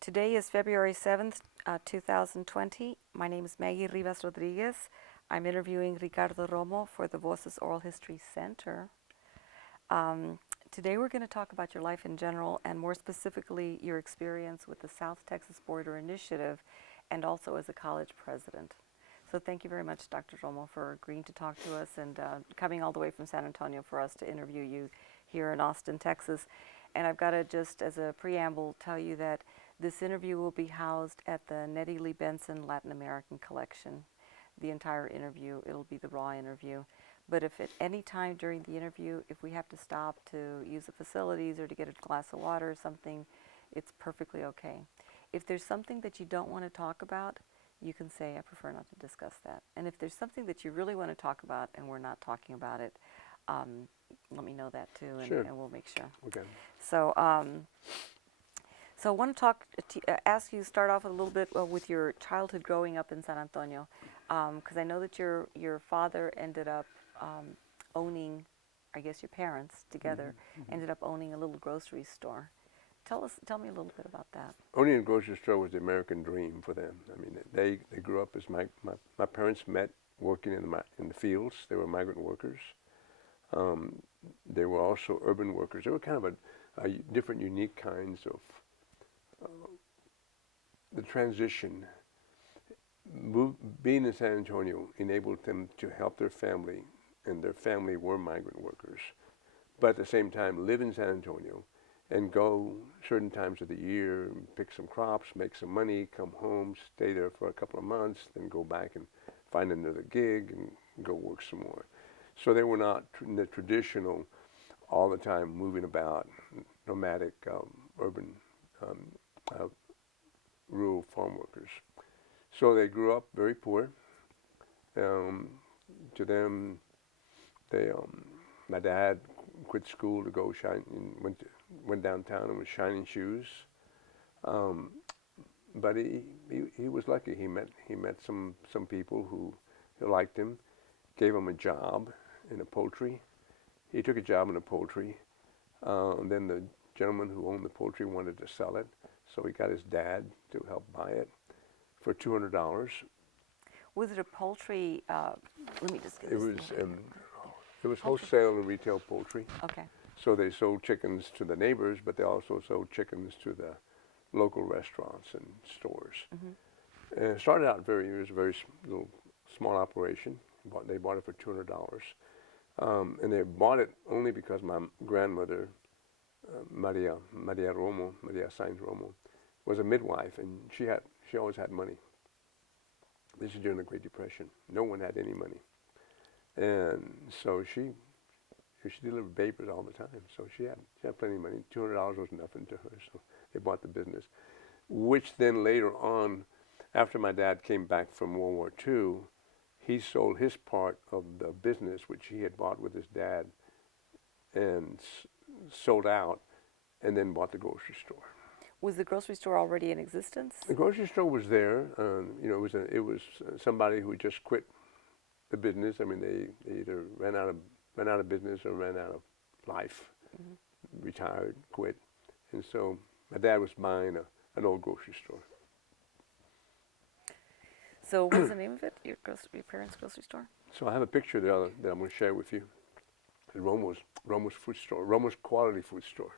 Today is February 7th, 2020. My name is Maggie Rivas Rodriguez. I'm interviewing Ricardo Romo for the Voces Oral History Center. Today we're going to talk about your life in general and more specifically your experience with the South Texas Border Initiative and also as a college president. So thank you very much, Dr. Romo, for agreeing to talk to us and coming all the way from San Antonio for us to interview you here in Austin, Texas. And I've got to just, as a preamble, tell you that this interview will be housed at the Nettie Lee Benson Latin American Collection. The entire interview, it'll be the raw interview. But if at any time during the interview, if we have to stop to use the facilities or to get a glass of water or something, it's perfectly okay. If there's something that you don't want to talk about, you can say, I prefer not to discuss that. And if there's something that you really want to talk about and we're not talking about it, let me know that too, and, Sure. and we'll make sure. Okay. So, so I want to ask you, start off a little bit with your childhood growing up in San Antonio, because I know that your father ended up owning, I guess your parents together ended up owning a little grocery store. Tell me a little bit about that. Owning a grocery store was the American dream for them. I mean, they grew up as my parents met working in the fields. They were migrant workers. They were also urban workers. They were kind of a different, unique kinds of the transition. Being in San Antonio enabled them to help their family, and their family were migrant workers, but at the same time live in San Antonio and go certain times of the year, pick some crops, make some money, come home, stay there for a couple of months, then go back and find another gig and go work some more. So they were not in the traditional, all the time moving about, nomadic, urban, rural farm workers. So they grew up very poor. To them, my dad quit school to go shine, and went downtown and was shining shoes. But he was lucky. He met some people who liked him, gave him a job in a poultry. He took a job in a poultry. And then the gentleman who owned the poultry wanted to sell it, so he got his dad to help buy it for $200. Was it a poultry? Let me just get It this. It was wholesale and retail poultry. Okay. So they sold chickens to the neighbors, but they also sold chickens to the local restaurants and stores. And it started out it was a very little small operation. They bought it for $200. And they bought it only because my grandmother, Maria Sainz Romo, was a midwife, and she always had money. This is during the Great Depression. No one had any money. And so she delivered babies all the time. So she had plenty of money. $200 was nothing to her, so they bought the business. Which then later on, after my dad came back from World War II, he sold his part of the business, which he had bought with his dad, and sold out, and then bought the grocery store. Was the grocery store already in existence? The grocery store was there. It was somebody who just quit the business. I mean, they either ran out of business or ran out of life, retired, quit, and so my dad was buying an old grocery store. So what's the name of it? Your parents' grocery store? So I have a picture that I'm going to share with you. Romo's food store, Romo's quality food store,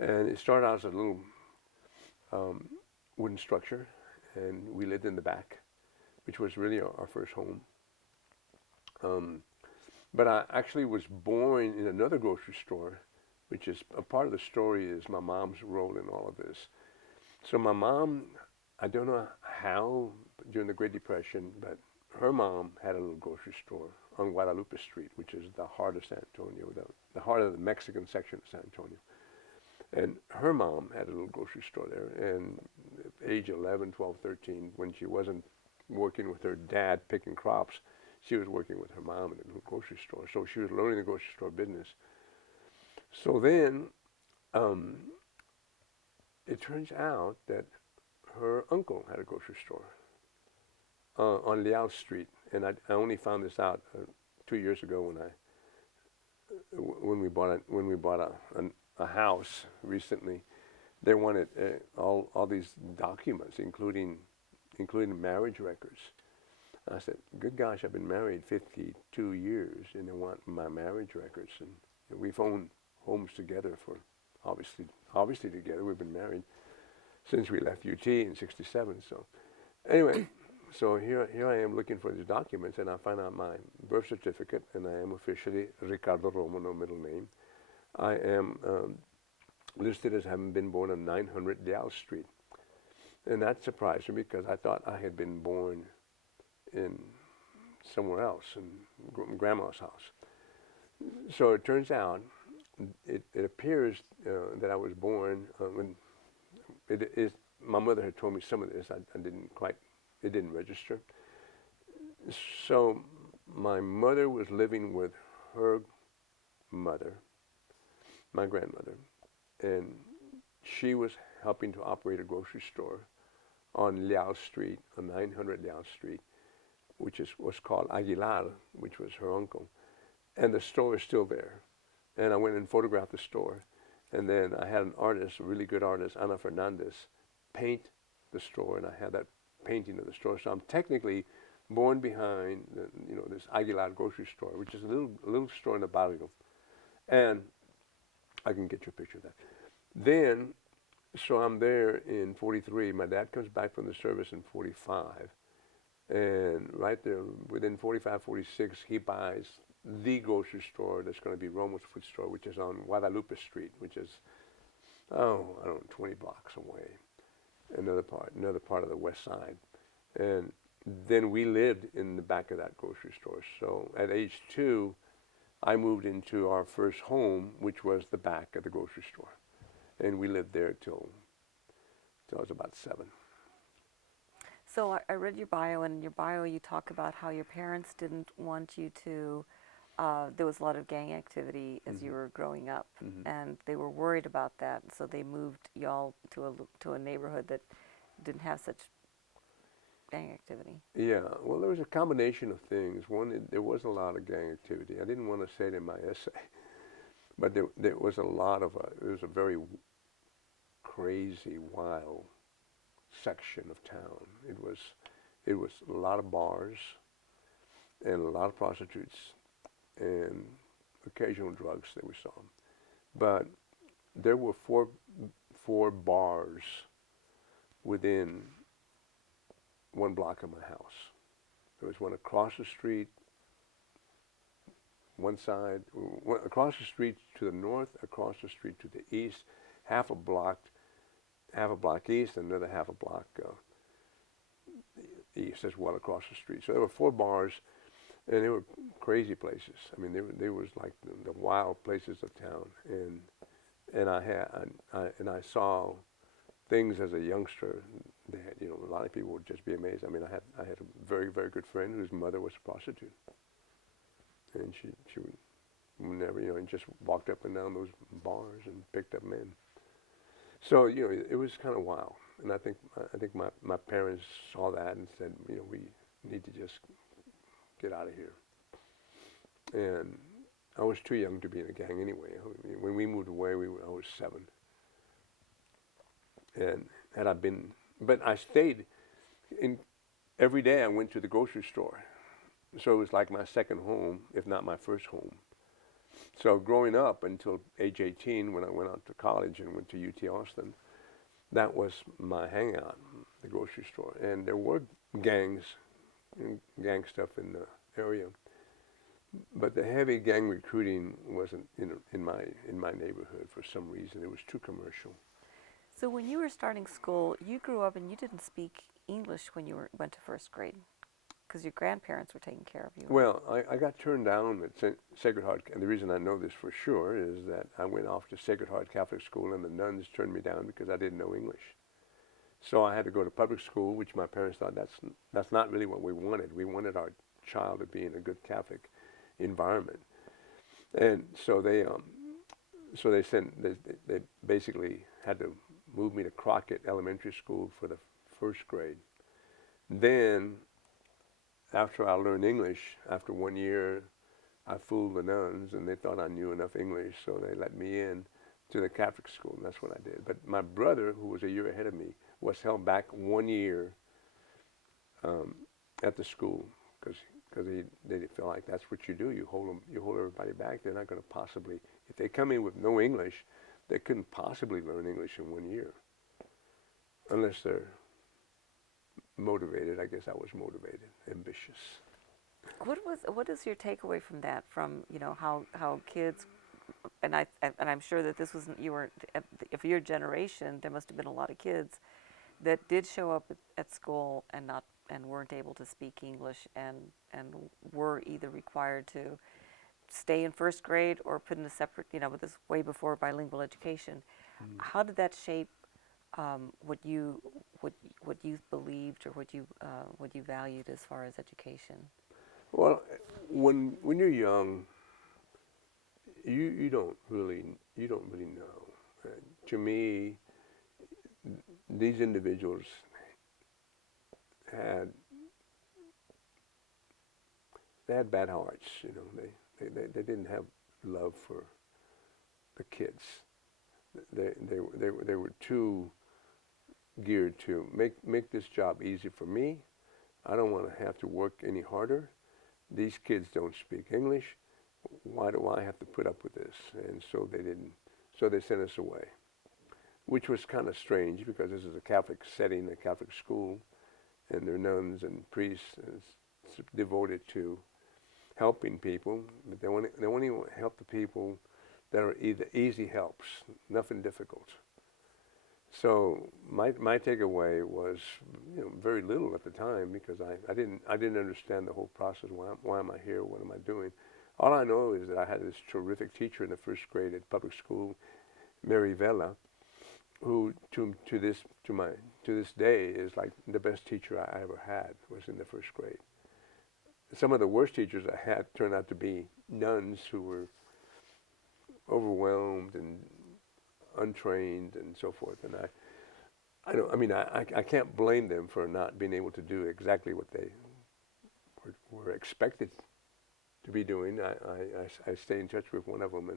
and it started out as a little wooden structure, and we lived in the back, which was really our first home. But I actually was born in another grocery store, which is a part of the story is my mom's role in all of this. So my mom, I don't know how during the Great Depression, but her mom had a little grocery store on Guadalupe Street, which is the heart of San Antonio, the heart of the Mexican section of San Antonio. And her mom had a little grocery store there, and at age 11, 12, 13, when she wasn't working with her dad picking crops, she was working with her mom in a little grocery store. So she was learning the grocery store business. So then it turns out that her uncle had a grocery store on Liao Street, and I only found this out 2 years ago when we bought a house recently. they wanted all these documents, including marriage records. I said, good gosh, I've been married 52 years, and they want my marriage records. And we've owned homes together for, obviously together. We've been married since we left UT in '67. So anyway, so here I am looking for these documents, and I find out my birth certificate, and I am officially Ricardo Romo, no middle name. I am listed as having been born on 900 Dallas Street. And that surprised me because I thought I had been born in somewhere else, in Grandma's house. So it turns out, it appears that I was born when my mother had told me some of this. I didn't quite, it didn't register. So my mother was living with her mother, my grandmother, and she was helping to operate a grocery store on Liao Street, on 900 Liao Street, which was called Aguilar, which was her uncle. And the store is still there. And I went and photographed the store. And then I had an artist, a really good artist, Ana Fernandez, paint the store, and I had that painting of the store. So I'm technically born behind this Aguilar grocery store, which is a little store in the barrio. And I can get you a picture of that. Then, so I'm there in 43. My dad comes back from the service in 45. And right there, within 45, 46, he buys the grocery store that's going to be Romo's Food Store, which is on Guadalupe Street, which is, 20 blocks away. Another part of the west side. And then we lived in the back of that grocery store. So at age 2, I moved into our first home, which was the back of the grocery store. And we lived there till I was about 7. So I read your bio, and in your bio you talk about how your parents didn't want you to, there was a lot of gang activity as you were growing up, and they were worried about that, so they moved y'all to a neighborhood that didn't have such gang activity. Yeah, well, there was a combination of things. One, there was a lot of gang activity. I didn't want to say it in my essay, but there was a lot of it was a very crazy, wild section of town. It was a lot of bars and a lot of prostitutes and occasional drugs that we saw. But there were four bars within 1 block of my house. There was one across the street, one side, across the street to the north, across the street to the east, half a block east, and another half a block east as well across the street. So there were 4 bars, and they were crazy places. I mean, they was like the wild places of town, and I saw things as a youngster that a lot of people would just be amazed. I mean, I had a very, very good friend whose mother was a prostitute, and she would never and just walked up and down those bars and picked up men. So it was kind of wild, and I think my parents saw that and said, we need to just get out of here. And I was too young to be in a gang anyway. I mean, when we moved away, I was 7. And had I been, but I stayed in every day. I went to the grocery store, so it was like my second home, if not my first home. So growing up until age 18, when I went out to college and went to UT Austin, that was my hangout, the grocery store. And there were gang stuff in the area, but the heavy gang recruiting wasn't in my neighborhood for some reason. It was too commercial. So when you were starting school, you grew up and you didn't speak English when you went to first grade, because your grandparents were taking care of you. Well, I got turned down at Sacred Heart, and the reason I know this for sure is that I went off to Sacred Heart Catholic School, and the nuns turned me down because I didn't know English. So I had to go to public school, which my parents thought that's not really what we wanted. We wanted our child to be in a good Catholic environment, and so they basically had to move me to Crockett Elementary School for the first grade. Then, after I learned English, after 1 year, I fooled the nuns, and they thought I knew enough English, so they let me in to the Catholic school, and that's what I did. But my brother, who was a year ahead of me, was held back 1 year at the school because they feel like that's what you do. You hold everybody back. They're not going to possibly, if they come in with no English, they couldn't possibly learn English in 1 year unless they're motivated. I guess I was motivated, ambitious. What is your takeaway from that? From how kids, and I'm sure that this wasn't you weren't of your generation. There must have been a lot of kids that did show up at school and weren't able to speak English and were either required to stay in first grade or put in a separate, but this way before bilingual education. How did that shape what you believed or what you valued as far as education? Well, when you're young, you don't really know. To me, these individuals had bad hearts. They didn't have love for the kids. They were too geared to make this job easy for me. I don't want to have to work any harder. These kids don't speak English. Why do I have to put up with this? And so they didn't. So they sent us away, which was kind of strange because this is a Catholic setting, a Catholic school, and they're nuns and priests devoted to helping people. But they only want to help the people that are either easy helps, nothing difficult. So my takeaway was very little at the time because I didn't understand the whole process. Why am I here? What am I doing? All I know is that I had this terrific teacher in the first grade at public school, Mary Vela, who to this day is like the best teacher I ever had, was in the first grade. Some of the worst teachers I had turned out to be nuns who were overwhelmed and untrained and so forth. And I can't blame them for not being able to do exactly what they were expected to be doing. I stay in touch with one of them,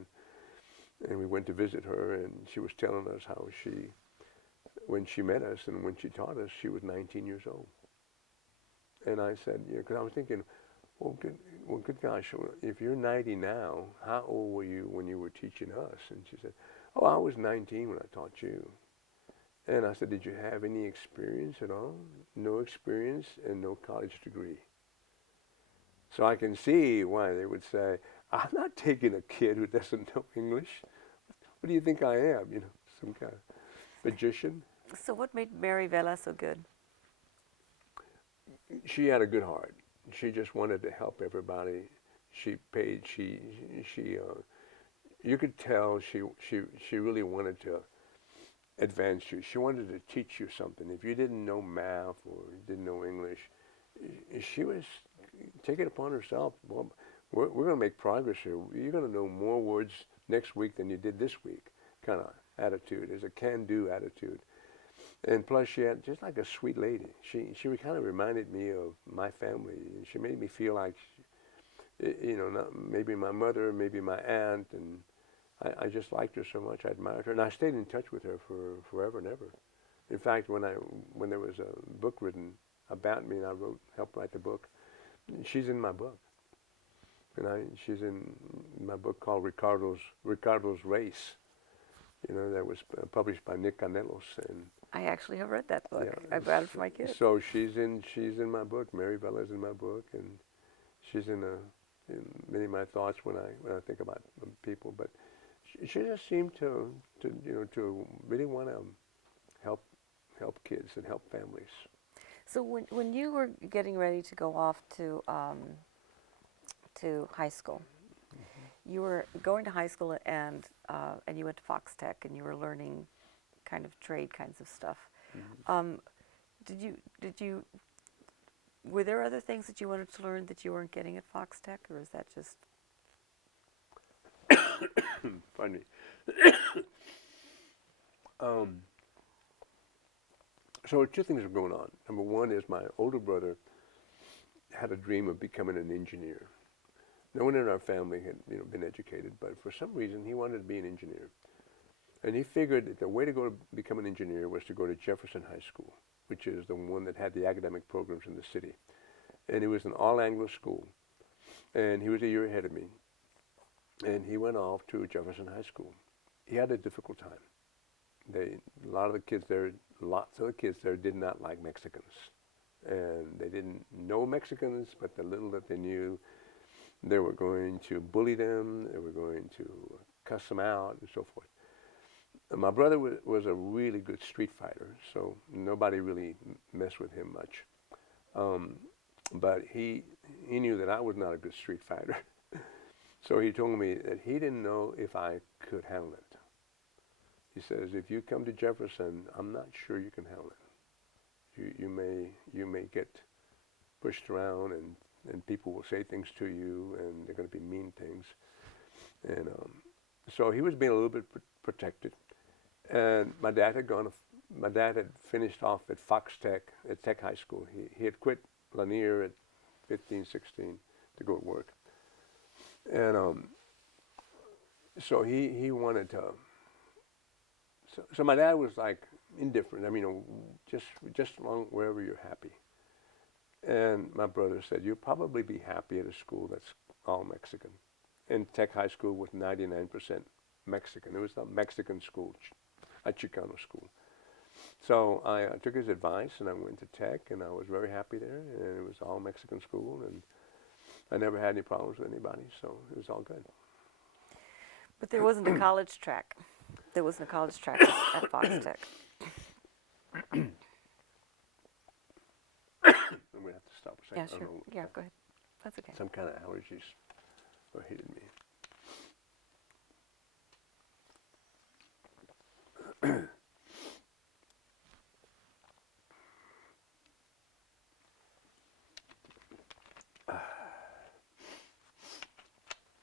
and we went to visit her, and she was telling us how when she met us and when she taught us, she was 19 years old. And I said, because I was thinking, well, good gosh, if you're 90 now, how old were you when you were teaching us? And she said, oh, I was 19 when I taught you. And I said, did you have any experience at all? No experience and no college degree. So I can see why they would say, I'm not taking a kid who doesn't know English. What do you think I am? Some kind of magician? So what made Mary Vela so good? She had a good heart. She just wanted to help everybody. She paid. You could tell she really wanted to advance you. She wanted to teach you something. If you didn't know math or didn't know English, she was taking it upon herself. Well, we're going to make progress here. You're going to know more words next week than you did this week. Kind of attitude. It's a can-do attitude. And plus, she had just like a sweet lady. She kind of reminded me of my family. She made me feel like, maybe my mother, maybe my aunt, and I just liked her so much. I admired her, and I stayed in touch with her for forever and ever. In fact, when there was a book written about me, and I helped write the book, she's in my book, and she's in my book called Ricardo's Race. That was published by Nick Canelos, and I actually have read that book. I brought it for my kids. So she's in my book. Mary Vela's in my book, and she's in many of my thoughts when I think about people. But she just seemed to really want to help kids and help families. So when you were getting ready to go off to high school, you were going to high school and you went to Fox Tech and you were learning kind of trade kinds of stuff. Were there other things that you wanted to learn that you weren't getting at Fox Tech, or is that just? Pardon me. So two things are going on. Number one is my older brother had a dream of becoming an engineer. No one in our family had been educated, but for some reason he wanted to be an engineer. And he figured that the way to go to become an engineer was to go to Jefferson High School, which is the one that had the academic programs in the city. And it was an all-Anglo school. And he was a year ahead of me. And he went off to Jefferson High School. He had a difficult time. Lots of the kids there did not like Mexicans. And they didn't know Mexicans, but the little that they knew, they were going to bully them, they were going to cuss them out, and so forth. And my brother was a really good street fighter, so nobody really messed with him much. But he knew that I was not a good street fighter. So he told me that he didn't know if I could handle it. He says, if you come to Jefferson, I'm not sure you can handle it. You may get pushed around, and people will say things to you, and they're going to be mean things. And so he was being a little bit protected. And my dad had finished off at Fox Tech, at Tech High School. He had quit Lanier at 15, 16 to go to work. And so he wanted to. So my dad was like indifferent. I mean, just along wherever you're happy. And my brother said, you'll probably be happy at a school that's all Mexican. And Tech High School was 99% Mexican. It was a Mexican school, a Chicano school. So I took his advice, and I went to Tech, and I was very happy there. And it was all Mexican school, and I never had any problems with anybody, so it was all good. But there wasn't a college track. There wasn't a college track at Fox Tech. I'm going to have to stop a second. Yeah, I don't sure. know, Yeah, go ahead. That's okay. some kind of allergies are hitting me.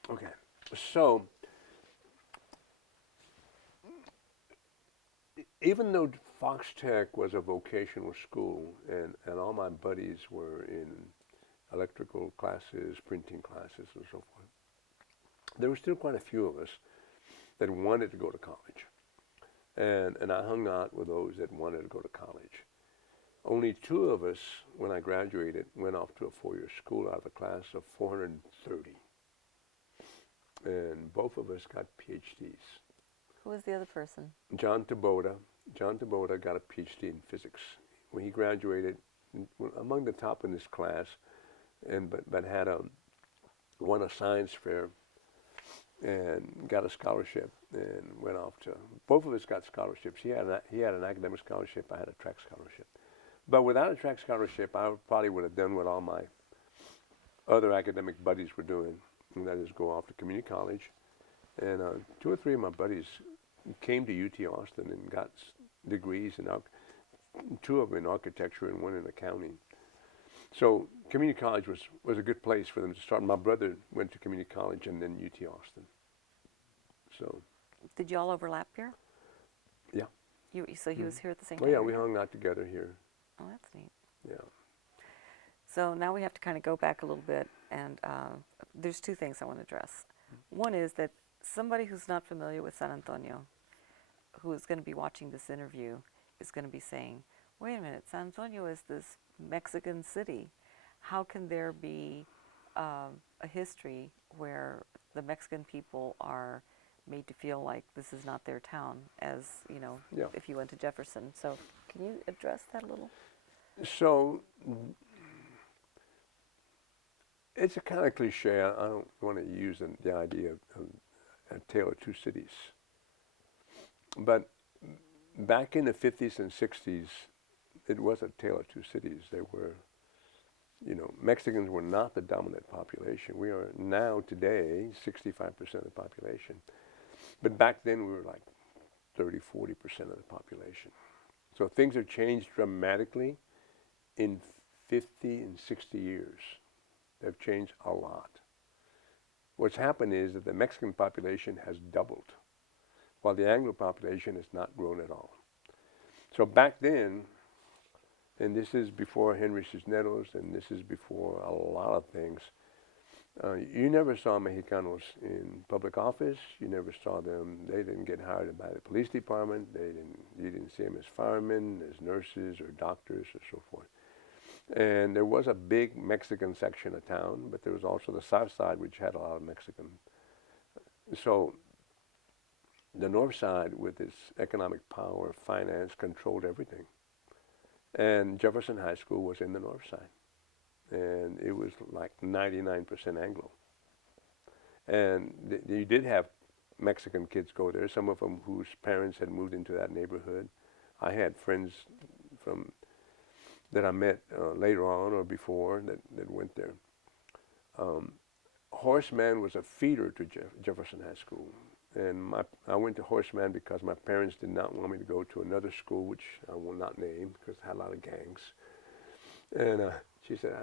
Okay, so even though Fox Tech was a vocational school, and all my buddies were in electrical classes, printing classes, and so forth, there were still quite a few of us that wanted to go to college. And I hung out with those that wanted to go to college. Only 2 of us, when I graduated, went off to a 4-year school out of a class of 430. And both of us got PhDs. Who was the other person? John Taboda got a PhD in physics. When he graduated, among the top in his class, but had won a science fair and got a scholarship and went off to. Both of us got scholarships. He had an academic scholarship. I had a track scholarship. But without a track scholarship, I probably would have done what all my other academic buddies were doing, and that is go off to community college. And 2 or 3 of my buddies came to UT Austin and got degrees, and 2 of them in architecture and 1 in accounting. So community college was a good place for them to start. My brother went to community college and then UT Austin. So. Did you all overlap here? Yeah. So he was here at the same Oh time? yeah, we hung out together here. Oh, that's neat. Yeah. So now we have to kind of go back a little bit, and there's 2 things I want to address. One is that somebody who's not familiar with San Antonio, who is going to be watching this interview, is going to be saying, wait a minute, San Antonio is this Mexican city. How can there be a history where the Mexican people are made to feel like this is not their town, as, you know, Yeah. if you went to Jefferson? So can you address that a little? So it's a kind of cliche. I don't want to use the idea of a tale of 2 cities. But back in the 50s and 60s, it was a tale of 2 cities. They were, Mexicans were not the dominant population. We are now, today, 65% of the population. But back then, we were like 30, 40% of the population. So things have changed dramatically in 50 and 60 years. They've changed a lot. What's happened is that the Mexican population has doubled, while the Anglo population has not grown at all. So back then, and this is before Henry Cisneros, and this is before a lot of things, You never saw Mexicanos in public office. You never saw them. They didn't get hired by the police department. You didn't see them as firemen, as nurses, or doctors, or so forth. And there was a big Mexican section of town, but there was also the south side, which had a lot of Mexican. So the north side, with its economic power, finance, controlled everything. And Jefferson High School was in the north side. And it was like 99% Anglo. And you did have Mexican kids go there, some of them whose parents had moved into that neighborhood. I had friends that I met later on or before that went there. Horseman was a feeder to Jefferson High School. And I went to Horseman because my parents did not want me to go to another school, which I will not name because it had a lot of gangs. And she said,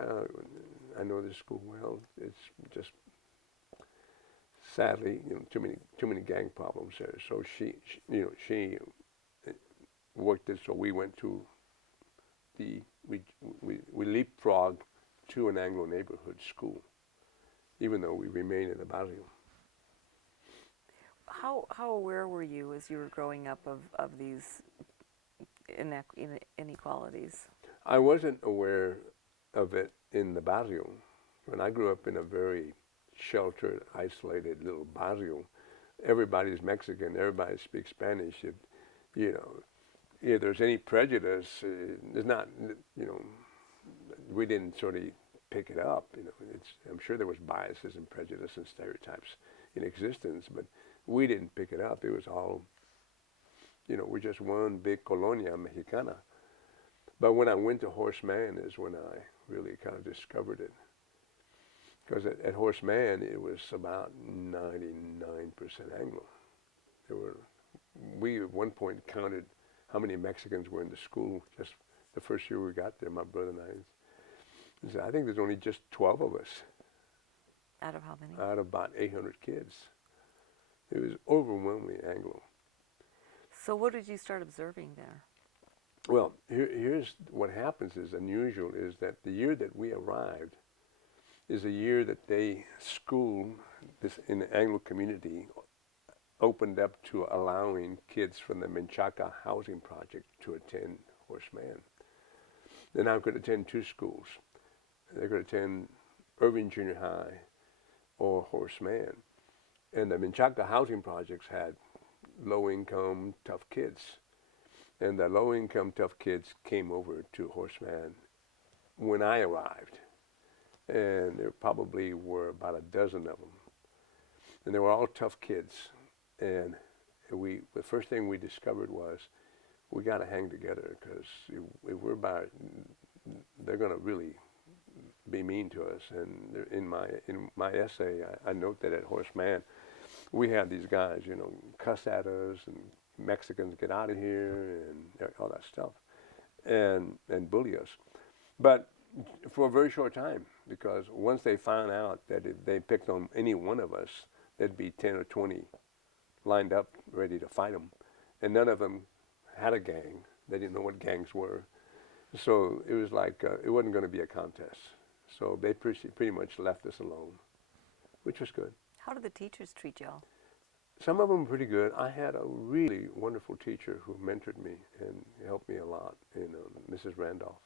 I know this school well. It's just, sadly, too many gang problems there. So she worked it. So we went to we leapfrogged to an Anglo neighborhood school, even though we remained in the barrio. How aware were you as you were growing up of these inequalities? I wasn't aware of it in the barrio. When I grew up in a very sheltered, isolated little barrio, everybody's Mexican, everybody speaks Spanish. If there's any prejudice, there's not, we didn't sort of pick it up. I'm sure there was biases and prejudice and stereotypes in existence, but we didn't pick it up. It was all, we're just one big colonia mexicana. But when I went to Horseman is when I really kind of discovered it. Because at Horseman, it was about 99% Anglo. We at one point counted how many Mexicans were in the school just the first year we got there, my brother and I. So I think there's only just 12 of us. Out of how many? Out of about 800 kids. It was overwhelmingly Anglo. So what did you start observing there? Well, here's what happens is unusual, is that the year that we arrived is a year that school this in the Anglo community opened up to allowing kids from the Menchaca housing project to attend Horseman. They're now going to attend two schools. They're going to attend Irving Junior High or Horseman. And the Menchaca housing projects had low-income, tough kids. And the low-income, tough kids came over to Horseman when I arrived. And there probably were about a dozen of them. And they were all tough kids. And the first thing we discovered was we got to hang together, because if we're they're going to really be mean to us. And in my essay, I note that at Horseman, we had these guys, cuss at us, and Mexicans get out of here, and all that stuff, and bully us. But for a very short time, because once they found out that if they picked on any one of us, there'd be 10 or 20 lined up ready to fight them. And none of them had a gang. They didn't know what gangs were. So it was like, it wasn't going to be a contest. So they pretty much left us alone, which was good. How did the teachers treat y'all? Some of them were pretty good. I had a really wonderful teacher who mentored me and helped me a lot, Mrs. Randolph.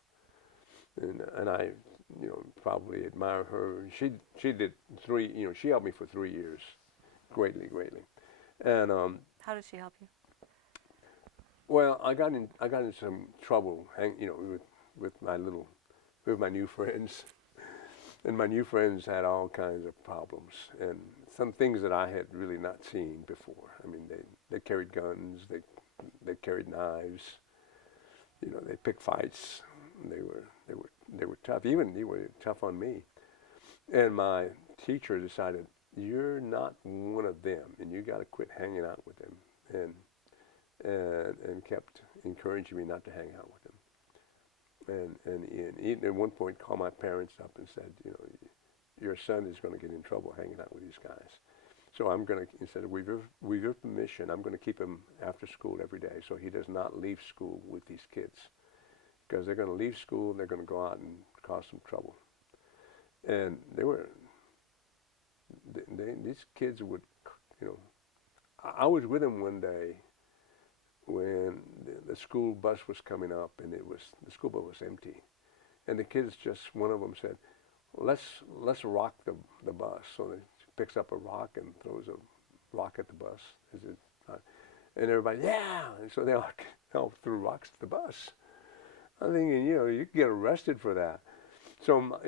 And I, probably admire her. She did she helped me for 3 years, greatly. And how did she help you? well, I got in some trouble, with my new friends, and my new friends had all kinds of problems and some things that I had really not seen before. I mean, they carried guns, they carried knives, they picked fights. They were tough. Even they were tough on me. And my teacher decided, you're not one of them, and you got to quit hanging out with them, and kept encouraging me not to hang out with them. And at one point called my parents up and said, your son is going to get in trouble hanging out with these guys. So I'm going to, instead of with your permission, I'm going to keep him after school every day so he does not leave school with these kids. Because they're going to leave school and they're going to go out and cause some trouble. And they were these kids would, you know, I was with them one day when the school bus was coming up, and the school bus was empty, and the kids one of them said, let's rock the bus. So they picks up a rock and throws a rock at the bus. And everybody, yeah. And so they all threw rocks at the bus. I'm thinking, you could get arrested for that. So,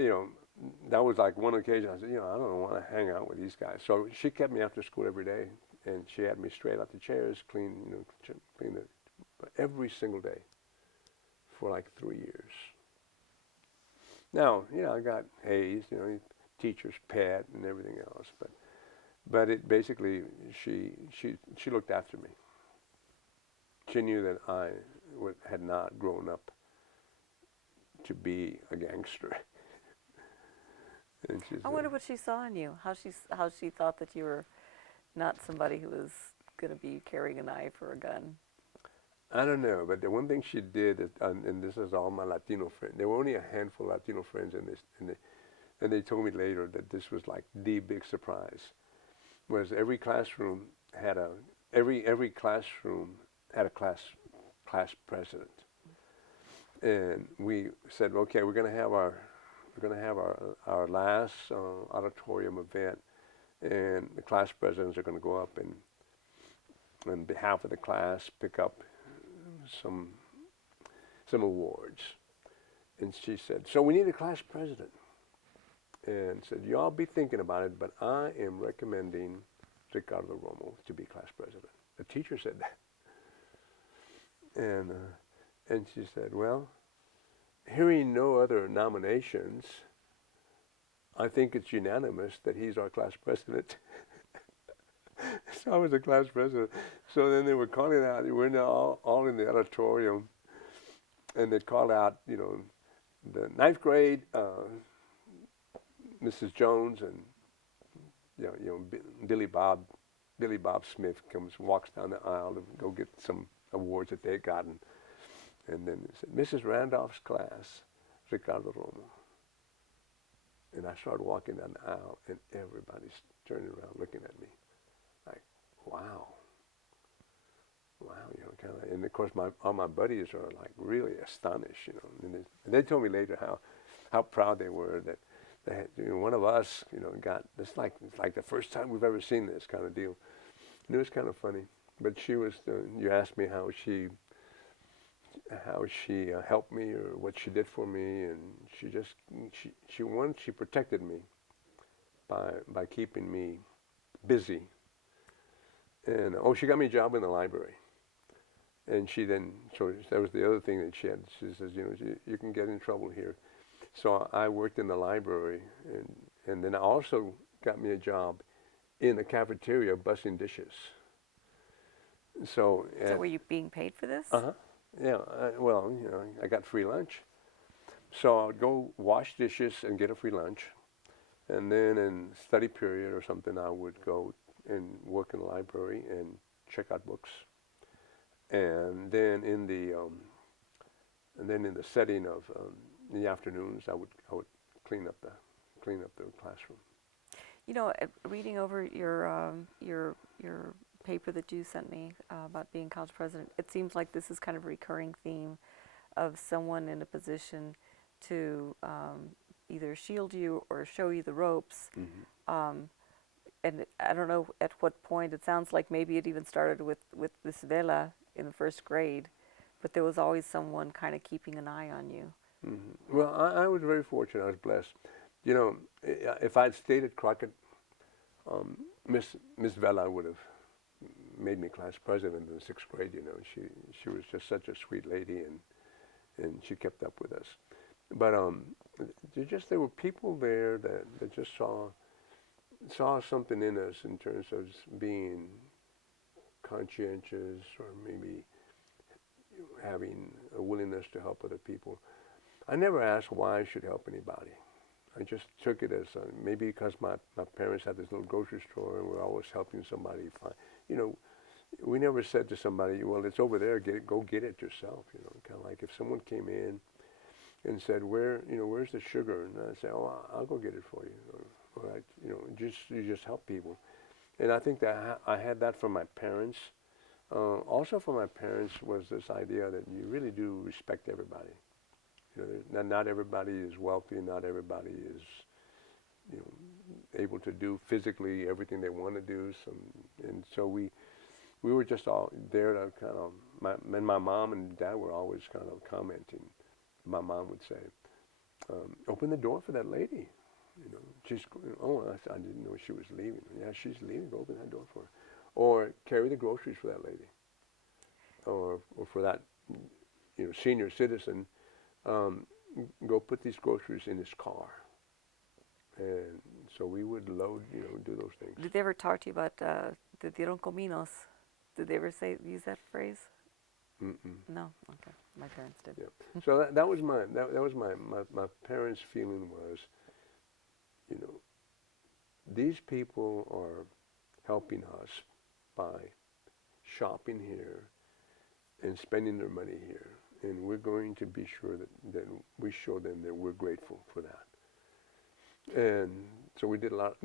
that was like one occasion. I said, I don't want to hang out with these guys. So she kept me after school every day, and she had me straight out the chairs, clean it every single day for like 3 years. Now, I got Hayes, teacher's pet and everything else, but it basically, she looked after me. She knew that I had not grown up to be a gangster. And she said, I wonder what she saw in you. How she thought that you were not somebody who was going to be carrying a knife or a gun. I don't know, but the one thing she did, and this is all my Latino friends. There were only a handful of Latino friends in this, and they told me later that this was like the big surprise. Was every classroom had every classroom had a class president, and we said, okay, we're going to have our last auditorium event, and the class presidents are going to go up and on behalf of the class pick up some awards. And she said, so we need a class president. And said, y'all be thinking about it, but I am recommending Ricardo Romo to be class president. The teacher said that. And she said, well, hearing no other nominations, I think it's unanimous that he's our class president. So I was the class president. So then they were calling out, we're now all in the auditorium, and they called out, the ninth grade, Mrs. Jones, and Billy Bob Smith walks down the aisle to go get some awards that they'd gotten. And then it said, Mrs. Randolph's class, Ricardo Romo. And I started walking down the aisle, and everybody's turning around looking at me like, wow, kind of. And of course, all my buddies are like really astonished, And they told me later how proud they were that one of us, got this. It's like the first time we've ever seen this kind of deal. And it was kind of funny. But she was. You asked me how she helped me or what she did for me, and she protected me by keeping me busy. And she got me a job in the library. And so that was the other thing that she had. She says, you can get in trouble here. So I worked in the library, and then I also got me a job in the cafeteria bussing dishes. So were you being paid for this? Uh-huh. Yeah, I got free lunch. So I would go wash dishes and get a free lunch. And then in study period or something, I would go and work in the library and check out books. And then in the setting of in the afternoons, I would clean up the classroom. Reading over your paper that you sent me about being college president, it seems like this is kind of a recurring theme of someone in a position to either shield you or show you the ropes. Mm-hmm. And I don't know at what point, it sounds like maybe it even started with this Vela in the first grade, but there was always someone kind of keeping an eye on you. Mm-hmm. Well, I was very fortunate. I was blessed. If I'd stayed at Crockett, Miss Vela would have made me class president in the sixth grade. She was just such a sweet lady, and she kept up with us. But there were people there that just saw something in us in terms of being conscientious or maybe having a willingness to help other people. I never asked why I should help anybody. I just took it as maybe because my parents had this little grocery store and we're always helping somebody find. We never said to somebody, well, it's over there, go get it yourself. Kind of like if someone came in and said, where's the sugar? And I'd say, oh, I'll go get it for you. or you just help people. And I think that I had that from my parents. Also from my parents was this idea that you really do respect everybody. Not everybody is wealthy, not everybody is, able to do physically everything they want to do. And so we were just all there to kind of, my mom and dad were always kind of commenting. My mom would say, open the door for that lady. I didn't know she was leaving. Yeah, she's leaving. Go open that door for her. Or carry the groceries for that lady. Or for that, senior citizen, go put these groceries in his car. And so we would load, do those things. Did they ever talk to you about the dieron cominos? Did they ever use that phrase? Mm-mm. No. Okay, my parents did. Yeah. So that was my parents' feeling was, these people are helping us by shopping here and spending their money here, and we're going to be sure that we show them that we're grateful for that. And so we did a lot.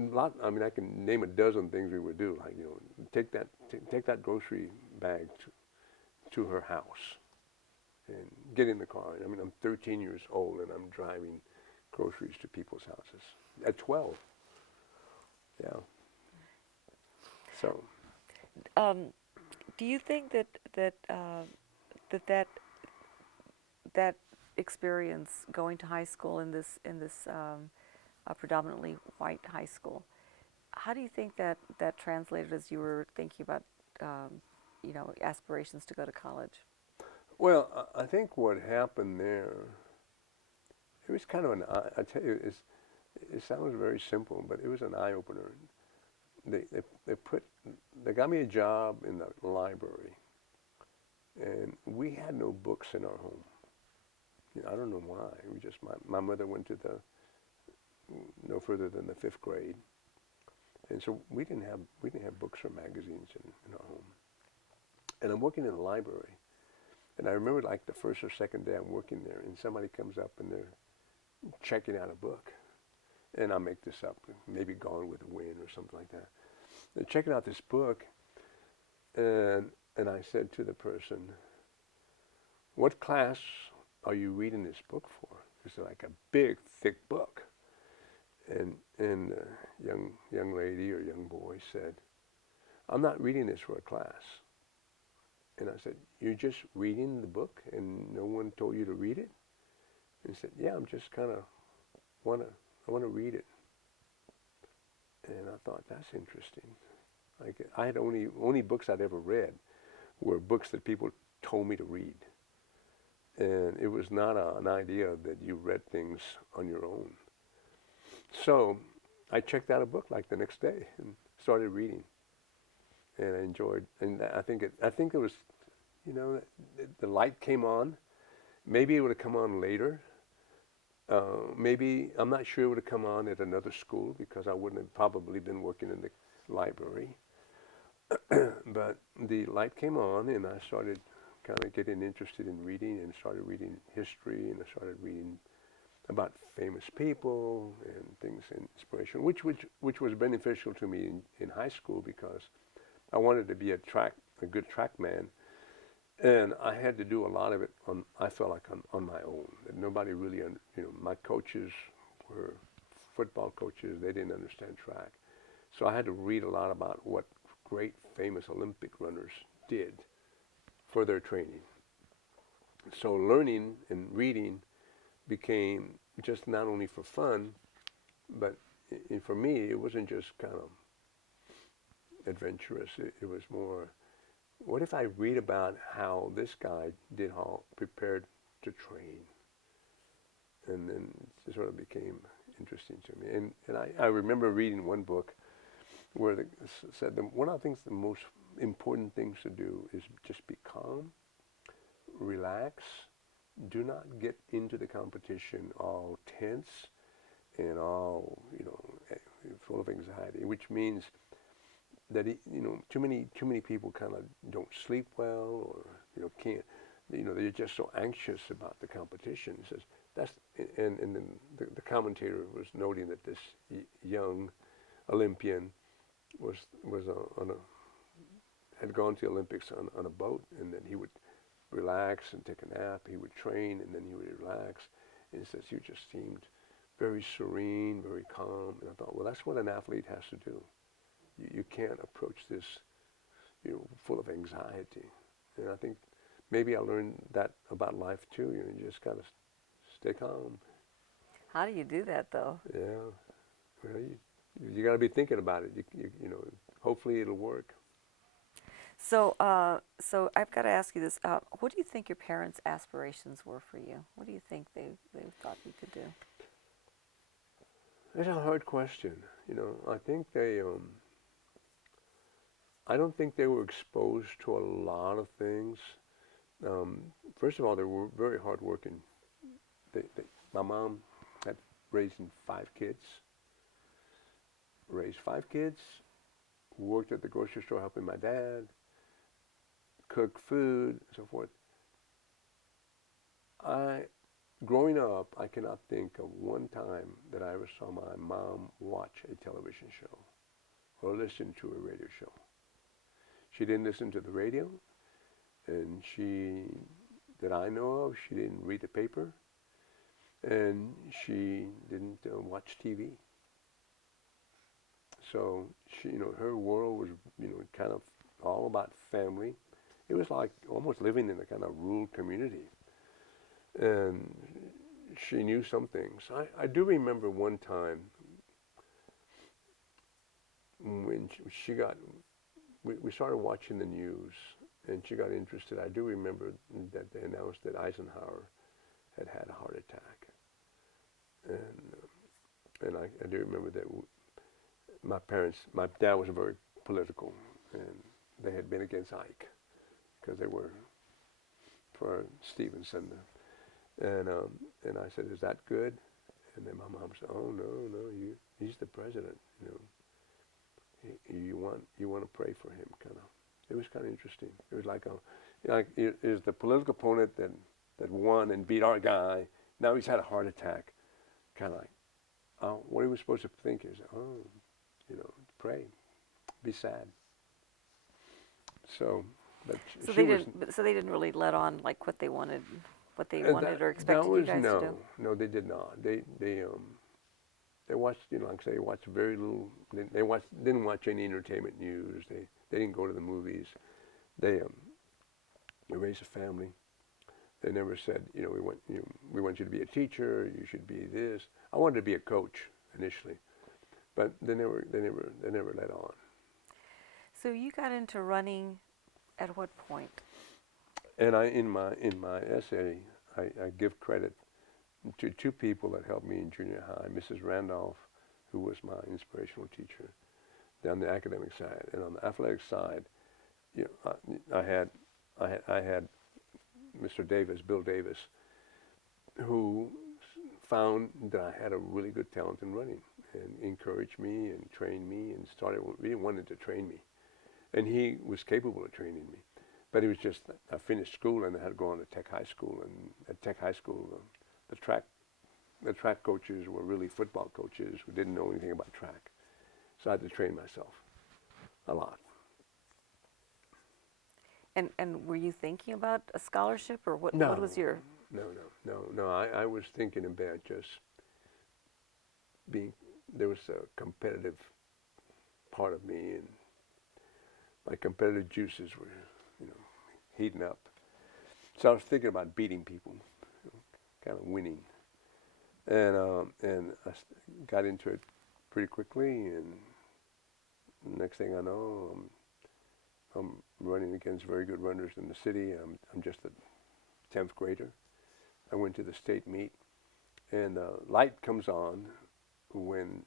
I mean, I can name a dozen things we would do, like take that grocery bag to her house, and get in the car. I mean, I'm 13 years old and I'm driving groceries to people's houses at 12. Yeah. So. Do you think that experience going to high school in this predominantly white high school, how do you think that translated as you were thinking about aspirations to go to college? Well, I think what happened there, it was kind of I tell you, it sounds very simple, but it was an eye opener. They got me a job in the library, and we had no books in our home. I don't know why. We just my mother went to no further than the 5th grade, and so we didn't have books or magazines in our home. And I'm working in the library, and I remember like the first or second day I'm working there, and somebody comes up and they're checking out a book, and I'll make this up, maybe Gone with the Wind or something like that. They're checking out this book, and I said to the person, "What class are you reading this book for?" It's like a big, thick book. And young lady or young boy said, "I'm not reading this for a class." And I said, "You're just reading the book and no one told you to read it?" And he said, "Yeah, I'm just kind of I want to read it." And I thought, that's interesting. Like, I had only books I'd ever read were books that people told me to read. And it was not an idea that you read things on your own. So I checked out a book like the next day and started reading. And I enjoyed, and I think it was, the light came on. Maybe it would have come on later. Maybe, I'm not sure it would have come on at another school because I wouldn't have probably been working in the library. But the light came on and I started kind of getting interested in reading and started reading history, and I started reading about famous people and things, and inspiration, which was beneficial to me in high school because I wanted to be a good track man. And I had to do a lot of it I felt like on my own. That nobody really, my coaches were football coaches. They didn't understand track. So I had to read a lot about what great famous Olympic runners did for their training. So learning and reading became just not only for fun, but for me, it wasn't just kind of adventurous. It was more, what if I read about how this guy prepared to train? And then it sort of became interesting to me. And I remember reading one book where it said that one of the most important things to do is just be calm, relax, do not get into the competition all tense and all, full of anxiety, which means that too many people kind of don't sleep well, or can't, they're just so anxious about the competition. It says, that's and then the commentator was noting that this young Olympian was on a had gone to the Olympics on a boat, and then he would relax and take a nap. He would train, and then he would relax. And he says, you just seemed very serene, very calm. And I thought, well, that's what an athlete has to do. You can't approach this, full of anxiety. And I think maybe I learned that about life too. You just gotta stay calm. How do you do that, though? Yeah, well, you got to be thinking about it. Hopefully it'll work. So, so I've got to ask you this. What do you think your parents' aspirations were for you? What do you think they thought you could do? That's a hard question. I think I don't think they were exposed to a lot of things. First of all, they were very hardworking. My mom had raised 5 kids, worked at the grocery store helping my dad, cook food, so forth. Growing up, I cannot think of one time that I ever saw my mom watch a television show or listen to a radio show. She didn't listen to the radio, and that I know of, she didn't read the paper, and she didn't watch TV. So her world was, kind of all about family. It was like almost living in a kind of rural community. And she knew some things. I do remember one time when we started watching the news, and she got interested. I do remember that they announced that Eisenhower had a heart attack. And I do remember that my dad was very political, and they had been against Ike because they were for Stevenson. And I said, is that good? And then my mom said, oh, no, he's the president. You want to pray for him, kind of. It was kind of interesting. It was like it is the political opponent that won and beat our guy. Now he's had a heart attack. Kind of like, oh, what are we supposed to think is, pray, be sad. So, but so they didn't really let on like what they wanted or expected you guys to do. No, they did not. They watched, like I say, watched very little. Didn't watch any entertainment news. They didn't go to the movies. They raised a family. They never said, we want you to be a teacher. You should be this. I wanted to be a coach initially, but they never let on. So you got into running at what point? And in my essay, I give credit to 2 people that helped me in junior high. Mrs. Randolph, who was my inspirational teacher, down the academic side, and on the athletic side, I had Mr. Davis, Bill Davis, who found that I had a really good talent in running, and encouraged me and trained me, and really wanted to train me, and he was capable of training me. But it was just, I finished school and I had to go on to Tech High School. And at Tech High School, the track coaches were really football coaches who didn't know anything about track. So I had to train myself a lot. And were you thinking about a scholarship, or what was your... No. I was thinking about just there was a competitive part of me, and my competitive juices were, heating up. So I was thinking about beating people, kind of winning. And I got into it pretty quickly, and next thing I know, I'm running against very good runners in the city. I'm just a 10th grader. I went to the state meet, and light comes on when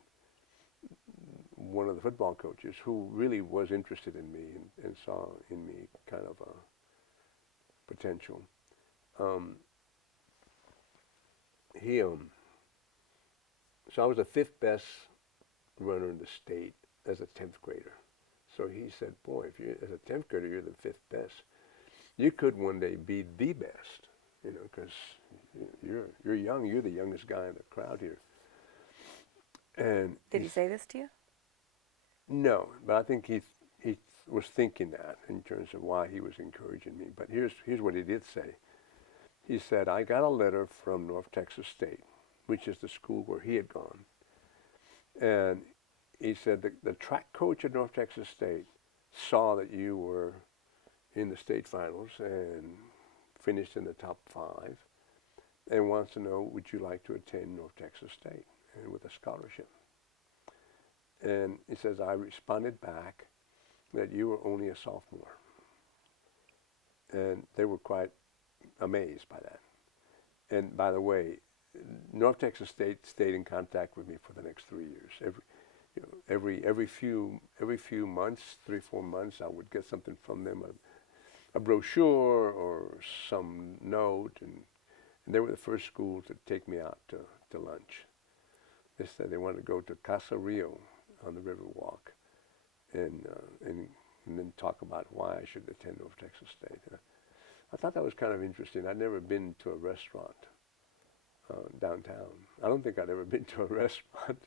one of the football coaches, who really was interested in me and saw in me kind of a potential, so I was the 5th best runner in the state as a 10th grader. So he said, boy, if you as a 10th grader, you're the 5th best, you could one day be the best. because you're young. You're the youngest guy in the crowd here. And Did he say this to you? no, but I think he was thinking that in terms of why he was encouraging me. But here's what he did say. He said, I got a letter from North Texas State, which is the school where he had gone. And he said the track coach at North Texas State saw that you were in the state finals and finished in the top 5 and wants to know, would you like to attend North Texas State and with a scholarship? And he says, I responded back that you were only a sophomore. And they were quite amazed by that. And by the way, North Texas State stayed in contact with me for the next 3 years. Every few months, 3-4 months, I would get something from them, a brochure or some note, and they were the first school to take me out to lunch. They said they wanted to go to Casa Rio on the Riverwalk, and then talk about why I should attend North Texas State. I thought that was kind of interesting. I'd never been to a restaurant downtown. I don't think I'd ever been to a restaurant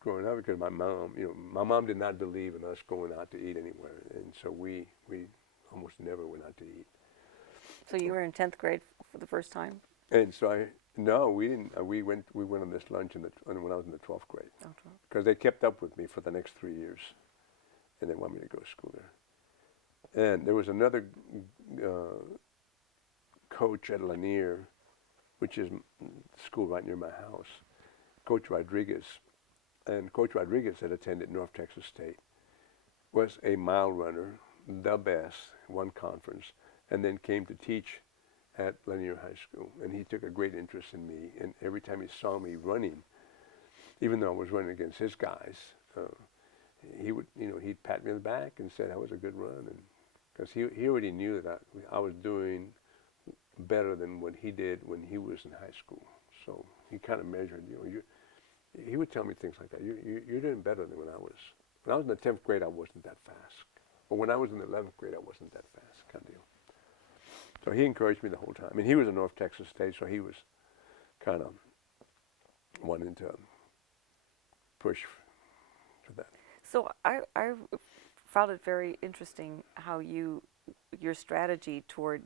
growing up because my mom did not believe in us going out to eat anywhere, and so we almost never went out to eat. So you were in 10th grade for the first time? And so we didn't. We went on this lunch when I was in the 12th grade. Oh, 12. Because they kept up with me for the next 3 years, and they wanted me to go to school there. And there was another coach at Lanier, which is school right near my house, Coach Rodriguez. And Coach Rodriguez had attended North Texas State, was a mile runner, the best, won conference, and then came to teach at Lanier High School. And he took a great interest in me, and every time he saw me running, even though I was running against his guys, he'd pat me on the back and said I was a good run, and because he already knew that I was doing better than what he did when he was in high school. So he kind of measured, he would tell me things like that. You're doing better than when I was. When I was in the 10th grade, I wasn't that fast. But when I was in the 11th grade, I wasn't that fast, kind of deal. So he encouraged me the whole time. I mean, he was in North Texas State, so he was kind of wanting to push for that. So I found it very interesting how your strategy toward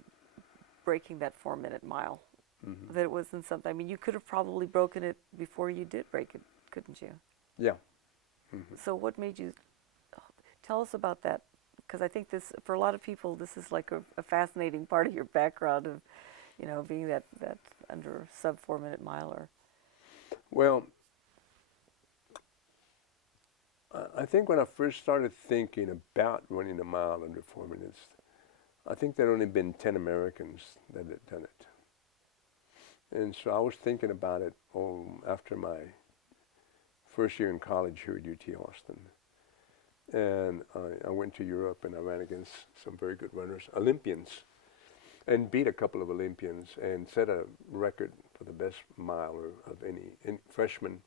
breaking that 4-minute mile, Mm-hmm. that it wasn't something, I mean, you could have probably broken it before you did break it, couldn't you? Yeah. Mm-hmm. So what made you, tell us about that, because I think this, for a lot of people, this is like a fascinating part of your background of, being that under sub 4-minute miler. Well, I think when I first started thinking about running a mile under 4 minutes, I think there had only been 10 Americans that had done it. And so I was thinking about it after my first year in college here at UT Austin. And I went to Europe and I ran against some very good runners, Olympians, and beat a couple of Olympians and set a record for the best miler of any freshman,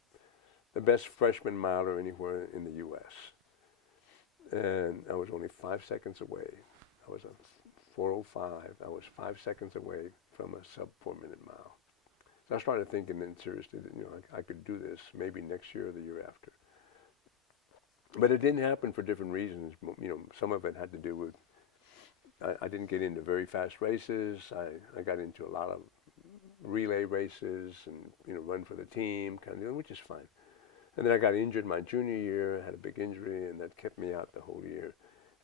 the best freshman miler anywhere in the U.S. And I was only 5 seconds away. I was a 4:05. I was 5 seconds away from a sub 4-minute mile. So I started thinking then seriously that I could do this maybe next year or the year after. But it didn't happen for different reasons. Some of it had to do with I didn't get into very fast races. I got into a lot of relay races and run for the team kind of, which is fine. And then I got injured my junior year. I had a big injury, and that kept me out the whole year.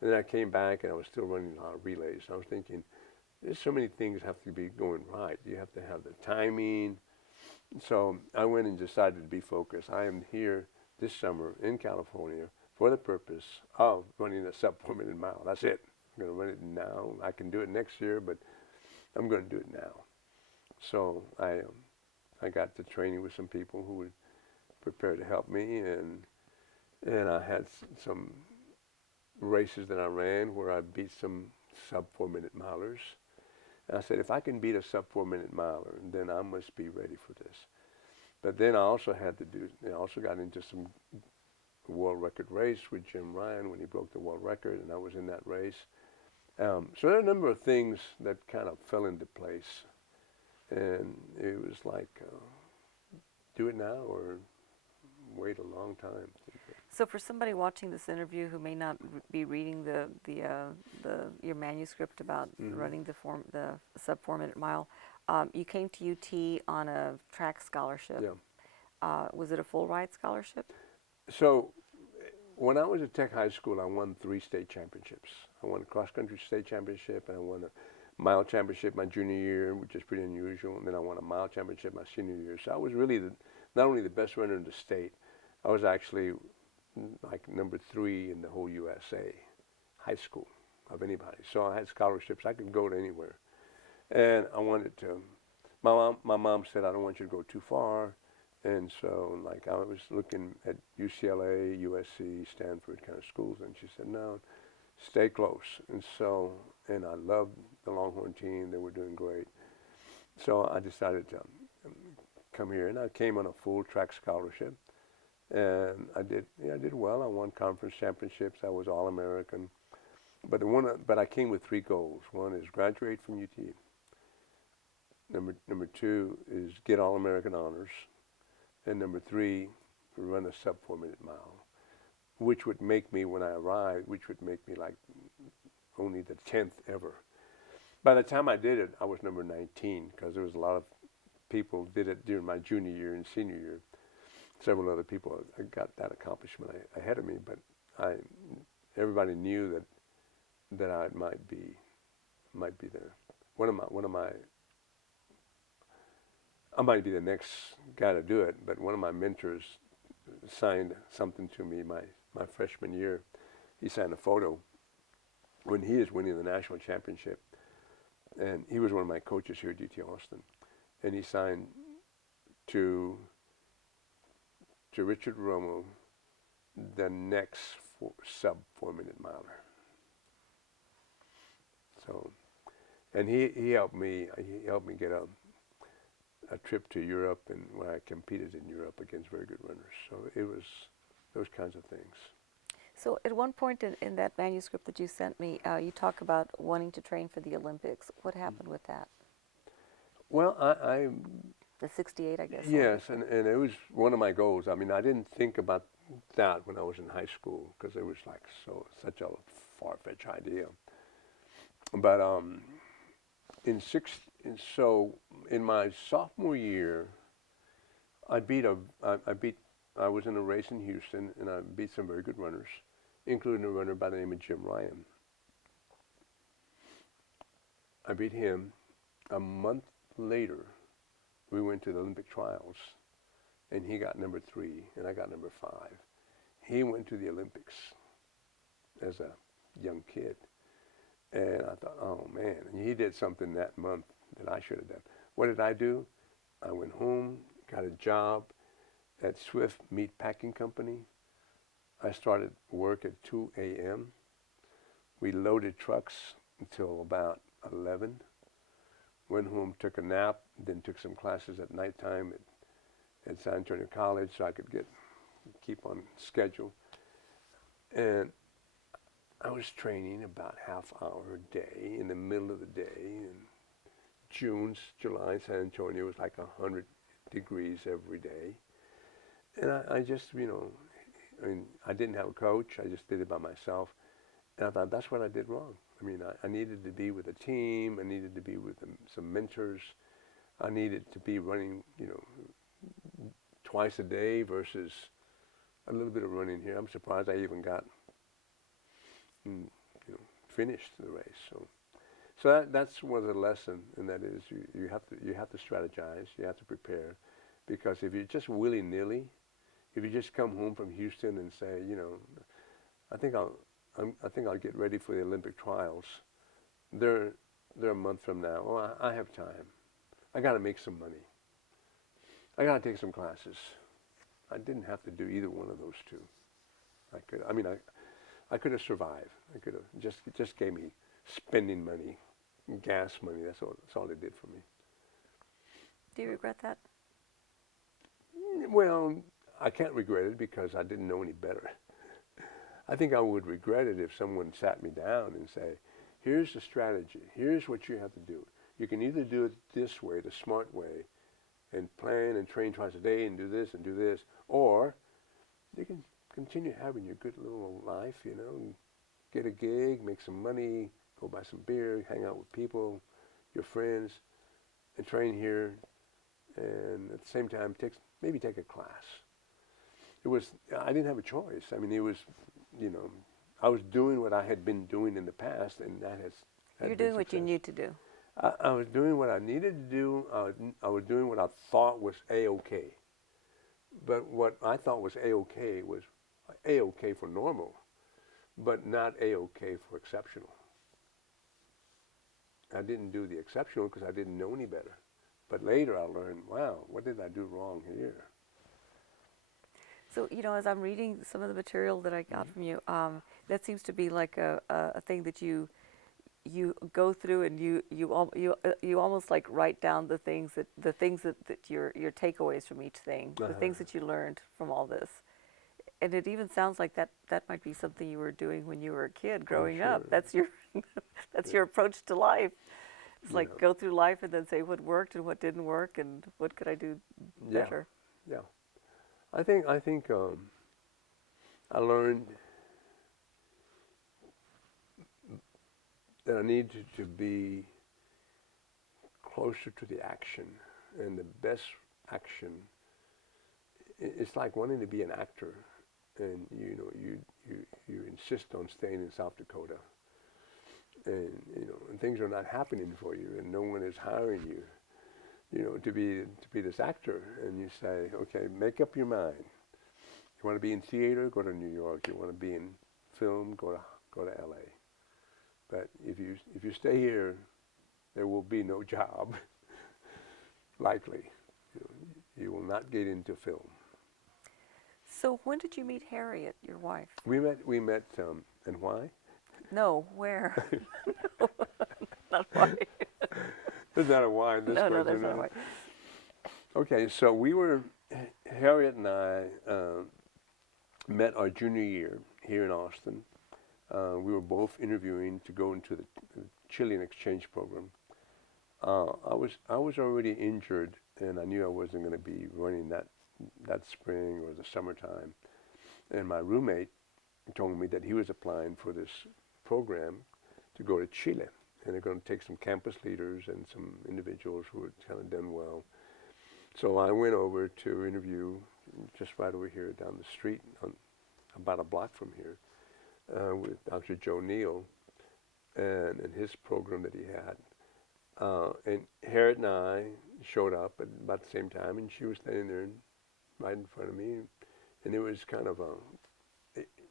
And then I came back, and I was still running a lot of relays. I was thinking, there's so many things have to be going right. You have to have the timing. So I went and decided to be focused. I am here this summer in California for the purpose of running a sub 4-minute mile. That's it. I'm going to run it now. I can do it next year, but I'm going to do it now. So I got to training with some people who would prepare to help me, and I had some races that I ran where I beat some sub 4-minute milers. And I said, if I can beat a sub 4-minute miler, then I must be ready for this. But then I also got into some world record race with Jim Ryan when he broke the world record, and I was in that race. So there are a number of things that kind of fell into place. And it was like, do it now or wait a long time. So for somebody watching this interview who may not be reading your manuscript about running the sub 4 minute mile, you came to UT on a track scholarship. Yeah. Was it a full ride scholarship? So when I was at Tech High School, I won 3 state championships. I won a cross-country state championship, and I won a mile championship my junior year, which is pretty unusual, and then I won a mile championship my senior year. So I was really not only the best runner in the state, I was actually like number 3 in the whole USA, high school, of anybody. So I had scholarships. I could go to anywhere. And I wanted to, my mom said, I don't want you to go too far. And so, like, I was looking at UCLA, USC, Stanford kind of schools, and she said, no, stay close. And so, and I loved the Longhorn team. They were doing great. So I decided to come here, and I came on a full track scholarship. And I did well. I won conference championships. I was All-American. But I came with 3 goals. One is graduate from UT. Number 2 is get All-American honors. And number 3, run a sub 4 minute mile, which would make me, when I arrived, which would make me like only the 10th ever. By the time I did it, I was number 19 because there was a lot of people did it during my junior year and senior year. Several other people got that accomplishment ahead of me, but everybody knew that I might be there. I might be the next guy to do it, but one of my mentors signed something to me my freshman year. He signed a photo when he is winning the national championship, and he was one of my coaches here at UT Austin, and he signed to Ricardo Romo, the next sub 4 minute miler. So, and he helped me get a trip to Europe, and when I competed in Europe against very good runners. So it was those kinds of things. So at one point in that manuscript that you sent me, you talk about wanting to train for the Olympics. What happened with that? Well, I The 68, I guess. yes, and it was one of my goals. I mean, I didn't think about that when I was in high school because it was like such a far-fetched idea. But in my sophomore year, I was in a race in Houston, and I beat some very good runners, including a runner by the name of Jim Ryan. I beat him. A month later, we went to the Olympic trials, and he got number 3, and I got number 5. He went to the Olympics as a young kid, and I thought, oh man, and he did something that month that I should have done. What did I do? I went home, got a job at Swift Meat Packing Company. I started work at 2 a.m. We loaded trucks until about 11. Went home, took a nap, then took some classes at nighttime at San Antonio College so I could keep on schedule. And I was training about half hour a day in the middle of the day. In July, San Antonio was like 100 degrees every day. And I just, I didn't have a coach. I just did it by myself. And I thought, that's what I did wrong. I mean, I needed to be with a team. I needed to be with some mentors. I needed to be running, twice a day versus a little bit of running here. I'm surprised I even got, finished the race. So that's one of the lesson, and that is you have to strategize. You have to prepare, because if you're just willy-nilly, if you just come home from Houston and say, I think I'll get ready for the Olympic trials. They're a month from now. Oh, I have time. I got to make some money. I got to take some classes. I didn't have to do either one of those two. I could have survived. I could have just gave me spending money, gas money. That's all it did for me. Do you regret that? Well, I can't regret it because I didn't know any better. I think I would regret it if someone sat me down and say, here's the strategy. Here's what you have to do. You can either do it this way, the smart way, and plan and train twice a day and do this, or you can continue having your good little life, you know, and get a gig, make some money, go buy some beer, hang out with people, your friends, and train here, and at the same time maybe take a class. I didn't have a choice. I mean, it was, you know, I was doing what I had been doing in the past, and that has You're doing what you need to do. I was doing what I needed to do. I was doing what I thought was A-OK. But what I thought was A-OK was A-OK for normal, but not A-OK for exceptional. I didn't do the exceptional because I didn't know any better. But later I learned, wow, what did I do wrong here? So, you know, as I'm reading some of the material that I got from you, that seems to be like a thing that you go through, and you almost like write down the things that your takeaways from each thing, the things that you learned from all this. And it even sounds like that might be something you were doing when you were a kid growing up. That's your your approach to life. It's like go through life and then say what worked and what didn't work and what could I do better. Yeah. I think I learned that I need to be closer to the action, and the best action. It's like wanting to be an actor, and you know you insist on staying in South Dakota, and you know, and things are not happening for you, and no one is hiring you, you know, to be this actor, and you say, okay, make up your mind. You want to be in theater, go to New York. You want to be in film, go to LA. But if you stay here, there will be no job, likely. You will not get into film. So when did you meet Harriet, your wife? We met, and why? No, where? Not why. There's not a why in this question. No, there's not a why. Okay, so Harriet and I met our junior year here in Austin. We were both interviewing to go into the Chilean exchange program. I was already injured, and I knew I wasn't going to be running that spring or the summertime. And my roommate told me that he was applying for this program to go to Chile, and they're going to take some campus leaders and some individuals who had kind of done well. So I went over to interview just right over here down the street, about a block from here, with Dr. Joe Neal and his program that he had. And Harriet and I showed up at about the same time, and she was standing there right in front of me. And it was kind of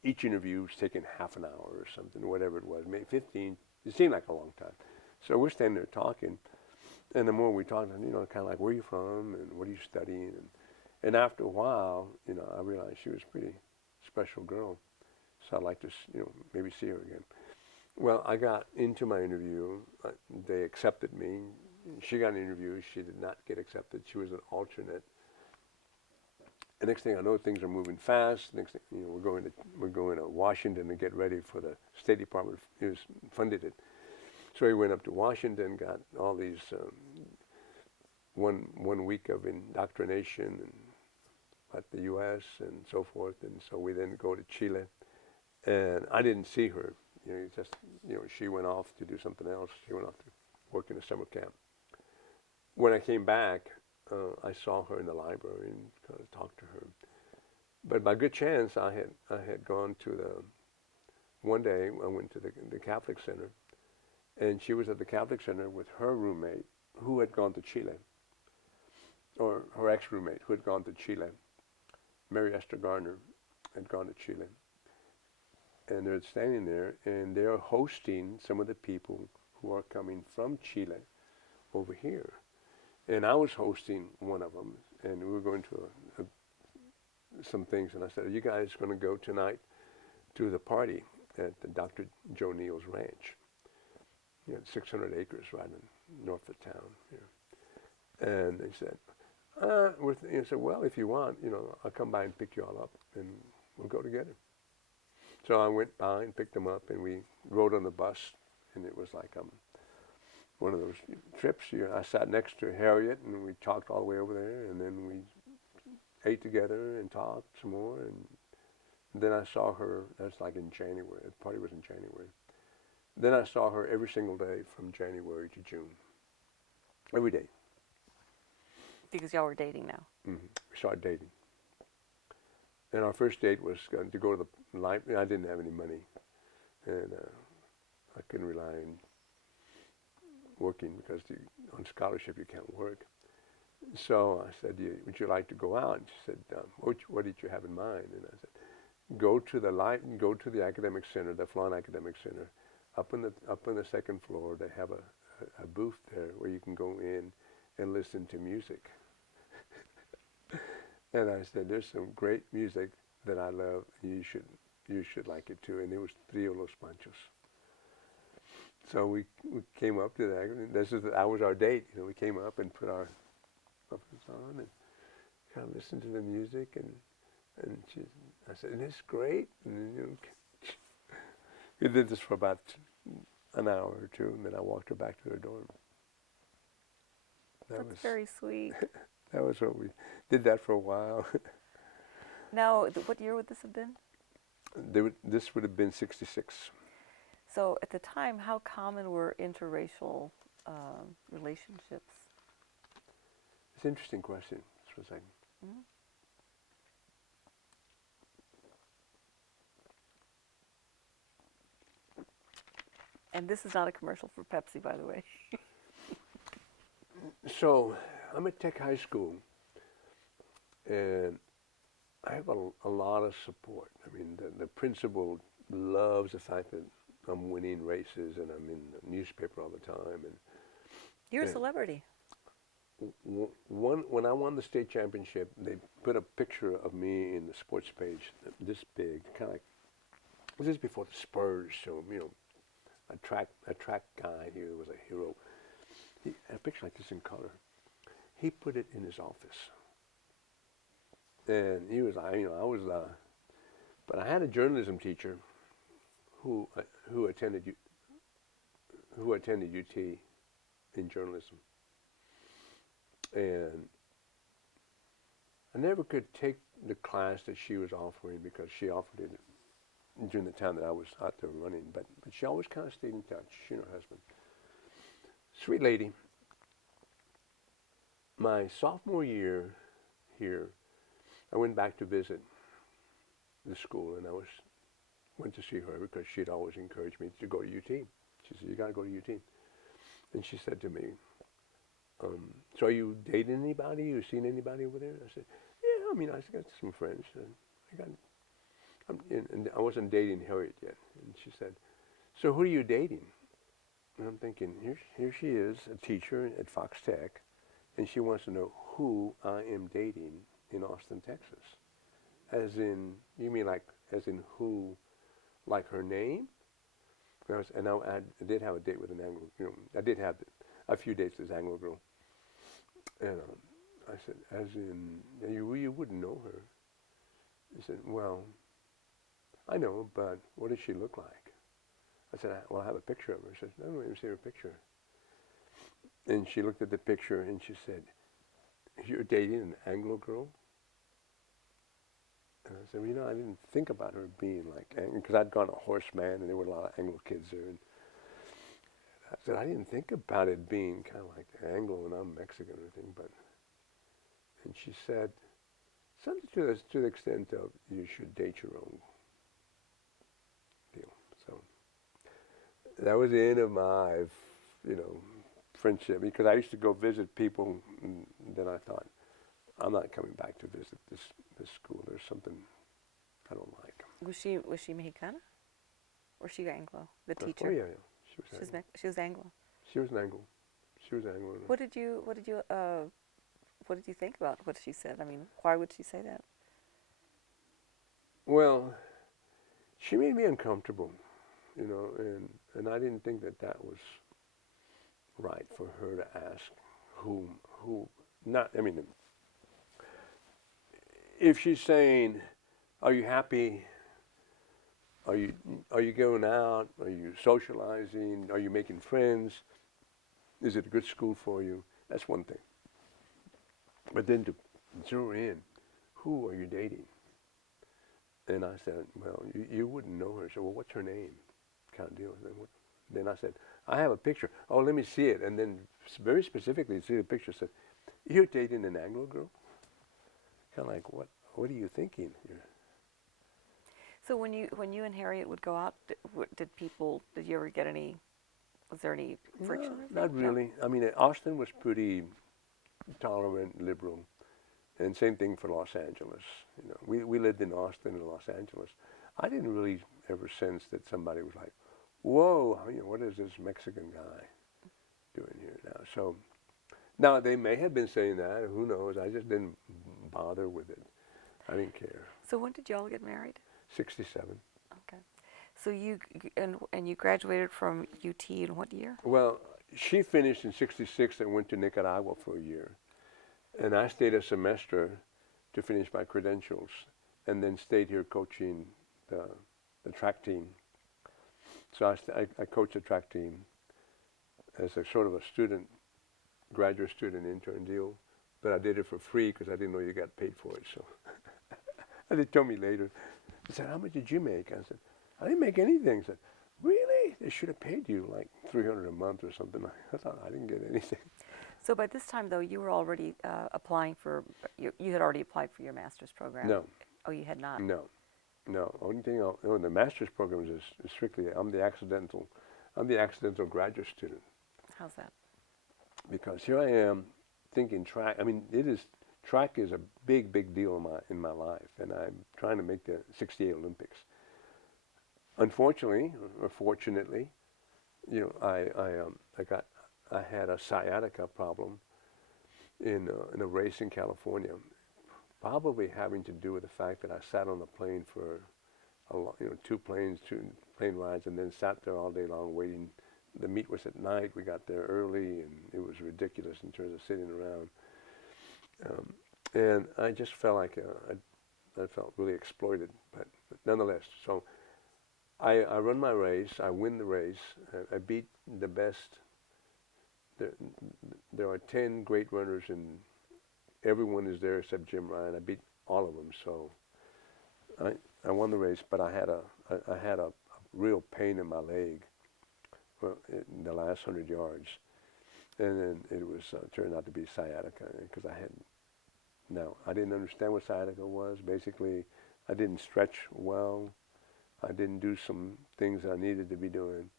each interview was taking half an hour or something, whatever it was, maybe 15. It seemed like a long time. So we're standing there talking, and the more we talked, you know, kind of like, where are you from, and what are you studying? And after a while, you know, I realized she was a pretty special girl. So I'd like to, you know, maybe see her again. Well, I got into my interview. They accepted me. She got an interview. She did not get accepted. She was an alternate. And next thing I know, things are moving fast. Next thing, you know, we're going to Washington to get ready for the State Department. It was funded it. So we went up to Washington, got all these one week of indoctrination at the U.S. and so forth. And so we then go to Chile. And I didn't see her. You know, just, you know, she went off to do something else. She went off to work in a summer camp. When I came back, I saw her in the library and kind of talked to her. But by good chance, I had gone to one day I went to the Catholic Center, and she was at the Catholic Center with her roommate who had gone to Chile, or her ex-roommate who had gone to Chile. Mary Esther Garner had gone to Chile. And they're standing there, and they're hosting some of the people who are coming from Chile over here. And I was hosting one of them, and we were going to some things. And I said, are you guys going to go tonight to the party at the Dr. Joe Neal's ranch? You know, 600 acres right in north of town here. And they said, I said, well, if you want, you know, I'll come by and pick you all up, and we'll go together. So I went by and picked them up, and we rode on the bus, and it was like one of those trips. I sat next to Harriet, and we talked all the way over there, and then we ate together and talked some more, and then I saw her. That's like in January. The party was in January. Then I saw her every single day from January to June. Every day. Because y'all were dating now. Mm-hmm. We started dating. And our first date was to go to the library. I didn't have any money, and I couldn't rely on working because on scholarship you can't work. So I said, would you like to go out? And she said, what did you have in mind? And I said, go to the academic center, the Flan Academic Center, up on the second floor. They have a booth there where you can go in and listen to music. And I said, there's some great music that I love, and you should like it too. And it was Trio Los Panchos. So we came up to that. That was our date. We came up and put our muffins on and kind of listened to the music. And I said, isn't this great? And we did this for about an hour or two, and then I walked her back to her dorm. That's very sweet. That was what we did that for a while. Now, what year would this have been? This would have been 1966. So at the time, how common were interracial relationships? It's an interesting question. Just for a second. Mm-hmm. And this is not a commercial for Pepsi, by the way. So I'm at Tech High School, and I have a lot of support. I mean, the principal loves the fact that I'm winning races and I'm in the newspaper all the time. And you're a celebrity. When I won the state championship, they put a picture of me in the sports page, this big, kind of like, this is before the Spurs, so, a track guy here was a hero. A picture like this in color. He put it in his office. And he was, but I had a journalism teacher who attended UT in journalism. And I never could take the class that she was offering because she offered it during the time that I was out there running. But she always kind of stayed in touch, she and her husband. Sweet lady. My sophomore year here, I went back to visit the school, and I went to see her because she'd always encouraged me to go to UT. She said, you got to go to UT. And she said to me, so are you dating anybody? You seen anybody over there? I said, yeah, I got some friends. And I wasn't dating Harriet yet. And she said, so who are you dating? And I'm thinking, here she is, a teacher at Fox Tech, and she wants to know who I am dating in Austin, Texas. As in, you mean as in who, like her name? And I did have a date with an Anglo, I did have a few dates with this Anglo girl. And I said, as in, you wouldn't know her. He said, well, I know, but what does she look like? I said, well, I have a picture of her. She said, I don't even see her picture. And she looked at the picture and she said, you're dating an Anglo girl? And I said, well, I didn't think about her being like Anglo, because I'd gone to Horseman and there were a lot of Anglo kids there. And I said, I didn't think about it being kind of like Anglo and I'm Mexican or anything, but, and she said, something to the extent of you should date your own deal. So that was the end of my, friendship, because I used to go visit people, and then I thought, I'm not coming back to visit this school. There's something I don't like. Was she Mexicana, or she Anglo? The teacher. Oh yeah. She was Anglo. She was Anglo. She was Anglo. What did you think about what she said? I mean, why would she say that? Well, she made me uncomfortable, and I didn't think that was right for her to ask if she's saying, are you happy? Are you going out? Are you socializing? Are you making friends? Is it a good school for you? That's one thing. But then to zero in, who are you dating? And I said, well, you wouldn't know her. So, well, what's her name? Kind of deal. Then I said, I have a picture. Oh, let me see it. And then very specifically, see the picture. Said, you're dating an Anglo girl? Kind of like, what are you thinking here? So when you and Harriet would go out, did you ever get any, was there any friction? No, not really. I mean, Austin was pretty tolerant, liberal. And same thing for Los Angeles. You know, we lived in Austin and Los Angeles. I didn't really ever sense that somebody was like, whoa, you know, what is this Mexican guy doing here now? So now they may have been saying that, who knows? I just didn't bother with it. I didn't care. So when did you all get married? 67. Okay. So you graduated from UT in what year? Well, she finished in 66 and went to Nicaragua for a year. And I stayed a semester to finish my credentials and then stayed here coaching the track team. So I coached the track team as a sort of a student, graduate student intern deal, but I did it for free because I didn't know you got paid for it. So and they told me later, they said, how much did you make? I said, I didn't make anything. I said, really? They should have paid you like $300 a month or something. I thought I didn't get anything. So by this time, though, you were already applying for, you had already applied for your master's program. No. Oh, you had not? No. Only thing, the master's program is strictly, I'm the accidental graduate student. How's that? Because here I am thinking track, I mean, track is a big deal in my life, and I'm trying to make the 68 Olympics. Unfortunately, or fortunately, you know, I had a sciatica problem in a race in California, probably having to do with the fact that I sat on the plane for two plane rides, and then sat there all day long waiting. The meet was at night. We got there early, and it was ridiculous in terms of sitting around. And I just felt like I felt really exploited, but nonetheless. So I run my race. I win the race. I beat the best. There are 10 great runners, and everyone is there except Jim Ryan. I beat all of them, so I won the race. But I had a real pain in my leg in the last 100 yards, and then it was turned out to be sciatica because I didn't understand what sciatica was. Basically, I didn't stretch well. I didn't do some things I needed to be doing.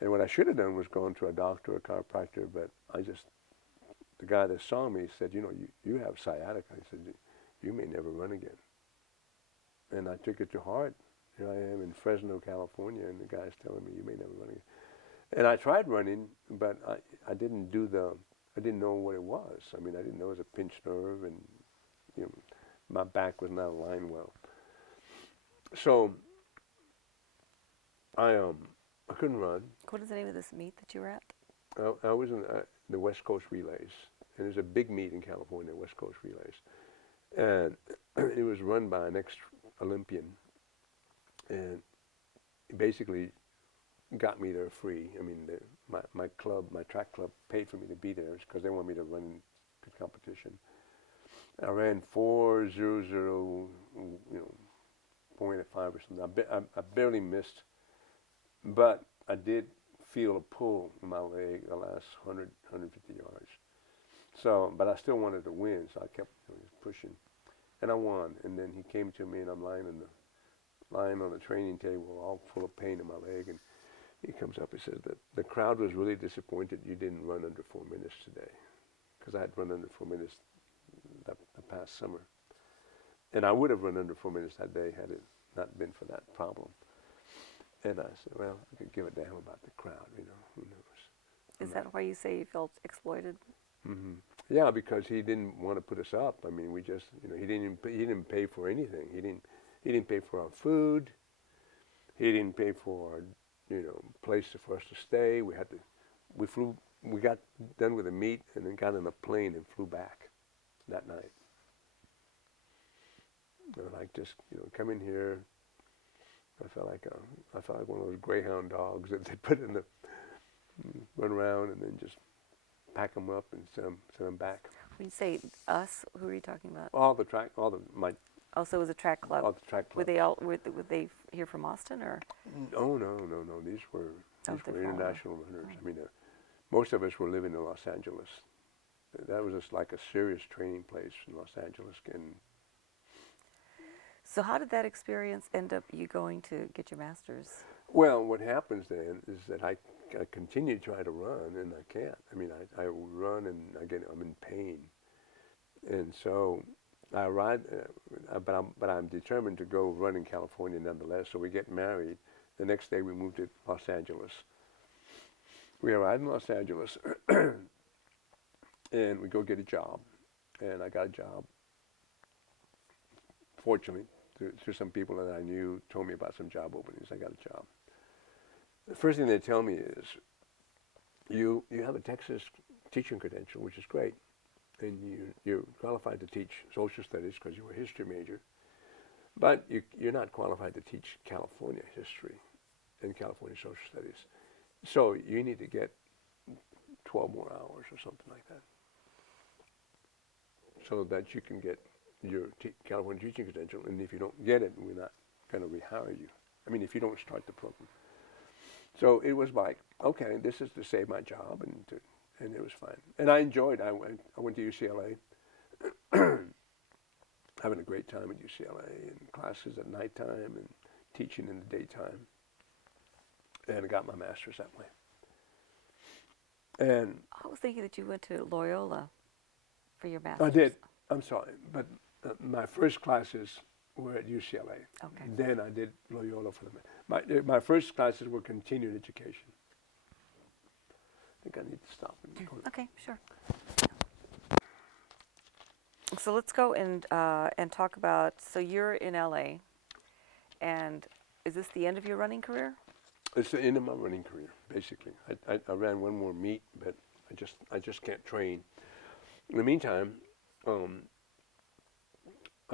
And what I should have done was gone to a doctor or a chiropractor, but the guy that saw me said, you have sciatica. He said, you may never run again. And I took it to heart. Here I am in Fresno, California, and the guy's telling me, you may never run again. And I tried running, but I didn't know what it was. I mean, I didn't know it was a pinched nerve, and my back was not aligned well. So I couldn't run. What is the name of this meet that you were at? I was in the West Coast Relays, and there's a big meet in California, West Coast Relays, and it was run by an ex-Olympian, and he basically got me there free. I mean, my track club paid for me to be there because they want me to run good competition. I ran 4:00, 4:05 or something. I barely missed, but I did feel a pull in my leg the last 150 yards. So, but I still wanted to win, so I kept pushing, and I won. And then he came to me, and I'm lying on the training table, all full of pain in my leg, and he comes up. He says that the crowd was really disappointed you didn't run under 4 minutes today, because I had run under 4 minutes the past summer, and I would have run under 4 minutes that day had it not been for that problem. And I said, well, I could give a damn about the crowd, who knows. Is that why you say you felt exploited? Mm-hmm. Yeah, because he didn't want to put us up. I mean, we just, he didn't pay for anything. He didn't pay for our food. He didn't pay for our, place for us to stay. We got done with the meet and then got on a plane and flew back that night. Just come in here. I felt like one of those greyhound dogs that they put in the run around and then just pack them up and send them back. When you say us, who are you talking about? All the my Also, it was a track club. all the track clubs. Were they here from Austin or? Oh no. These were they're international runners. I mean, most of us were living in Los Angeles. That was just like a serious training place in Los Angeles. And So how did that experience end up you going to get your master's? well, what happens then is that I continue to try to run and I can't. I mean, I run and I'm in pain, and so I ride, but I'm determined to go run in California nonetheless. So we get married. The next day we move to Los Angeles. We arrive in Los Angeles, and we go get a job, and I got a job. Fortunately, through some people that I knew told me about some job openings. I got a job. The first thing they tell me is, you have a Texas teaching credential, which is great, and you're qualified to teach social studies because you're a history major, but you're not qualified to teach California history and California social studies. So you need to get 12 more hours or something like that, so that you can get your California teaching credential. And if you don't get it, we're not going to rehire you. I mean, if you don't start the program. So it was like, okay, this is to save my job, and it was fine. And I enjoyed. I went to UCLA, having a great time at UCLA, and classes at nighttime and teaching in the daytime. And I got my master's that way. And I was thinking that you went to Loyola for your master's. I did. I'm sorry, but my first classes were at UCLA. Okay. Then I did Loyola for them. My first classes were continuing education. I think I need to stop. Okay, sure. So let's go and talk about. So you're in LA, and is this the end of your running career? It's the end of my running career, basically. I ran one more meet, but I just can't train. In the meantime, I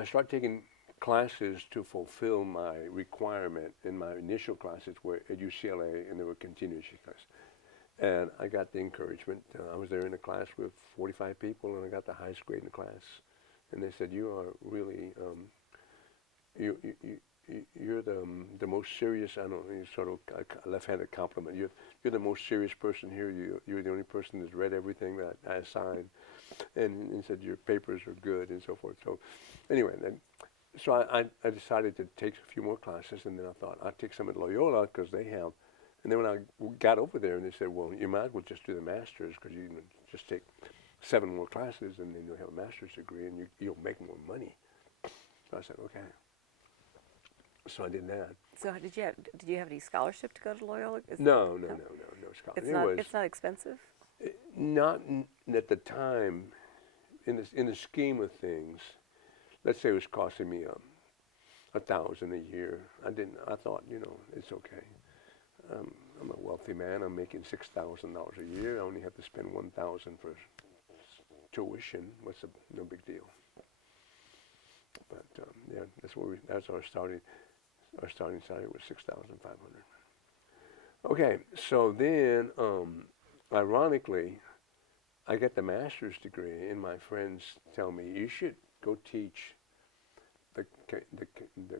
started taking classes to fulfill my requirement. In my initial classes were at UCLA, and they were continuation classes. And I got the encouragement. I was there in a class with 45 people, and I got the highest grade in the class. And they said, "You are really, you're the most serious." I don't know, sort of a left-handed compliment. You're the most serious person here. You're the only person that's read everything that I assigned, and said your papers are good and so forth. So, anyway, so I decided to take a few more classes, and then I thought I'd take some at Loyola because they have. And then when I got over there, and they said, "Well, you might as well just do the master's because you can just take 7 more classes, and then you'll have a master's degree, and you'll make more money." So I said, "Okay." So I did that. So did you have any scholarship to go to Loyola? No scholarship. It's not expensive. Not at the time. In the scheme of things, let's say it was costing me $1,000 a year. I thought, it's okay. I'm a wealthy man. I'm making $6,000 a year. I only have to spend $1,000 for tuition. No big deal. But yeah, that's our starting salary was $6,500. Okay, so then ironically, I get the master's degree, and my friends tell me you should go teach. The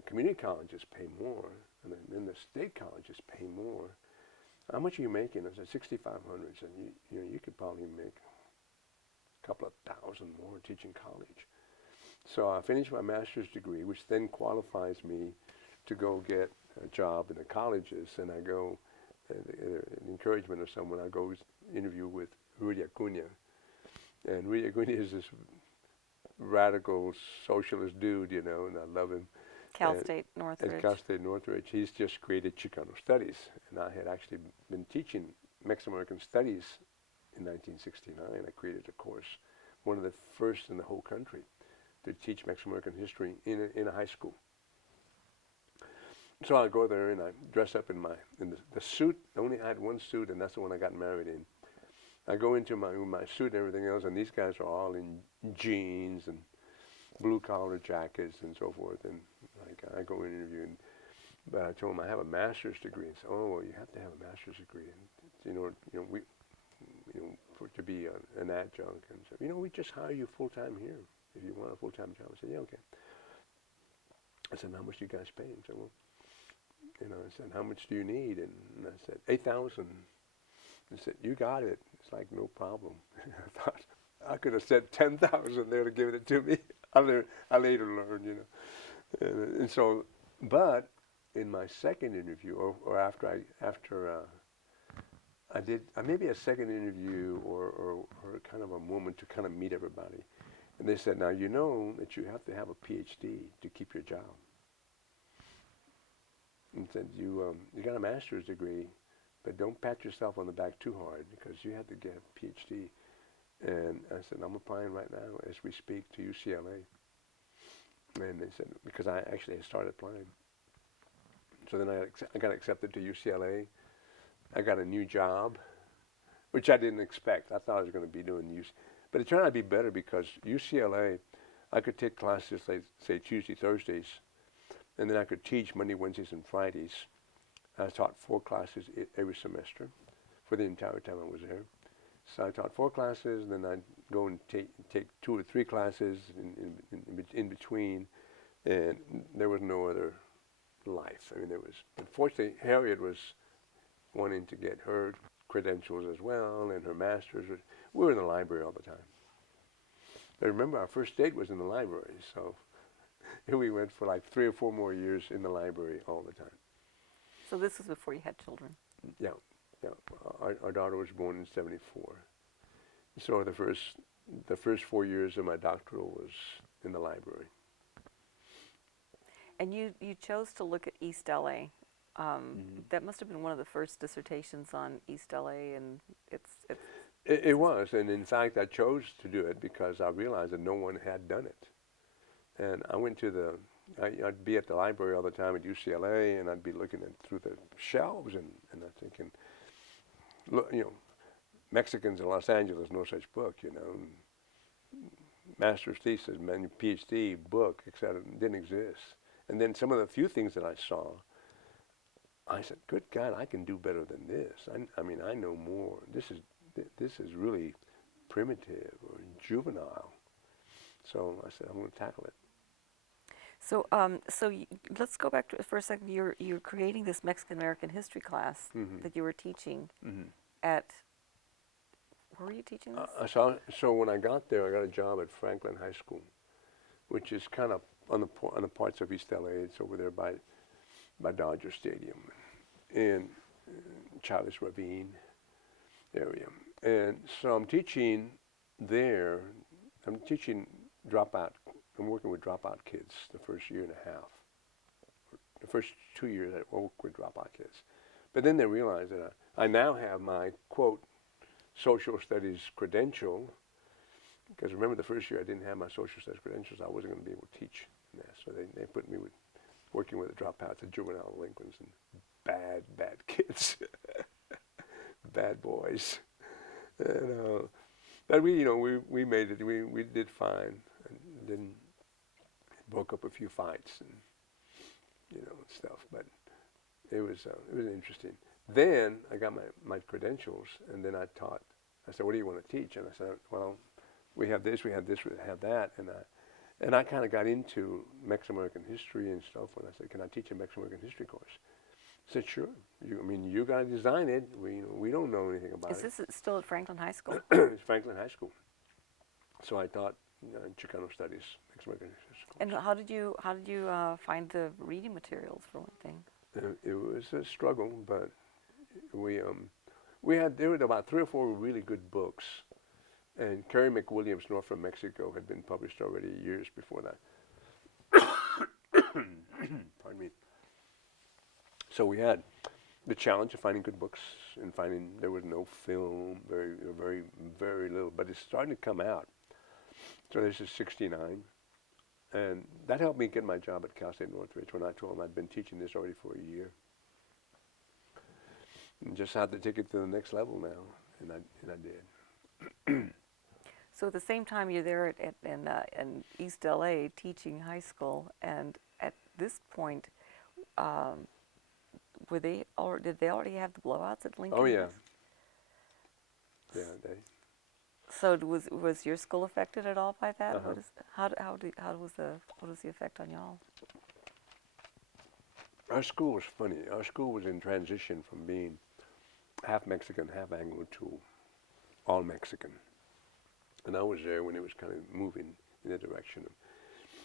community colleges pay more, and then the state colleges pay more. How much are you making? I said $6,500. I said you could probably make a couple of thousand more teaching college. So I finished my master's degree, which then qualifies me to go get a job in the colleges. And I go, an encouragement of someone, I go interview with Rudy Acuna. And Rudy Acuna is this radical socialist dude, and I love him. Cal State Northridge. At Cal State Northridge. He's just created Chicano Studies. And I had actually been teaching Mexican American Studies in 1969. I created a course, one of the first in the whole country to teach Mexican American history in a high school. So I go there and I dress up in the suit. I only had one suit, and that's the one I got married in. I go into my suit and everything else, and these guys are all in jeans and blue collar jackets and so forth. And I go and interview, but I told them I have a master's degree. And said, "Oh, well, you have to have a master's degree, and to be an adjunct. And said, we just hire you full-time here if you want a full-time job. I said, yeah, okay. I said, how much do you guys pay? He said, well, I said, how much do you need? And I said, 8,000. He said, you got it. It's like, no problem. I thought I could have said 10,000 there to give it to me. I later learned, and so, but in my second interview, or after I did maybe a second interview or kind of a moment to kind of meet everybody, and they said, now you know that you have to have a PhD to keep your job. And said you got a master's degree, but don't pat yourself on the back too hard because you have to get a PhD. And I said, I'm applying right now as we speak to UCLA. And they said, because I actually had started applying. So then I got accepted to UCLA. I got a new job, which I didn't expect. I thought I was going to be doing but it turned out to be better because UCLA, I could take classes, say Tuesday, Thursdays, and then I could teach Monday, Wednesdays, and Fridays. I taught 4 classes every semester for the entire time I was there. So I taught 4 classes, and then I'd go and take 2 or 3 classes in between, and there was no other life. I mean, unfortunately, Harriet was wanting to get her credentials as well, and her master's. We were in the library all the time. I remember our first date was in the library, so we went for like 3 or 4 more years in the library all the time. So this was before you had children? Yeah. Our daughter was born in '74. So the first 4 years of my doctoral was in the library. And you chose to look at East LA. That must have been one of the first dissertations on East LA, and It was, and in fact, I chose to do it because I realized that no one had done it. And I went to I'd be at the library all the time at UCLA, and I'd be looking through the shelves, and I'm thinking, look, Mexicans in Los Angeles, no such book, master's thesis, PhD book, etc., didn't exist. And then some of the few things that I saw, I said, good God, I can do better than this. I mean, I know more. This is really primitive or juvenile. So I said, I'm going to tackle it. So, let's go back for a second. You're creating this Mexican American history class that you were teaching at. Where were you teaching this? So when I got there, I got a job at Franklin High School, which is kind of on the parts of East LA. It's over there by Dodger Stadium, in Chavez Ravine area. And so I'm teaching there. I'm teaching dropout. I'm working with dropout kids the first year and a half. The first 2 years I work with dropout kids. But then they realized that I now have my, quote, social studies credential, because remember the first year I didn't have my social studies credentials, I wasn't going to be able to teach that. So they put me with working with the dropouts, the juvenile delinquents, and bad kids, bad boys. And, but we made it. We did fine, and then broke up a few fights and stuff. But it was interesting. Then I got my credentials, and then I taught. I said, "What do you want to teach?" And I said, "Well, we have this, we have that." And I kind of got into Mexican American history and stuff. When I said, "Can I teach a Mexican American history course?" I said, "Sure. You got to design it. We don't know anything about it." Is this still at Franklin High School? It's Franklin High School. So I taught Chicano studies, Mexican American history course. And how did you find the reading materials for one thing? It was a struggle, but there were about 3 or 4 really good books, and Carrie McWilliams' North from Mexico had been published already years before that. Pardon me. So we had the challenge of finding good books and finding there was no film, very little, but it's starting to come out. So this is 69, and that helped me get my job at Cal State Northridge when I told them I'd been teaching this already for a year. And just had to take it to the next level now, and I did. So at the same time, you're there in East LA teaching high school, and at this point, did they already have the blowouts at Lincoln? Oh yeah. Yeah, So was your school affected at all by that? Uh-huh. What was the effect on y'all? Our school was funny. Our school was in transition from being half Mexican, half Anglo to all Mexican. And I was there when it was kind of moving in that direction.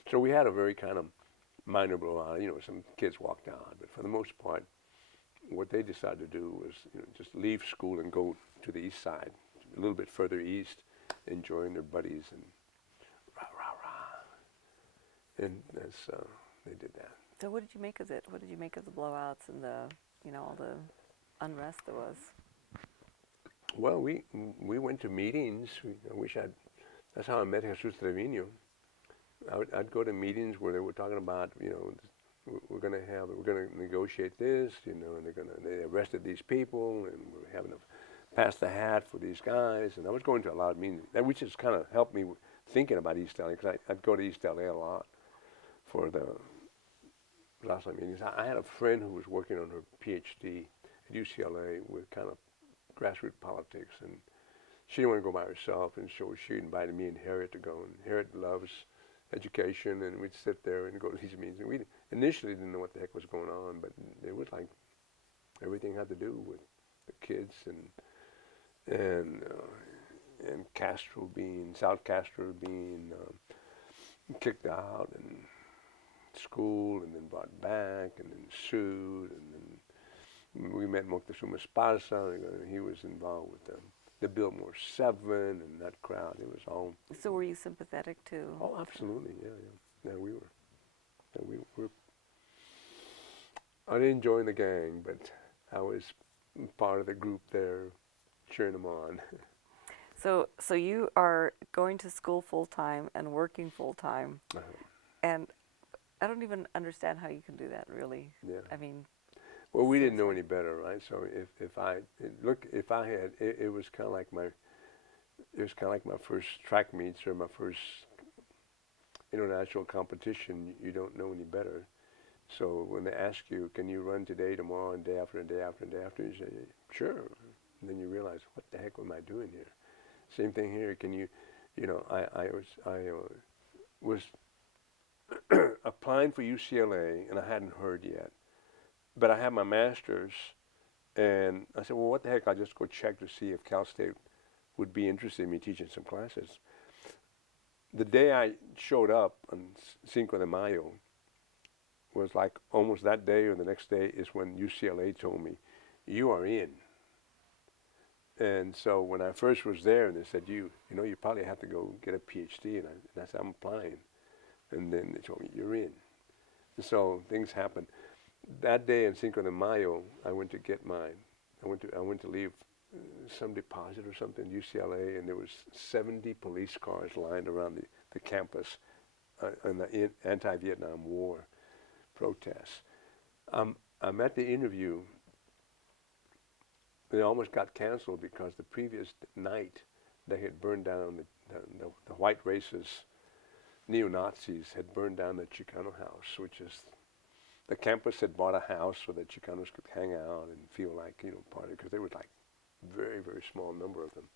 So we had a very kind of minor blowout. Some kids walked out, but for the most part, what they decided to do was just leave school and go to the east side, a little bit further east, and join their buddies and rah, rah, rah. And they did that. So what did you make of it? What did you make of the blowouts and all the unrest there was? Well, we went to meetings. That's how I met Jesus Trevino. I'd go to meetings where they were talking about, we're going to negotiate this, and they arrested these people, and we're having to pass the hat for these guys. And I was going to a lot of meetings, which just kind of helped me thinking about East LA, because I'd go to East LA a lot for the last meetings. I had a friend who was working on her PhD at UCLA with kind of grassroots politics, and she didn't want to go by herself, and so she invited me and Harriet to go. And Harriet loves education, and we'd sit there and go to these meetings. And we initially didn't know what the heck was going on, but it was like everything had to do with the kids and South Castro being kicked out, and school, and then brought back, and then sued, and then we met Moctezuma Esparza, and he was involved with the Biltmore 7 and that crowd. It was all. So were you sympathetic to? Oh, absolutely, yeah. We were. I didn't join the gang, but I was part of the group there, cheering them on. So you are going to school full time and working full time, and I don't even understand how you can do that, really. Yeah. I mean. Well, we didn't know any better, right? So it was kind of like my first track meets or my first international competition. You don't know any better. So when they ask you, can you run today, tomorrow, and day after, and day after, and day after, you say, sure. And then you realize, what the heck am I doing here? Same thing here. Can you, I was applying for UCLA, and I hadn't heard yet. But I had my master's, and I said, well, what the heck, I'll just go check to see if Cal State would be interested in me teaching some classes. The day I showed up on Cinco de Mayo was like almost that day or the next day is when UCLA told me, you are in. And so when I first was there, and they said, you probably have to go get a PhD, and I said, I'm applying. And then they told me, you're in. And so things happened. That day in Cinco de Mayo, I went to leave some deposit or something in UCLA, and there was 70 police cars lined around the campus in the anti-Vietnam War protests. I'm at the interview. They almost got canceled because the previous night they had burned down the white racist neo-Nazis had burned down the Chicano house, which is. The campus had bought a house so that Chicanos could hang out and feel like, part of it, because there was like very, very small number of them.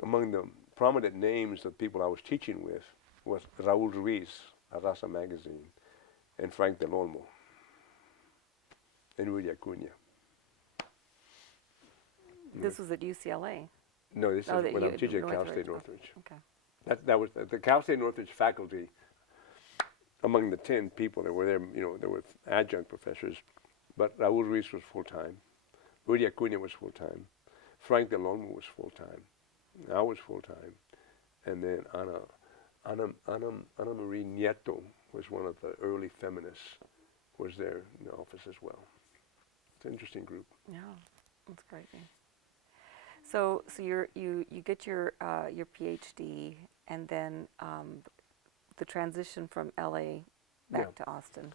Among the prominent names of people I was teaching with was Raúl Ruiz, Raza Magazine, and Frank Del Olmo, and Rudy Acuña. This was at UCLA? No, this is when I'm teaching at Cal State Northridge. Okay. That was the Cal State Northridge faculty. Among the 10 people that were there, there were adjunct professors, but Raúl Ruiz was full-time. Rudy Acuña was full-time. Frank Del Olmo was full-time. I was full-time. And then Ana Marie Nieto was one of the early feminists, was there in the office as well. It's an interesting group. Yeah, that's great. So you get your PhD, and then the transition from LA back to Austin.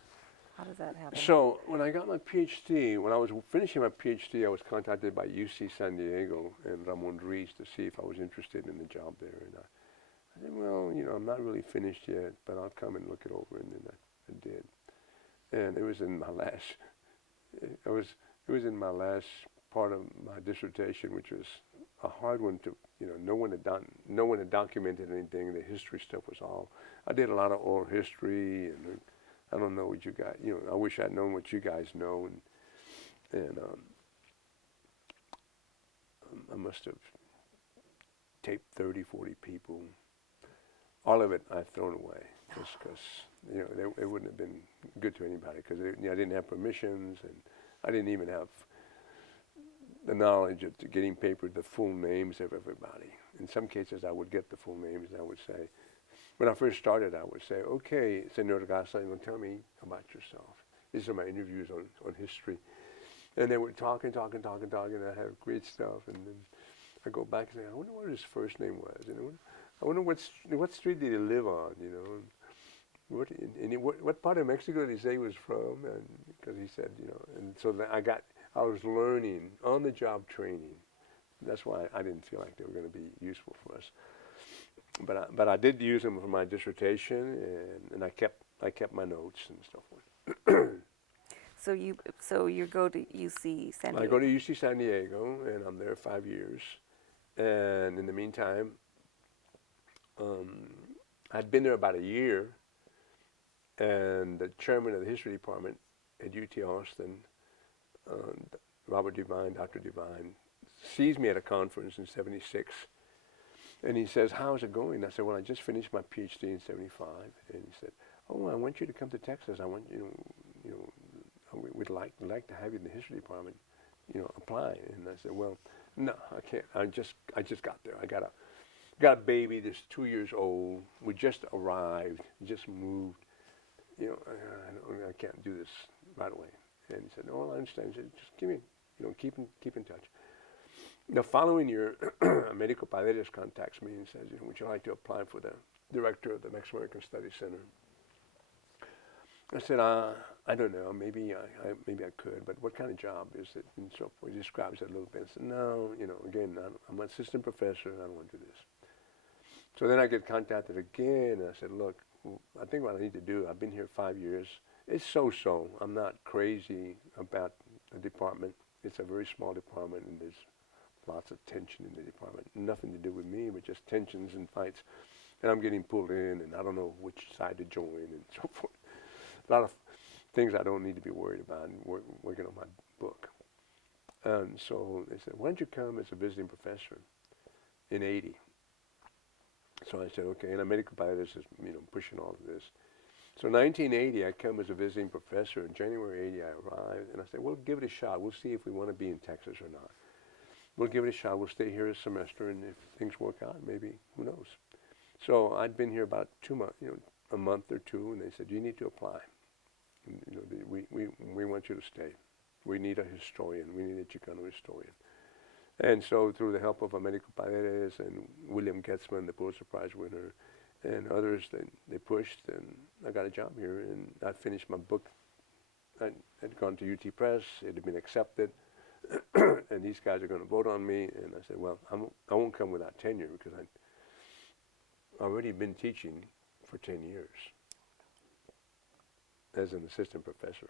How does that happen? So when I got my PhD, when I was finishing my PhD, I was contacted by UC San Diego and Ramon Ruiz to see if I was interested in the job there. And I said, well, I'm not really finished yet, but I'll come and look it over. And then I did. And it was in my last, it was in my last part of my dissertation, which was a hard one to, no one had documented anything. The history stuff was all. I did a lot of oral history, and I don't know what you guys, I wish I'd known what you guys know, and I must have taped 30, 40 people. All of it I've thrown away just because, it wouldn't have been good to anybody because I didn't have permissions, and I didn't even have the knowledge of getting papered the full names of everybody. In some cases, I would get the full names, and I would say, when I first started, I would say, okay, Senor Garza, tell me about yourself. These are my interviews on history. And they were talking, and I had great stuff, and then I go back and say, I wonder what his first name was, I wonder what street did he live on, what part of Mexico did he say he was from, and because he said, and so then I was learning on-the-job training. That's why I didn't feel like they were going to be useful for us. But I did use them for my dissertation, and I kept my notes and stuff like that. So you go to UC San Diego. I go to UC San Diego, and I'm there 5 years. And in the meantime, I'd been there about a year, and the chairman of the history department at UT Austin, Robert Devine, Dr. Devine, sees me at a conference in '76, and he says, "How's it going?" I said, "Well, I just finished my PhD in '75," and he said, "Oh, I want you to come to Texas. I want we'd like to have you in the history department, apply." And I said, "Well, no, I can't. I just got there. I got a baby that's 2 years old. We just arrived, just moved. I can't do this right away." And he said, "No, I understand." He said, "Just give me, keep in touch." The following year, Americo Paredes contacts me and says, "Would you like to apply for the director of the Mexican American Studies Center?" I said, "I don't know. Maybe I could, but what kind of job is it?" And so forth. He describes it a little bit. I said, "No, again, I'm an assistant professor, and I don't want to do this." So then I get contacted again, and I said, "Look, I think what I need to do, I've been here 5 years. It's so-so. I'm not crazy about the department. It's a very small department, and there's lots of tension in the department. Nothing to do with me, but just tensions and fights. And I'm getting pulled in, and I don't know which side to join, and so forth. A lot of things I don't need to be worried about, and working on my book." And so they said, "Why don't you come as a visiting professor in '80? So I said, "Okay." And Americo Paredes is, pushing all of this. So 1980, I come as a visiting professor. In January '80, I arrived, and I said, "We'll give it a shot. We'll see if we want to be in Texas or not. We'll give it a shot. We'll stay here a semester, and if things work out, maybe, who knows?" So I'd been here about 2 months, a month or two, and they said, "You need to apply. We want you to stay. We need a historian. We need a Chicano historian." And so through the help of Americo Paredes and William Getzman, the Pulitzer Prize winner, and others, they pushed, and I got a job here, and I finished my book. I had gone to UT Press. It had been accepted, and these guys are going to vote on me. And I said, "Well, I won't come without tenure because I've already been teaching for 10 years as an assistant professor.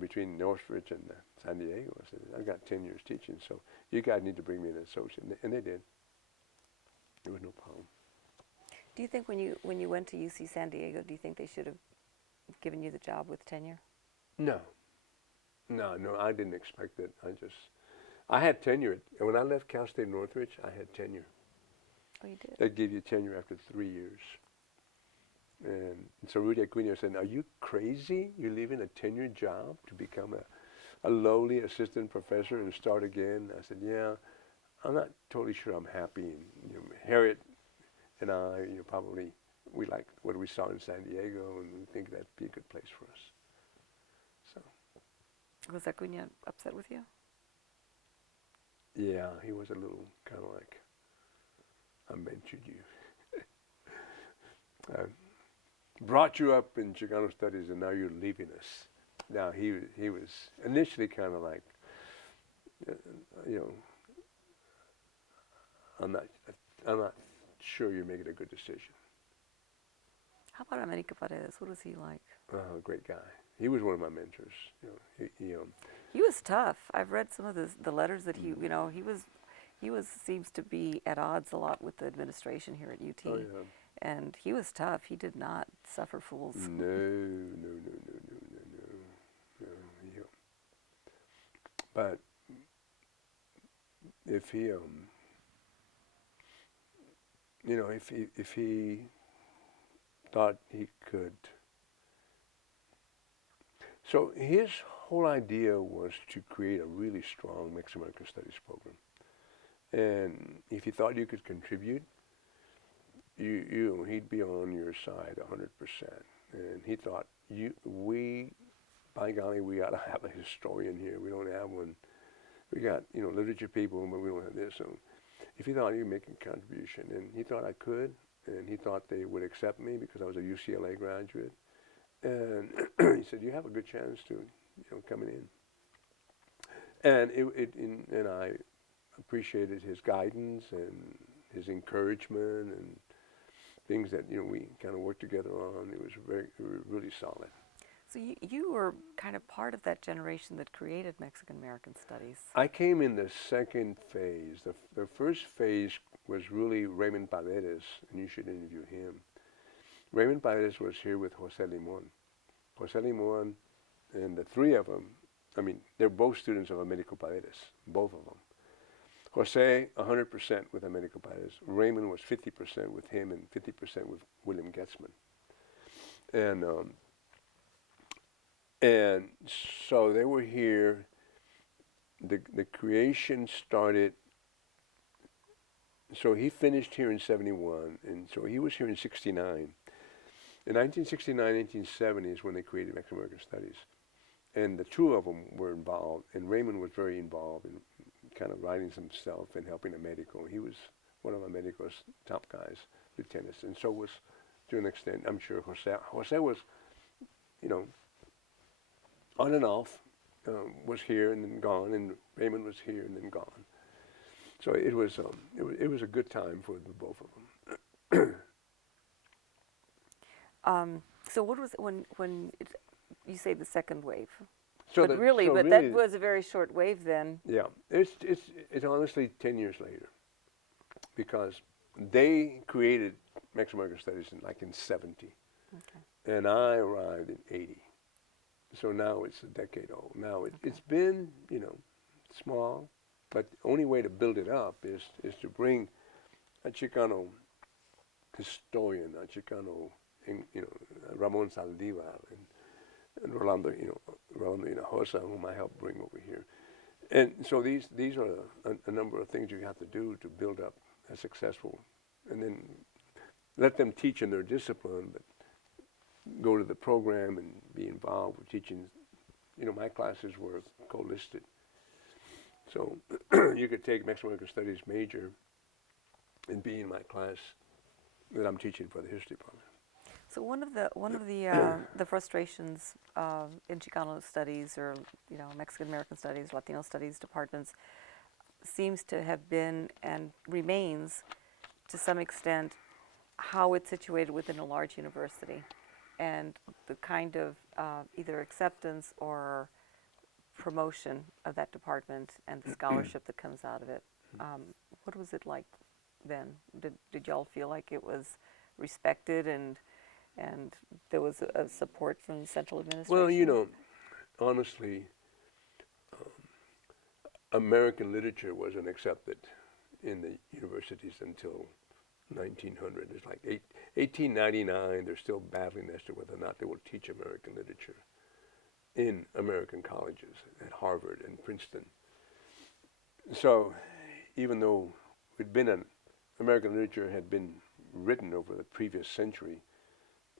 Between Northridge and San Diego, I said, I've got 10 years teaching, so you guys need to bring me an associate." And they did. There was no problem. Do you think when you went to UC San Diego, do you think they should have given you the job with tenure? No, I didn't expect it. I had tenure. And when I left Cal State Northridge, I had tenure. Oh, you did? They gave you tenure after 3 years. And so Rudy Acuña said, "Are you crazy? You're leaving a tenured job to become a lowly assistant professor and start again?" I said, "Yeah, I'm not totally sure I'm happy." And Harriet and I, probably we like what we saw in San Diego, and we think that'd be a good place for us. So. Was Acuña upset with you? Yeah, he was a little kind of like, "I mentored you. I brought you up in Chicano studies, and now you're leaving us." Now he was initially kind of like, I'm not sure you're making a good decision. How about Americo Paredes? What was he like? Great guy. He was one of my mentors. He was tough. I've read some of the letters that he was He seems to be at odds a lot with the administration here at UT. Oh, yeah. And he was tough. He did not suffer fools. No, no, no, no, no, no, no. No, yeah. But if he, if he thought he could. So his whole idea was to create a really strong Mexican American Studies program. And if he thought you could contribute, he'd be on your side 100%. And he thought, by golly, we ought to have a historian here. We don't have one. We got, literature people, but we don't have this. So if he thought he could make a contribution, and he thought I could, and he thought they would accept me because I was a UCLA graduate, and he said, you have a good chance to, coming in. And I appreciated his guidance and his encouragement and things that, we kind of worked together on. It was really solid. So you were kind of part of that generation that created Mexican American Studies. I came in the second phase. The first phase was really Raymond Paredes, and you should interview him. Raymond Paredes was here with Jose Limon. Jose Limon and the three of them, they're both students of Americo Paredes, both of them. Jose, 100% with Americo Paredes. Raymond was 50% with him and 50% with William Getzman. And so they were here. The creation started. So he finished here in 71, and so he was here in 69. In 1969, 1970 is when they created Mexican American Studies. And the two of them were involved, and Raymond was very involved in kind of writing some stuff and helping Americo. He was one of Americo's top guys, lieutenants, and so was, to an extent, I'm sure, Jose. Jose was, on and off, was here and then gone, and Raymond was here and then gone. So it was a good time for the both of them. So what was when you say the second wave? So that was a very short wave then. Yeah, it's honestly 10 years later, because they created Mexican American Studies in 70, okay, and I arrived in 80. So now it's a decade old. Now it's been, small, but the only way to build it up is to bring a Chicano historian, a Chicano, Ramon Saldivar and Rolando, Rolando Hinojosa, whom I helped bring over here. And so these are a number of things you have to do to build up a successful, and then let them teach in their discipline, but go to the program and be involved with teaching. My classes were co-listed. So you could take Mexican American Studies major and be in my class that I'm teaching for the history program. So one of the frustrations in Chicano studies or Mexican American studies, Latino studies departments seems to have been and remains to some extent how it's situated within a large university and the kind of either acceptance or promotion of that department and the scholarship that comes out of it. What was it like then? Did y'all feel like it was respected and there was a support from central administration? Well, honestly, American literature wasn't accepted in the universities until 1900. It's like 1899, they're still battling as to whether or not they will teach American literature in American colleges at Harvard and Princeton. So even though American literature had been written over the previous century,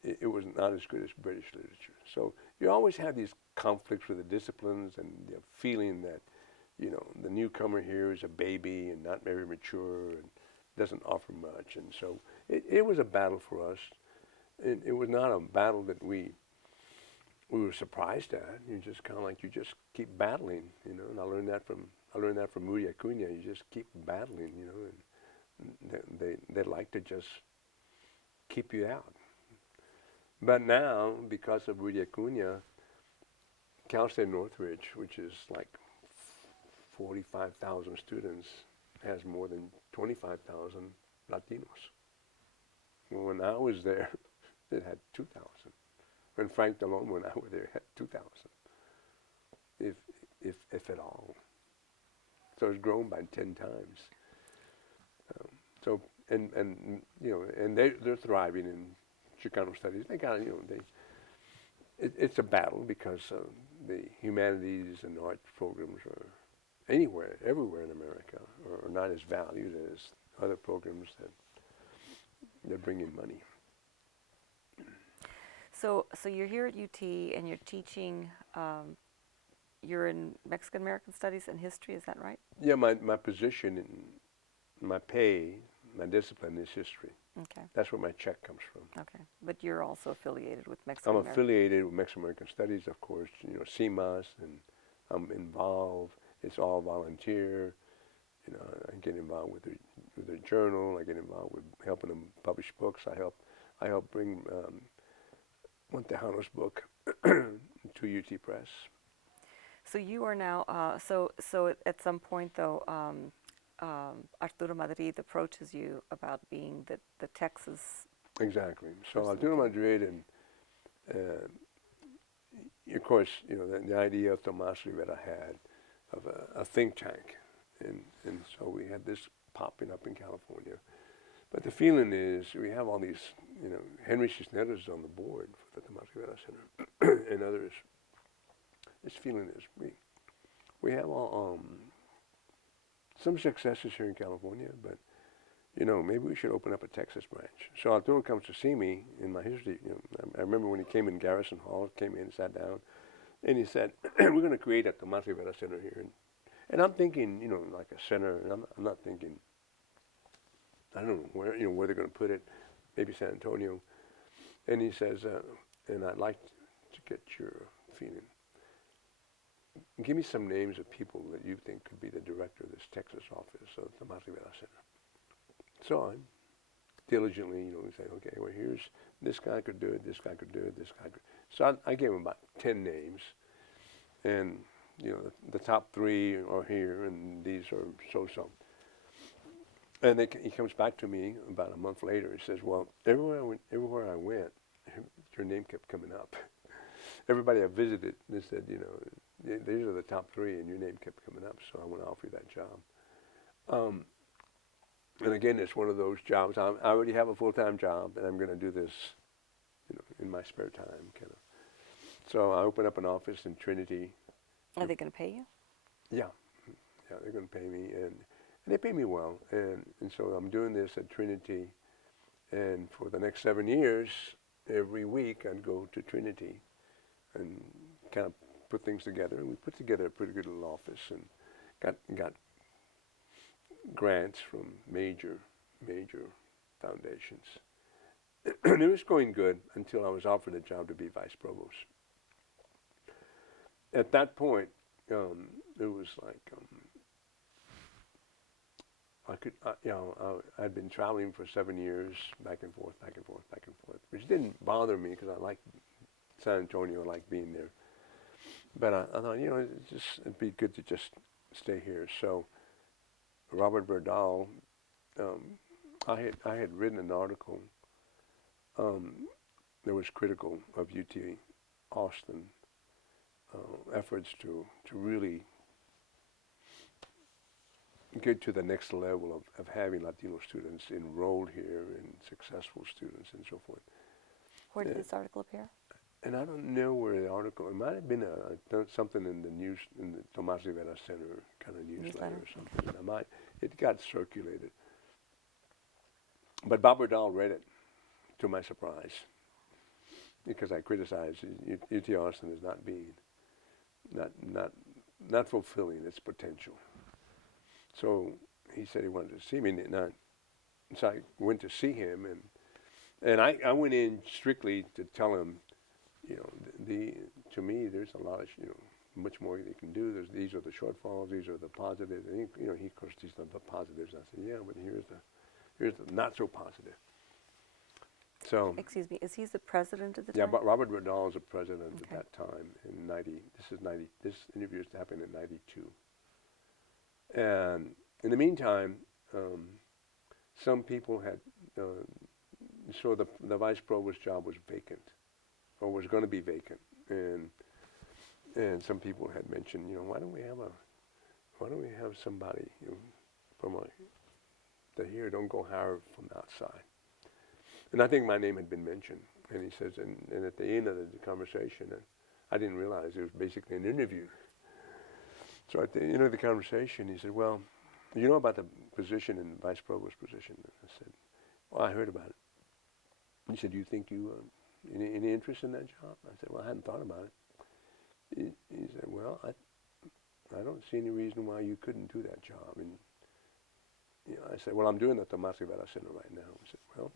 it was not as good as British literature. So you always have these conflicts with the disciplines and the feeling that, the newcomer here is a baby and not very mature and doesn't offer much. And so it was a battle for us. It was not a battle that we were surprised at. You just kind of you just keep battling, and I learned that from Rudy Acuna. You just keep battling, and they like to just keep you out. But now, because of Rudy Acuna, Cal State Northridge, which is like 45,000 students, has more than 25,000 Latinos. Well, when I was there, it had 2,000. When Frank Delon, when I was there, it had 2,000, if at all. So it's grown by 10 times. So and you know, and they're thriving in Chicano studies. They got, you know, it's a battle because the humanities and arts programs are everywhere in America are not as valued as other programs that bring in money. So you're here at UT and you're teaching. You're in Mexican American Studies and History. Is that right? Yeah, my position, my pay, my discipline is history. Okay. That's where my check comes from. Okay, but you're also affiliated with Mexican I'm American. affiliated with Mexican American Studies, of course. You know, CMAS, and I'm involved. It's all volunteer. You know, I get involved with their journal. I get involved with helping them publish books. I help bring Montejanos book to UT Press. So you are now. So at some point though, Arturo Madrid approaches you about being the Texas. Exactly. So Arturo Madrid and of course, you know, the idea of Tomás Rivera had of a think tank, and so we had this popping up in California. But the feeling is we have all these, you know, Henry Cisneros is on the board for the Tomás Rivera Center and others. This feeling is we have all some successes here in California, but you know, maybe we should open up a Texas branch. So Arturo comes to see me in my history. You know, I remember when he came in Garrison Hall, came in, sat down, and he said, "We're going to create a Tomás Rivera Center here." And I'm thinking, you know, like a center, and I'm not thinking, I don't know where, you know, where they're going to put it, maybe San Antonio. And he says, and I'd like to get your feeling. Give me some names of people that you think could be the director of this Texas office of the Tomás Rivera Center. So I diligently, you know, say, okay, well, here's, this guy could do it, this guy could do it, this guy could. So I gave him about 10 names. And, you know, the top 3 are here, and these are so-so. And he comes back to me about a month later. He says, well, everywhere I went, your name kept coming up. Everybody I visited, they said, you know, these are the top 3, and your name kept coming up, so I want to offer you that job. And again, it's one of those jobs. I already have a full-time job, and I'm going to do this, you know, in my spare time, kind of. So I open up an office in Trinity. Are they going to pay you? Yeah, they're going to pay me, and they pay me well. And so I'm doing this at Trinity, and for the next 7 years, every week I'd go to Trinity and kind of put things together. And we put together a pretty good little office, and got grants from major foundations. And it was going good until I was offered a job to be vice provost. At that point, it was like I'd been traveling for 7 years, back and forth, which didn't bother me because I liked San Antonio, I liked being there. But I thought, you know, it'd be good to just stay here. So Robert Berdal, I had written an article that was critical of UT Austin efforts to really get to the next level of having Latino students enrolled here and successful students and so forth. Where did this article appear? And I don't know where the article, it might have been something in the news, in the Tomás Rivera Center kind of newsletter or something. Okay. It got circulated. But Bob Berdal read it, to my surprise, because I criticized UT Austin as not fulfilling its potential. So he said he wanted to see me, so I went to see him, and I went in strictly to tell him, you know, to me there's a lot of, you know, much more they can do. These are the shortfalls, these are the positives. And he, you know, of course, these are the positives. I said, yeah, but here's the not so positive. So. Excuse me, is he the president at the time? Yeah, but Robert Berdal was the president at that time in 90. This interview happened in 92. And in the meantime, some people had, so the vice provost job was vacant, or was going to be vacant, and some people had mentioned, why don't we have somebody from here, don't go hire from outside. And I think my name had been mentioned, and he says, and at the end of the conversation, I didn't realize it was basically an interview. So at the end of the conversation, he said, well, you know about the position in the vice provost position? And I said, well, I heard about it. He said, do you think you, any interest in that job? I said, well, I hadn't thought about it. He said, well, I don't see any reason why you couldn't do that job. And I said, well, I'm doing the Tomás Rivera Center right now. He said, well,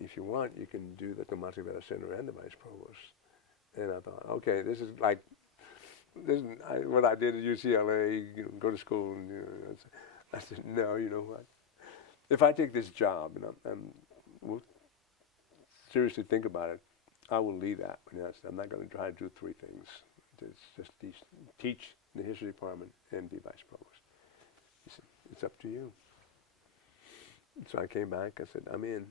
if you want, you can do the Tomás Rivera Center and the vice provost. And I thought, okay, this is what I did at UCLA, go to school. And, I said, no, you know what? If I take this job and we'll seriously think about it, I will leave that. I'm not going to try to do three things. It's just teach in the history department and be vice provost. He said, it's up to you. So I came back. I said, I'm in.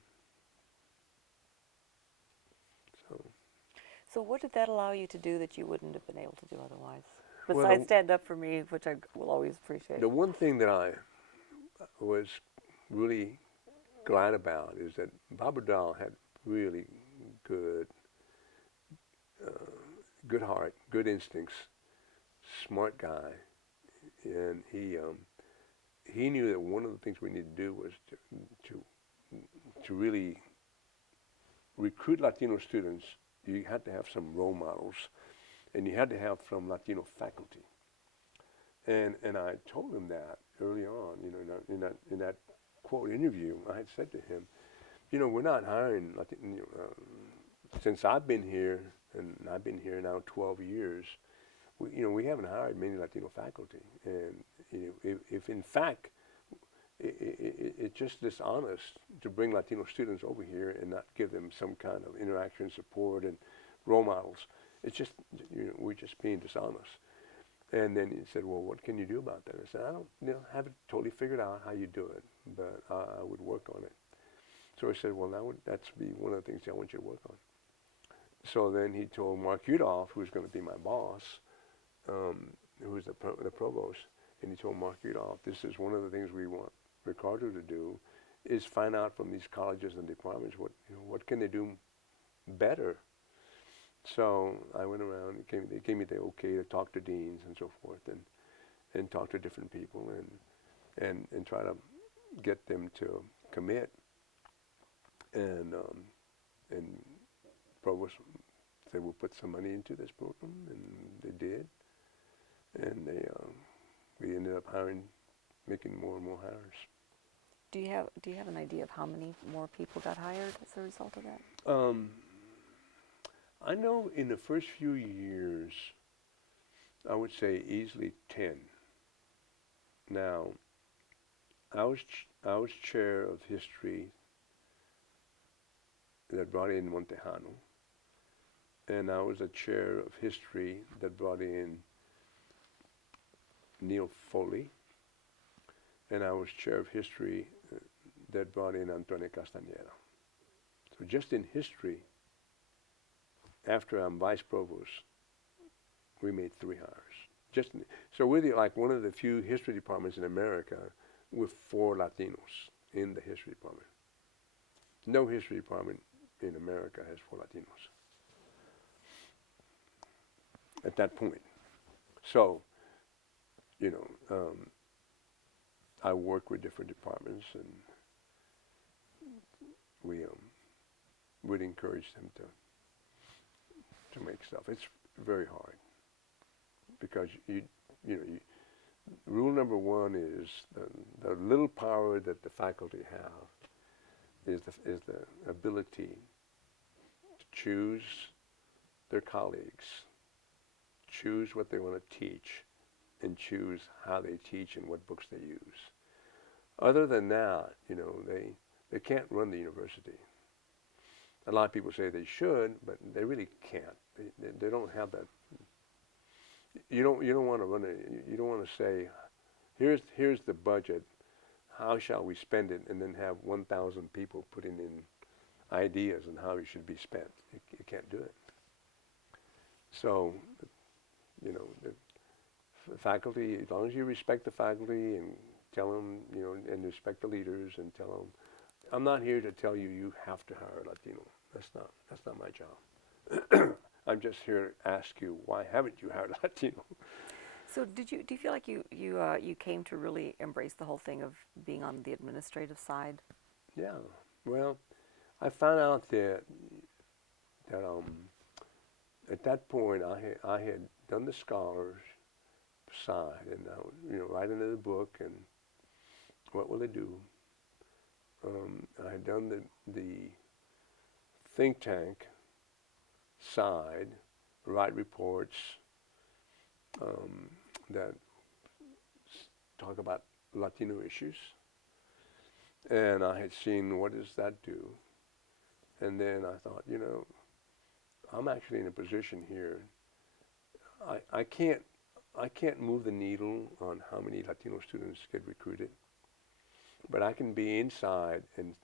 So what did that allow you to do that you wouldn't have been able to do otherwise? Well, Besides stand up for me, which I will always appreciate. The one thing that I was really glad about is that Bob Dahl had really good heart, good instincts, smart guy, and he knew that one of the things we needed to do was to really recruit Latino students. You had to have some role models, and you had to have some Latino faculty. And I told him that early on, in that quote interview. I had said to him, we're not hiring Latino. Since I've been here, and I've been here now 12 years, we haven't hired many Latino faculty. And if in fact it's just dishonest to bring Latino students over here and not give them some kind of interaction, support, and role models. It's just, we're just being dishonest. And then he said, well, what can you do about that? I said, I don't have it totally figured out how you do it, but I would work on it. So he said, well, that's be one of the things I want you to work on. So then he told Mark Udoff, who's going to be my boss, who's the provost, and he told Mark Udoff, this is one of the things we want Ricardo to do, is find out from these colleges and departments what can they do better. So I went around, they gave me the okay to talk to deans and so forth, and talk to different people and try to get them to commit. And provost said, we'll put some money into this program, and they did. And we ended up making more and more hires. Do you have an idea of how many more people got hired as a result of that? I know in the first few years, I would say easily 10. Now, I was chair of history that brought in Montejano, and I was the chair of history that brought in Neil Foley, and I was chair of history that brought in Antonio Castañeda. So just in history, after I'm vice provost, we made 3 hires. So we're like one of the few history departments in America with 4 Latinos in the history department. No history department in America has 4 Latinos at that point. So, I work with different departments, and we would encourage them to make stuff. It's very hard because rule number 1 is the little power that the faculty have is the ability to choose their colleagues, choose what they want to teach, and choose how they teach and what books they use. Other than that, they can't run the university. A lot of people say they should, but they really can't. They don't have that. You don't want to run it. You don't want to say, here's the budget. How shall we spend it? And then have 1,000 people putting in ideas on how it should be spent. You can't do it. So, you know, the faculty, as long as you respect the faculty and tell them, you know, and respect the leaders and tell them, I'm not here to tell you you have to hire a Latino. That's not my job. I'm just here to ask you, why haven't you hired a Latino? So do you feel like you came to really embrace the whole thing of being on the administrative side? Yeah. Well, I found out that at that point I had done the scholars side, and I was, you know, writing the book and what will it do. I had done the think tank side, write reports that talk about Latino issues, and I had seen what does that do, and then I thought, you know, I'm actually in a position here. I can't move the needle on how many Latino students get recruited, but I can be inside and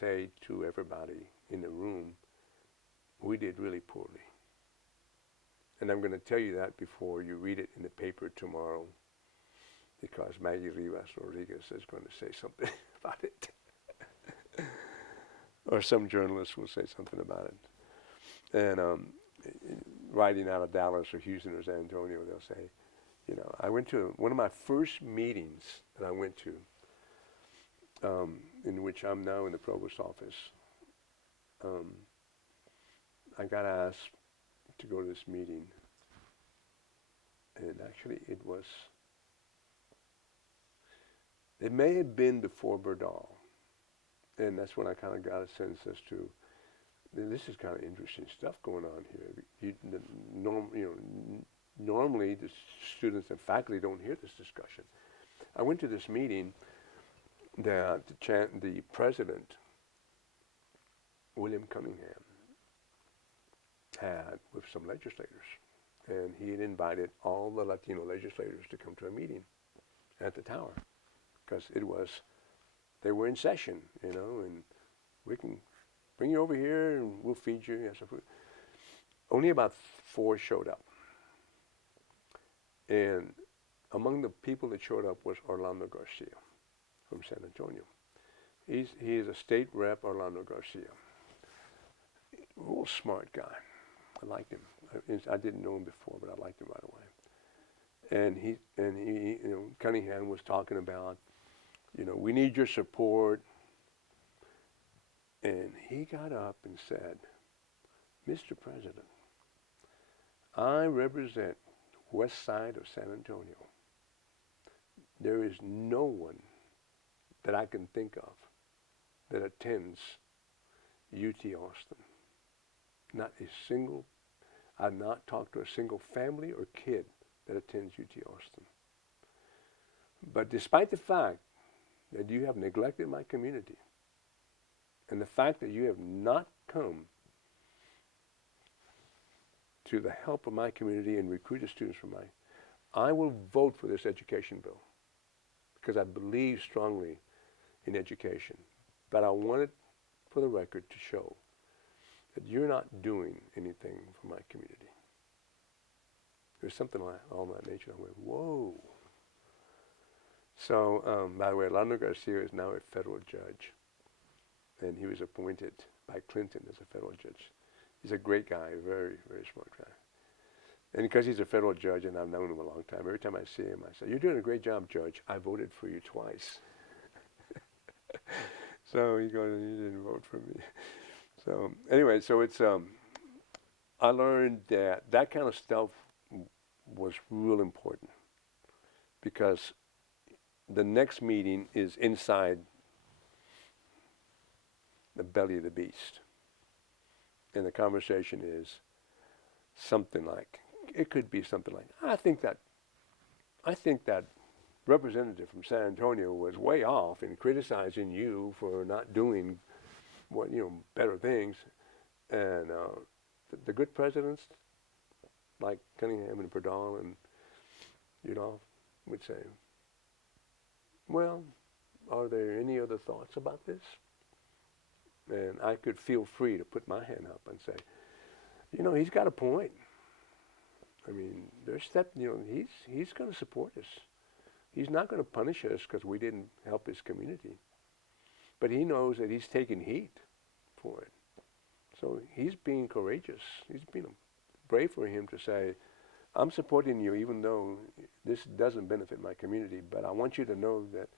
say to everybody in the room, we did really poorly. And I'm going to tell you that before you read it in the paper tomorrow, because Maggie Rivas Rodriguez is going to say something about it. Or some journalist will say something about it. And writing out of Dallas or Houston or San Antonio, they'll say, you know, I went to one of my first meetings that I went to, in which I'm now in the provost office. I got asked to go to this meeting, and actually it may have been before Berdal, and that's when I kind of got a sense as to, this is kind of interesting stuff going on here. Normally the students and faculty don't hear this discussion. I went to this meeting that the president, William Cunningham, had with some legislators, and he had invited all the Latino legislators to come to a meeting at the tower, because they were in session, you know, and we can bring you over here and we'll feed you. Yes, only about 4 showed up, and among the people that showed up was Orlando Garcia from San Antonio. He is a state rep, Orlando Garcia. Real smart guy. I liked him. I didn't know him before, but I liked him right away. And he, you know, Cunningham was talking about, you know, we need your support. And he got up and said, Mr. President, I represent the west side of San Antonio. There is no one that I can think of that attends UT Austin. Not a single, I've not talked to a single family or kid that attends UT Austin. But despite the fact that you have neglected my community, and the fact that you have not come to the help of my community and recruited students from I will vote for this education bill, because I believe strongly in education. But I want it for the record to show that you're not doing anything for my community. There's something like all that nature. I went, whoa. So, by the way, Orlando Garcia is now a federal judge, and he was appointed by Clinton as a federal judge. He's a great guy, a very, very smart guy. And because he's a federal judge, and I've known him a long time, every time I see him, I say, you're doing a great job, Judge. I voted for you twice. So he goes, you didn't vote for me. So anyway, so it's, I learned that kind of stuff was real important, because the next meeting is inside the belly of the beast. And the conversation is something like, it could be something like, I think that representative from San Antonio was way off in criticizing you for not doing what, you know, better things. And the good presidents like Cunningham and Berdal and, you know, would say, well, are there any other thoughts about this? And I could feel free to put my hand up and say, he's got a point. I mean, he's going to support us. He's not going to punish us because we didn't help his community. But he knows that he's taking heat for it. So he's being courageous. He's being brave for him to say, I'm supporting you even though this doesn't benefit my community, but I want you to know that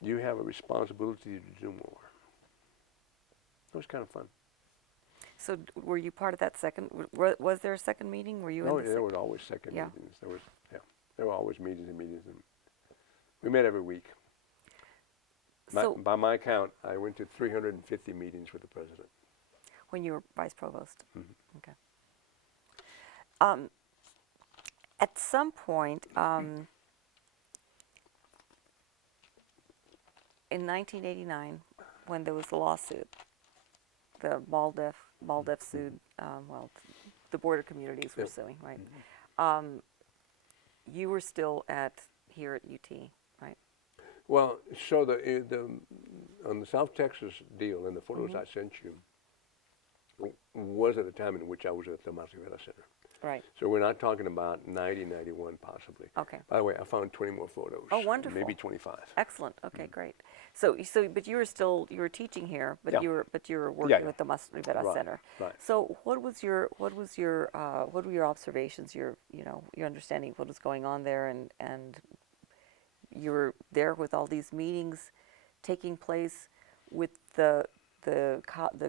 you have a responsibility to do more. It was kind of fun. So were you part of that second? Was there a second meeting? Were you? Oh, in the there were always second Yeah. meetings. There were always meetings and meetings, and we met every week. So By my count, I went to 350 meetings with the president. when you were vice provost. Mhm. Okay. At some point in 1989, when there was the lawsuit, the MALDEF sued, the border communities were Yep. suing, right? You were still here at UT, right? Well, so on the South Texas deal, and the photos I sent you, was at a time in which I was at the Mozzarella Center. Right. So we're not talking about 90, 91 possibly. Okay. By the way, I found 20 more photos. Oh, wonderful. Maybe 25. Excellent. Okay, great. So, but you were teaching here, but Yeah. you were working Yeah. with the Mozzarella Right, Center. right. So, what were your observations? Your understanding of what was going on there, and you were there with all these meetings taking place with the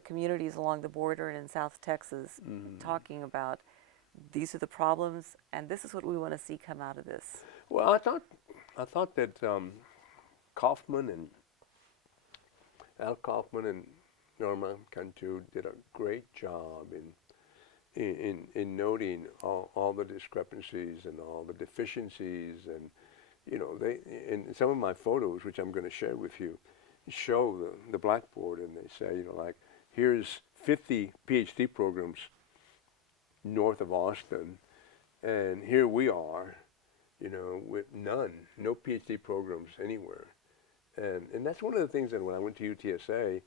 communities along the border and in South Texas, talking about these are the problems, and this is what we want to see come out of this. Well, I thought that Kaufman and Al Kaufman and Norma Cantu did a great job in noting all the discrepancies and all the deficiencies, and they in some of my photos, which I'm going to share with you, show the blackboard, and they say like here's 50 PhD programs north of Austin, and here we are, with no PhD programs anywhere. And that's one of the things that when I went to UTSA,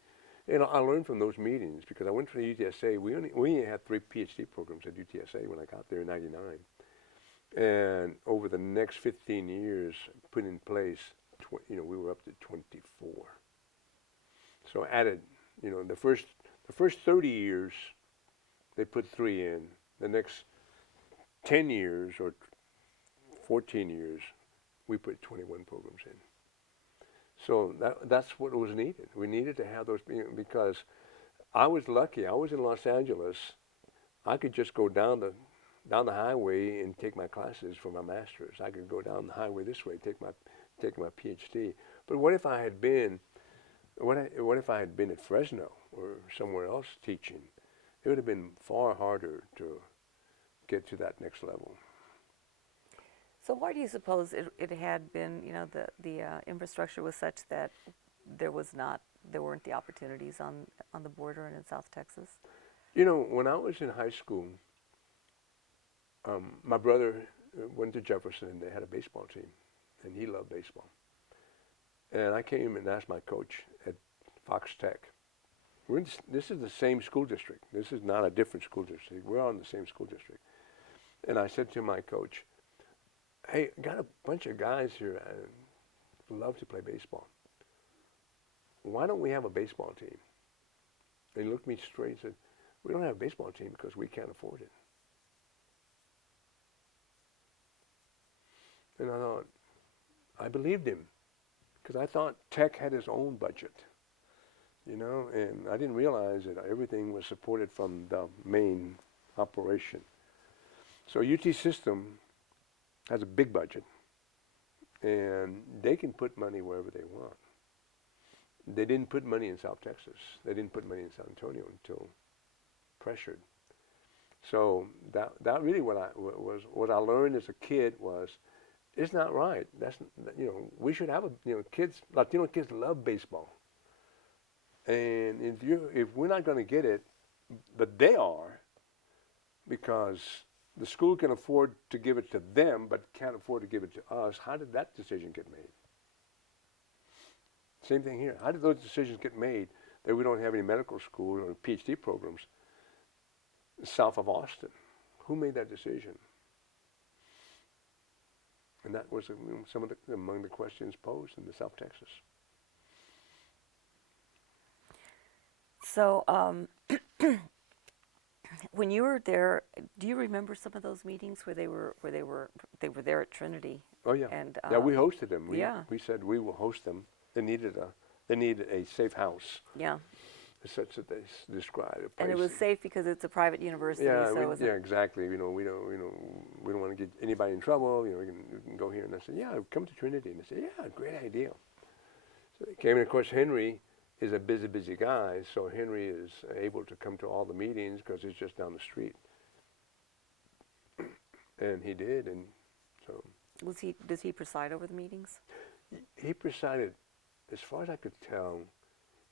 I learned from those meetings, because I went to UTSA, we only had 3 PhD programs at UTSA when I got there in '99. And over the next 15 years, put in place, we were up to 24. So added, the first 30 years, they put 3 in. The next 10 years or 14 years, we put 21 programs in. So that's what was needed. We needed to have those, because I was lucky. I was in Los Angeles. I could just go down the highway and take my classes for my master's. I could go down the highway this way, take my PhD. But what if I had been at Fresno or somewhere else teaching? It would have been far harder to get to that next level. So why do you suppose it had been, the infrastructure was such that there weren't the opportunities on the border and in South Texas? When I was in high school, my brother went to Jefferson, and they had a baseball team, and he loved baseball. And I came and asked my coach at Fox Tech. This is the same school district. This is not a different school district. We're all in the same school district. And I said to my coach, hey, I got a bunch of guys here who love to play baseball. Why don't we have a baseball team? And he looked me straight and said, we don't have a baseball team because we can't afford it. And I thought, I believed him, because I thought Tech had his own budget, and I didn't realize that everything was supported from the main operation. So UT System has a big budget, and they can put money wherever they want. They didn't put money in South Texas. They didn't put money in San Antonio until pressured. So that really what I learned as a kid was, it's not right. That's we should have Latino kids love baseball, and if we're not going to get it, but they are, because the school can afford to give it to them, but can't afford to give it to us. How did that decision get made? Same thing here. How did those decisions get made that we don't have any medical school or PhD programs south of Austin? Who made that decision? And that was some of among the questions posed in the South Texas. So, when you were there, do you remember some of those meetings where they were there at Trinity? Oh yeah, And yeah, we hosted them. We said we will host them. They needed a safe house. Yeah. Such that they described a place. And it was safe because it's a private university. Yeah, so yeah, exactly. We don't want to get anybody in trouble. We can go here. And I said, yeah, come to Trinity. And they said, yeah, great idea. So they came, and of course Henry is a busy guy, so Henry is able to come to all the meetings because he's just down the street. And he did, and so. Does he preside over the meetings? He presided, as far as I could tell.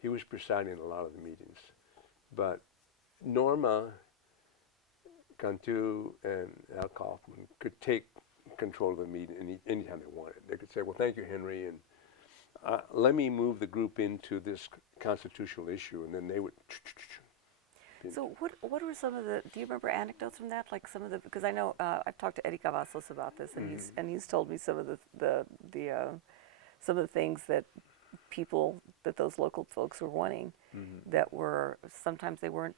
He was presiding a lot of the meetings, but Norma Cantu and Al Kaufman could take control of the meeting anytime they wanted. They could say, well, thank you, Henry, and let me move the group into this constitutional issue, and then they would. So what were some of the, do you remember anecdotes from that? Like some of the, because I know I've talked to Eddie Cavazos about this, and he's told me some of some of the things that those local folks were wanting, that were sometimes they weren't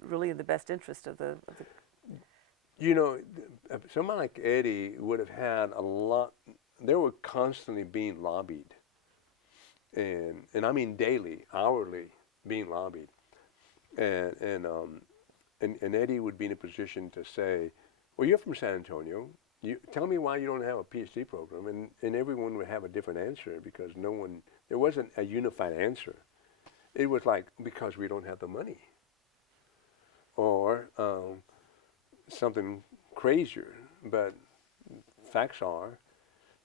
really in the best interest of the. You know, someone like Eddie would have had a lot. They were constantly being lobbied, and I mean daily, hourly being lobbied, and Eddie would be in a position to say, well, you're from San Antonio. You tell me why you don't have a PhD program, and everyone would have a different answer because there wasn't a unified answer. It was like, because we don't have the money, or something crazier. But facts are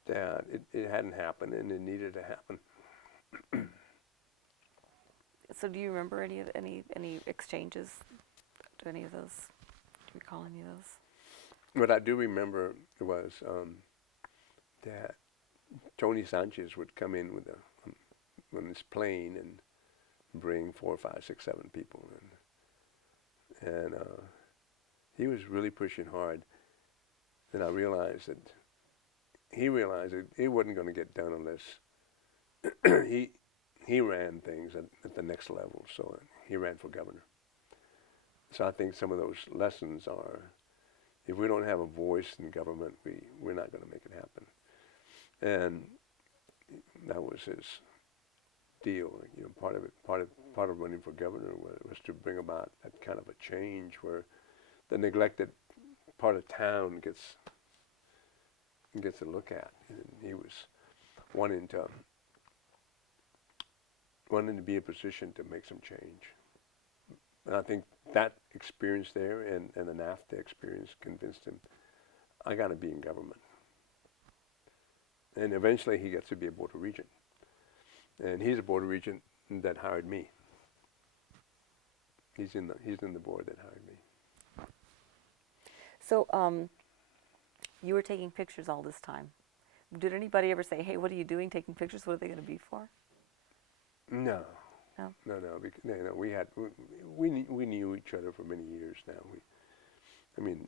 that it hadn't happened and it needed to happen. So do you remember any exchanges to any of those? Do you recall any of those? What I do remember was that Tony Sanchez would come in with on this plane and bring 4, 5, 6, 7 people, and he was really pushing hard. And I realized that he realized that it wasn't going to get done unless he ran things at the next level. So he ran for governor. So I think some of those lessons are, if we don't have a voice in government, we're not going to make it happen. And that was his deal. You know, part of running for governor was to bring about that kind of a change where the neglected part of town gets a look at. And he was wanting to be in a position to make some change. And I think that experience there and the NAFTA experience convinced him, I got to be in government. And eventually he gets to be a board of regent. And he's a board of regent that hired me. He's in the board that hired me. So you were taking pictures all this time. Did anybody ever say, hey, what are you doing taking pictures? What are they going to be for? No. No? No. We knew each other for many years now.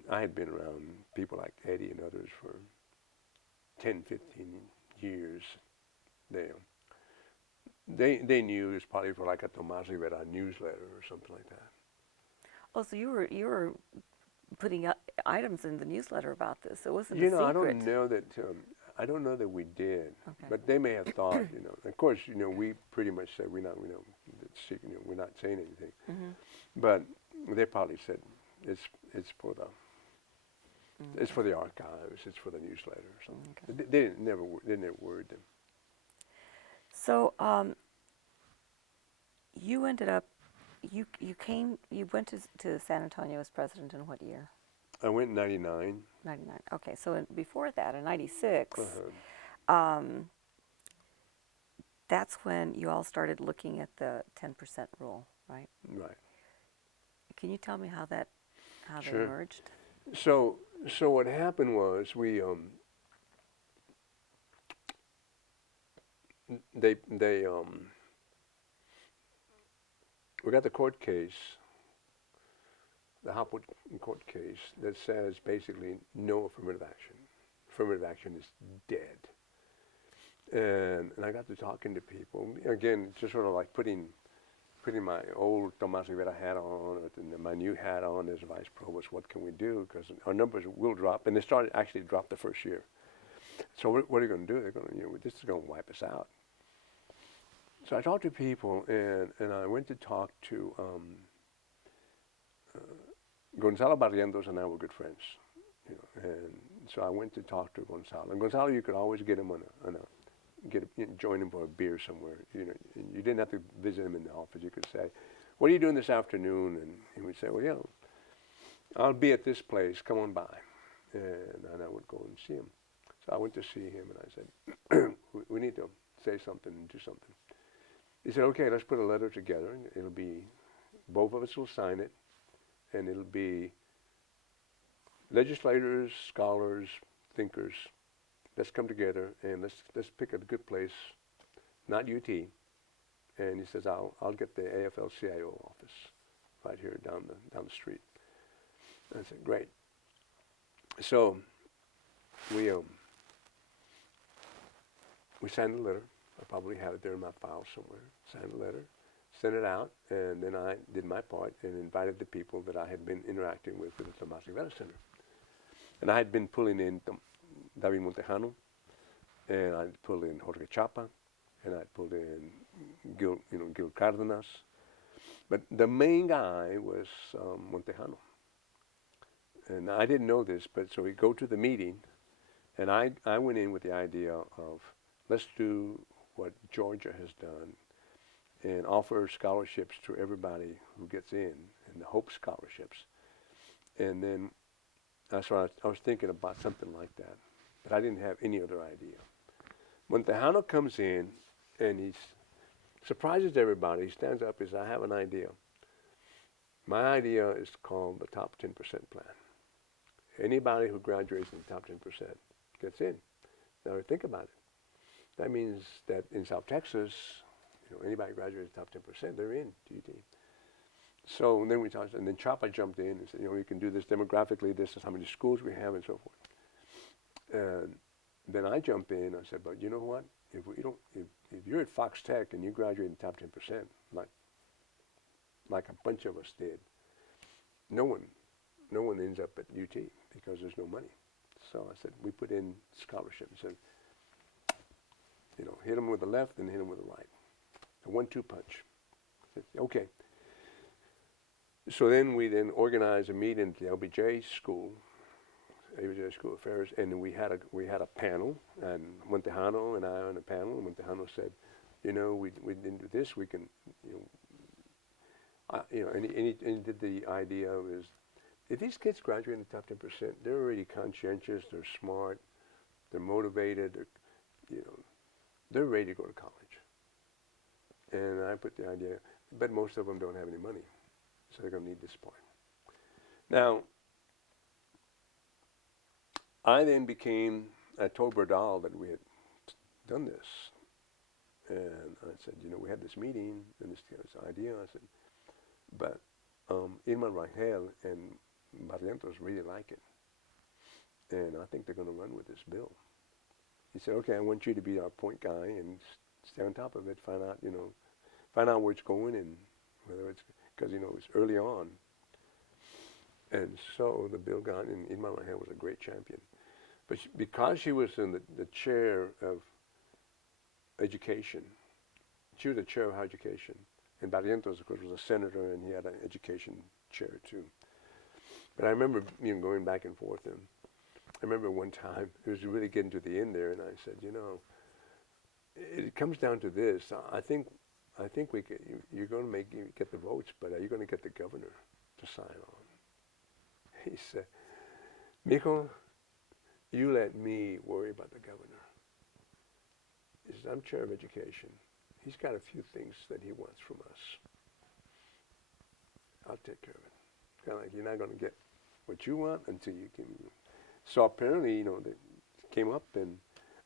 I had been around people like Eddie and others for 10, 15 years. They knew it was probably for like a Tomás Rivera newsletter or something like that. Oh, so you were putting items in the newsletter about this. It wasn't a secret. I don't know that we did, Okay. but they may have thought. Of course, we pretty much said we're not saying anything. Mm-hmm. But they probably said it's for the archives, it's for the newsletter or something. Okay. They never worded them. So you ended up you went to San Antonio as president in what year? I went in 99. 99. Okay, so before that, in 96, that's when you all started looking at the 10% rule, right? Right. Can you tell me how they Sure. emerged? So what happened was they we got the court case, the Hopwood court case that says basically no affirmative action. Affirmative action is dead. And I got to talking to people again, just sort of like putting my old Tomas Rivera hat on and my new hat on as vice provost. What can we do? Because our numbers will drop, and they started actually dropped the first year. So what are you going to do? They're going to, this is going to wipe us out. So I talked to people, and I went to talk to Gonzalo Barrientos, and I were good friends, and so I went to talk to Gonzalo. And Gonzalo, you could always get him join him for a beer somewhere. You didn't have to visit him in the office. You could say, "What are you doing this afternoon?" And he would say, "Well, I'll be at this place. Come on by," and I would go and see him. So I went to see him, and I said, we need to say something and do something. He said, "Okay, let's put a letter together. And it'll be, both of us will sign it, and it'll be legislators, scholars, thinkers. Let's come together and let's pick a good place, not UT." And he says, "I'll get the AFL-CIO office right here down the street." And I said, "Great." So we signed the letter. I probably have it there in my file somewhere. Signed the letter, sent it out, and then I did my part and invited the people that I had been interacting with the Tomas Rivera Center. And I had been pulling in David Montejano, and I'd pulled in Jorge Chapa, and I'd pulled in Gil Cardenas. But the main guy was Montejano. And I didn't know this, but so we go to the meeting, and I went in with the idea of, let's do what Georgia has done and offer scholarships to everybody who gets in, and the Hope scholarships. And then that's why I was thinking about something like that, but I didn't have any other idea. Montejano comes in, and he surprises everybody. He stands up and says, "I have an idea. My idea is called the Top 10% Plan. Anybody who graduates in the top 10% gets in." Now think about it. That means that in South Texas, anybody who graduates in the top 10%, they're in UT. So then we talked, and then Chapa jumped in and said, "We can do this demographically. This is how many schools we have, and so forth." And then I jumped in. I said, "But you know what? If you're at Fox Tech and you graduate in the top 10%, like a bunch of us did, no one ends up at UT because there's no money." So I said, we put in scholarship. I said, hit them with the left and hit them with the right, a 1-2 punch. I said, okay. So then we organized a meeting at the LBJ School of Affairs, and then we had a panel, and Montejano and I on the panel. And Montejano said, we didn't do this. We can, and he did the idea is, if these kids graduate in the top 10%, they're already conscientious, they're smart, they're motivated, they're ready to go to college. And I put the idea, but most of them don't have any money, so they're going to need this part. Now, I told Berdal that we had done this. And I said, we had this meeting and this idea. I said, but Irma Rangel and Barrientos really like it. And I think they're going to run with this bill. He said, okay, I want you to be our point guy and stay on top of it, find out where it's going and whether it's, because, it's early on. And so the bill got, and Irma Rangel was a great champion. But because she was in the chair of education, she was the chair of higher education. And Barrientos, of course, was a senator, and he had an education chair, too. But I remember going back and forth, and I remember one time, it was really getting to the end there, and I said, it comes down to this. I think you're going to get the votes, but are you going to get the governor to sign on? He said, "Mijo, you let me worry about the governor. He says, I'm chair of education. He's got a few things that he wants from us. I'll take care of it." It's kind of like, you're not going to get what you want until you give me. So apparently, they came up, and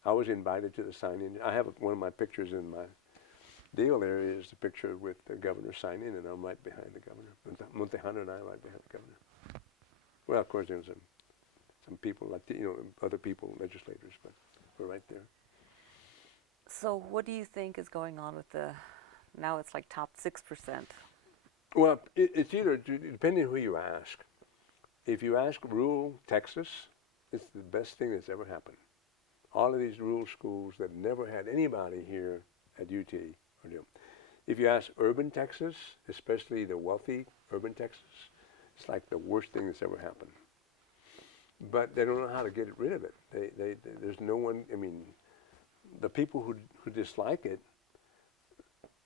I was invited to the signing. I have one of my pictures in my deal there is the picture with the governor signing, and I'm right behind the governor. Montejano and I are right behind the governor. Well, of course, there was some people, like other people, legislators, but we're right there. So what do you think is going on with now it's like top 6%? Well, it's either, depending on who you ask. If you ask rural Texas, it's the best thing that's ever happened. All of these rural schools that never had anybody here at UT. If you ask urban Texas, especially the wealthy urban Texas, it's like the worst thing that's ever happened. But they don't know how to get rid of it. There's no one, I mean, the people who dislike it,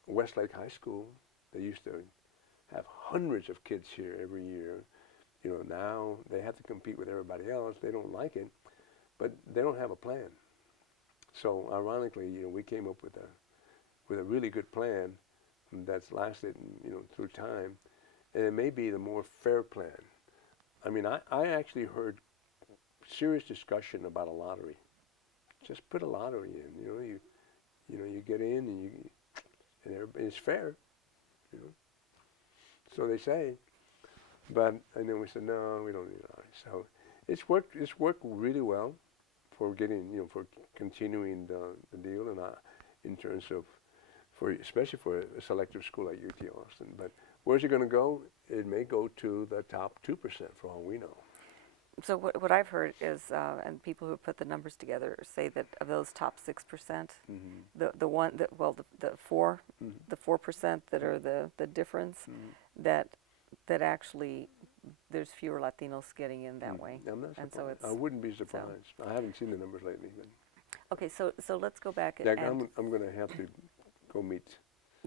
Westlake High School, they used to have hundreds of kids here every year. Now they have to compete with everybody else. They don't like it, but they don't have a plan. So ironically, we came up with a really good plan that's lasted, through time, and it may be the more fair plan. I mean, I actually heard serious discussion about a lottery. Just put a lottery in. You get in and it's fair. So they say, but and then we said no, we don't need a lottery. So it's worked really well for getting for continuing the deal, and in terms of especially for a selective school like UT Austin. But where's it going to go? It may go to the top 2% for all we know. So what I've heard is, and people who put the numbers together say that of those top 6%, Mm-hmm. the 4% that are the difference, that actually there's fewer Latinos getting in that way. I'm not And surprised. so I wouldn't be surprised. I haven't seen the numbers lately, but okay. So let's go back yeah, and I'm going to have to go meet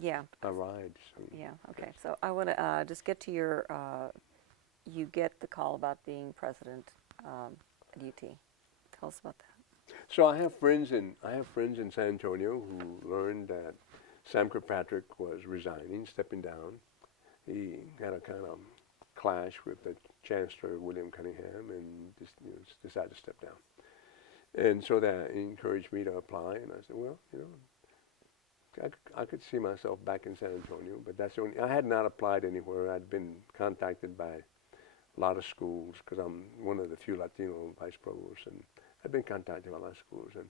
yeah. a ride. So. Yeah, okay. So I want to just get to your, you get the call about being president at UT. Tell us about that. So I have friends in San Antonio who learned that Sam Kirkpatrick was resigning, stepping down. He had a kind of clash with the Chancellor William Cunningham, and just decided to step down. And so that encouraged me to apply, and I said, well, I could see myself back in San Antonio, but that's the only. I had not applied anywhere. I'd been contacted by a lot of schools because I'm one of the few Latino vice provosts, and I'd been contacted by a lot of schools, and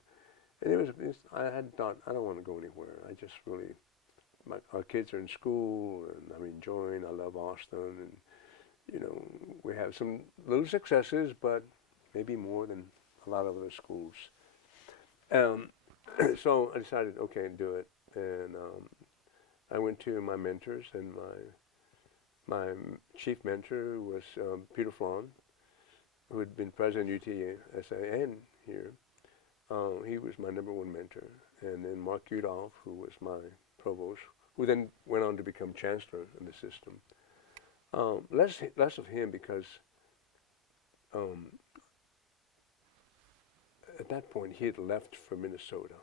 I had thought I don't want to go anywhere. I just really, our kids are in school, and I'm enjoying. I love Austin, and we have some little successes, but maybe more than a lot of other schools. So I decided, okay, do it. And I went to my mentors, and my chief mentor was Peter Flan, who had been president of UTSA and here. He was my number one mentor. And then Mark Udolph, who was my provost, who then went on to become chancellor in the system. Less of him because at that point he had left for Minnesota.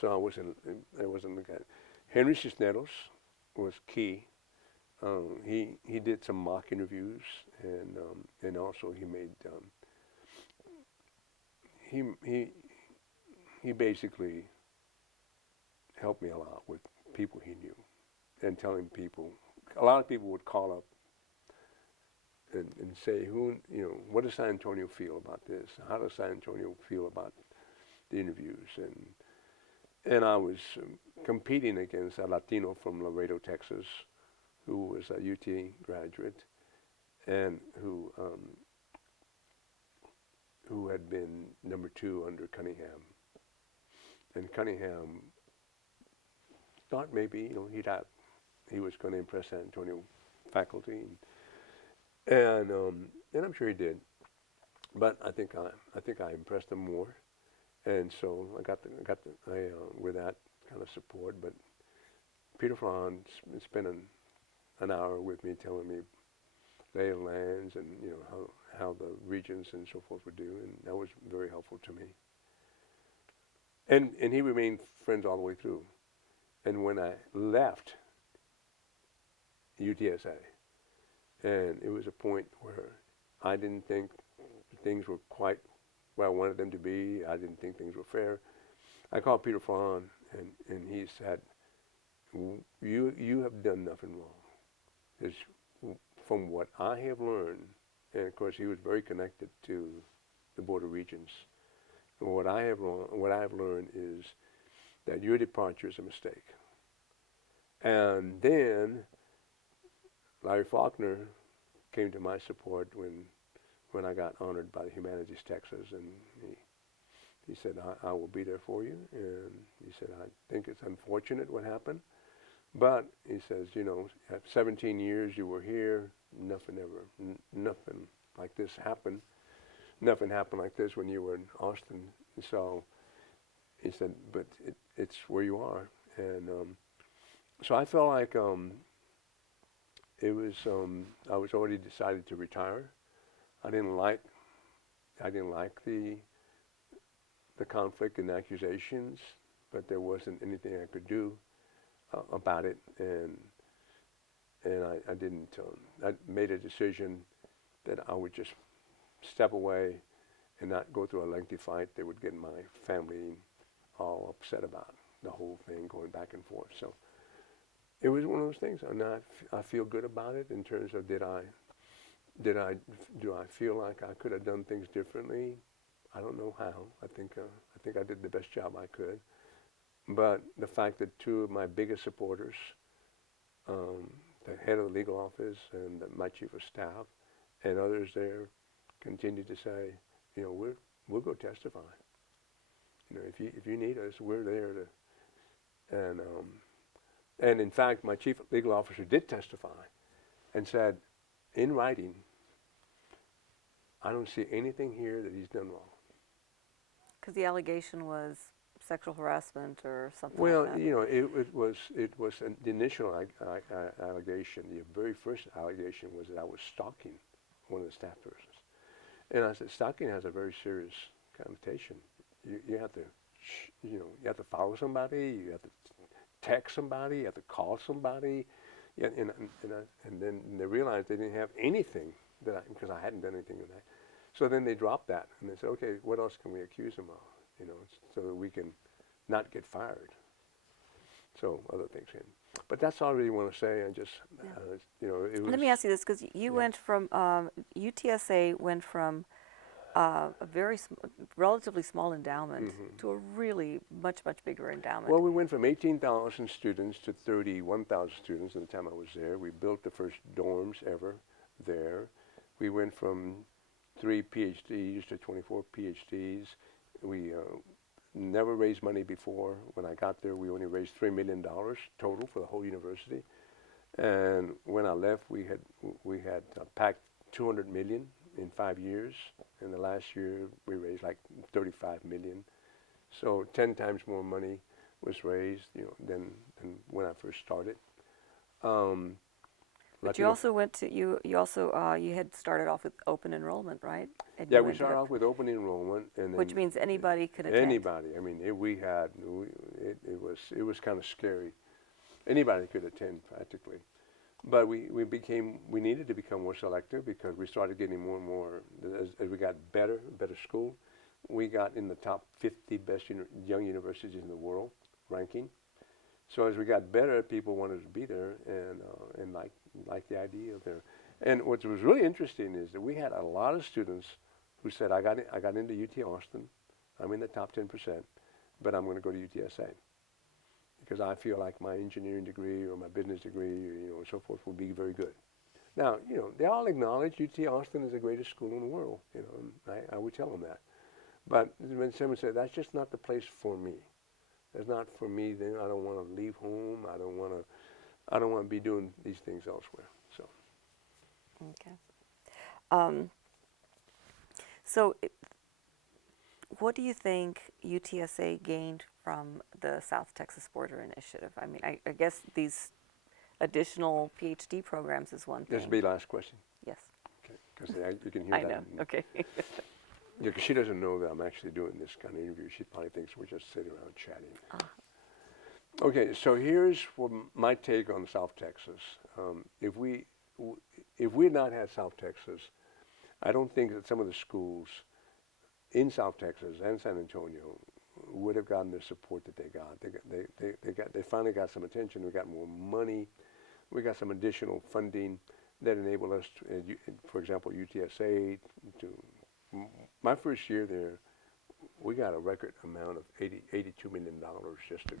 So I wasn't looking at it. Henry Cisneros was key. He did some mock interviews, and also he made he basically helped me a lot with people he knew, and telling people. A lot of people would call up and say, what does San Antonio feel about this? How does San Antonio feel about the interviews? And I was competing against a Latino from Laredo, Texas, who was a UT graduate, and who had been number 2 under Cunningham. And Cunningham thought maybe he was going to impress San Antonio faculty, and I'm sure he did. But I think I impressed him more. And so I got with that kind of support. But Peter Flan spent an hour with me, telling me lay of lands and how the regions and so forth would do, and that was very helpful to me. And he remained friends all the way through. And when I left UTSA, and it was a point where I didn't think things were quite where I wanted them to be. I didn't think things were fair. I called Peter Fawn, and he said, you have done nothing wrong. It's, from what I have learned, and of course he was very connected to the Board of Regents, and what I have learned is that your departure is a mistake. And then Larry Faulkner came to my support when I got honored by the Humanities Texas, and he said, I will be there for you. And he said, I think it's unfortunate what happened, but he says, you know, at 17 years you were here, nothing like this happened. Nothing happened like this when you were in Austin. So he said, but it's where you are. And so I felt like it was, I was already decided to retire. I didn't like the conflict and accusations, but there wasn't anything I could do about it, and I didn't. I made a decision that I would just step away and not go through a lengthy fight that would get my family all upset about the whole thing going back and forth. So it was one of those things, and I feel good about it in terms of do I feel like I could have done things differently? I don't know how. I think I did the best job I could. But the fact that two of my biggest supporters, the head of the legal office and my chief of staff, and others there, continue to say, you know, we'll go testify. You know, if you need us, we're there to. And in fact, my chief legal officer did testify, and said, in writing, I don't see anything here that he's done wrong. Because the allegation was sexual harassment or something Well, like that. you know, it was the initial allegation. The very first allegation was that I was stalking one of the staff persons, and I said stalking has a very serious connotation. You have to, you have to follow somebody. You have to text somebody. You have to call somebody. Yeah, and then they realized they didn't have anything because I hadn't done anything with that. So then they dropped that and they said, okay, what else can we accuse him of? You know, so that we can not get fired. So other things. But that's all I really want to say. I just, you know, it was. Let me ask you this, because you went from UTSA went from a very relatively small endowment to a really much bigger endowment. Well, we went from 18,000 students to 31,000 students in the time I was there. We built the first dorms ever there. We went from 3 PhDs to 24 PhDs. We never raised money before. When I got there, we only raised $3 million total for the whole university. And when I left, we had packed $200 million in 5 years. In the last year, we raised like $35 million. So 10 times more money was raised, you know, than when I first started. But you also went to you had started off with open enrollment, right? And yeah, we started off with open enrollment, and which means anybody could attend. Anybody. I mean, it was kind of scary. Anybody could attend practically, but we needed to become more selective because we started getting more and more as we got better school. We got in the top 50 best young universities in the world ranking. So as we got better, people wanted to be there and like the idea of there. And what was really interesting is that we had a lot of students who said, I got into UT Austin, I'm in the top 10%, but I'm going to go to UTSA because I feel like my engineering degree or my business degree, you know, and so forth will be very good. Now, you know, they all acknowledge UT Austin is the greatest school in the world, you know, and I would tell them that. But when someone said, that's just not the place for me. It's not for me. Then I don't want to leave home. I don't want to be doing these things elsewhere. So. Okay. So, what do you think UTSA gained from the South Texas Border Initiative? I mean, I guess these additional PhD programs is one thing. This will be the last question. Yes. Okay. Because you can hear I that. know. Okay. Yeah, because she doesn't know that I'm actually doing this kind of interview. She probably thinks we're just sitting around chatting. Okay, so here's my take on South Texas. If we had not had South Texas, I don't think that some of the schools in South Texas and San Antonio would have gotten the support that they got. They finally got some attention. We got more money. We got some additional funding that enabled us to, for example, UTSA. My first year there, we got a record amount of $82 million just to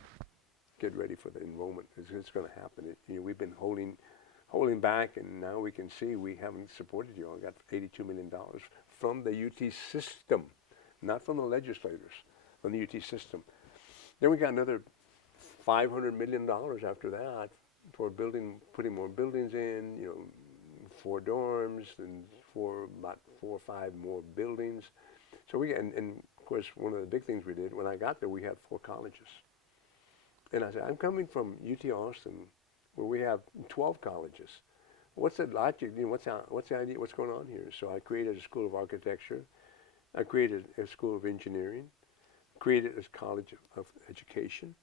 get ready for the enrollment. It's going to happen. We've been holding back, and now we can see we haven't supported you. We got $82 million from the UT system, not from the legislators, from the UT system. Then we got another $500 million after that for putting more buildings in, 4 dorms and about 4 or 5 more buildings. So and of course, one of the big things we did, when I got there, we had 4 colleges. And I said, I'm coming from UT Austin, where we have 12 colleges. What's the logic? What's the idea? What's going on here? So I created a school of architecture. I created a school of engineering, created a college of education,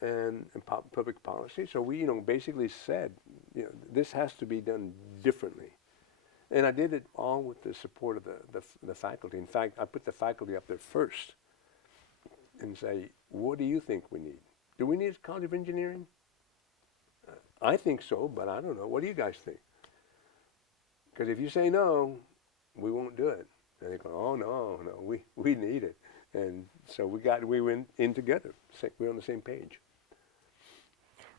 and public policy. So we, basically said, this has to be done differently. And I did it all with the support of the faculty. In fact, I put the faculty up there first and say, what do you think we need? Do we need a college of engineering? I think so, but I don't know. What do you guys think? Because if you say no, we won't do it. And they go, oh, no, we need it. And so we went in together. We're on the same page.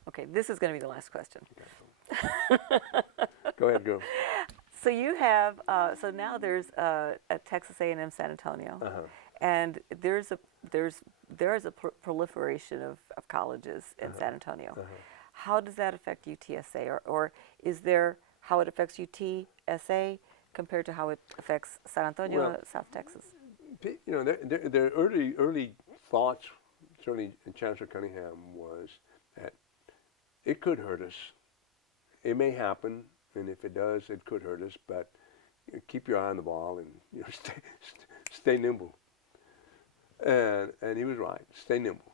Okay, this is going to be the last question. Go ahead, girl. So you have, so now there's a Texas A&M San Antonio, and there is a proliferation of colleges in San Antonio. How does that affect UTSA, or is there how it affects UTSA compared to how it affects San Antonio, South Texas? Their early thoughts, certainly Chancellor Cunningham, was that it could hurt us. It may happen, and if it does, it could hurt us. But keep your eye on the ball and stay nimble. And he was right. Stay nimble.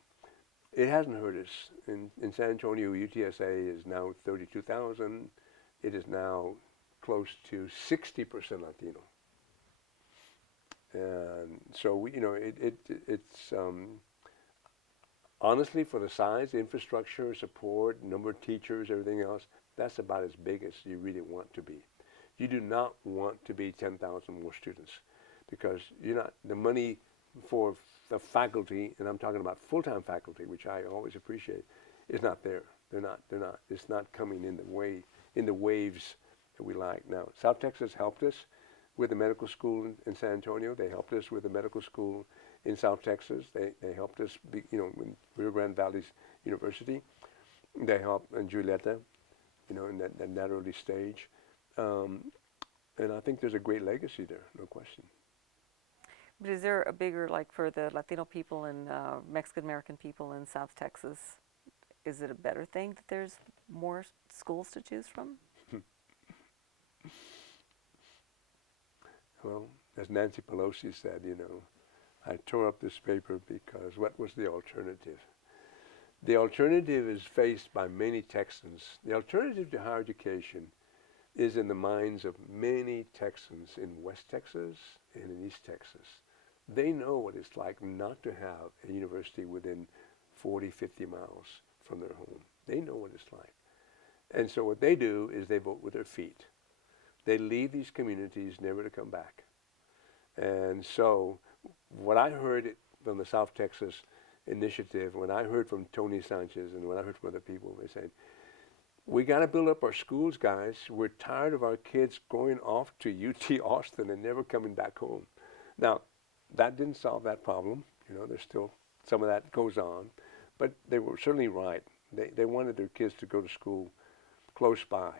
It hasn't hurt us. In San Antonio, UTSA is now 32,000. It is now close to 60% Latino. And so it's honestly, for the size, infrastructure, support, number of teachers, everything else, that's about as big as you really want to be. You do not want to be 10,000 more students, because the money for the faculty, and I'm talking about full-time faculty, which I always appreciate, is not there. They're not. It's not coming in the waves that we like. Now, South Texas helped us with the medical school in San Antonio. They helped us with the medical school in South Texas. They helped us, in Rio Grande Valley University. They helped in Julieta, in that early stage. And I think there's a great legacy there, no question. But is there a bigger, like for the Latino people and Mexican American people in South Texas, is it a better thing that there's more schools to choose from? Well, as Nancy Pelosi said, I tore up this paper because what was the alternative? The alternative is faced by many Texans. The alternative to higher education is in the minds of many Texans in West Texas and in East Texas. They know what it's like not to have a university within 40, 50 miles from their home. They know what it's like. And so what they do is they vote with their feet. They leave these communities never to come back. And so what I heard from the South Texas initiative, when I heard from Tony Sanchez and when I heard from other people, they said, we got to build up our schools, guys. We're tired of our kids going off to UT Austin and never coming back home. Now, that didn't solve that problem. There's still some of that goes on. But they were certainly right. They wanted their kids to go to school close by,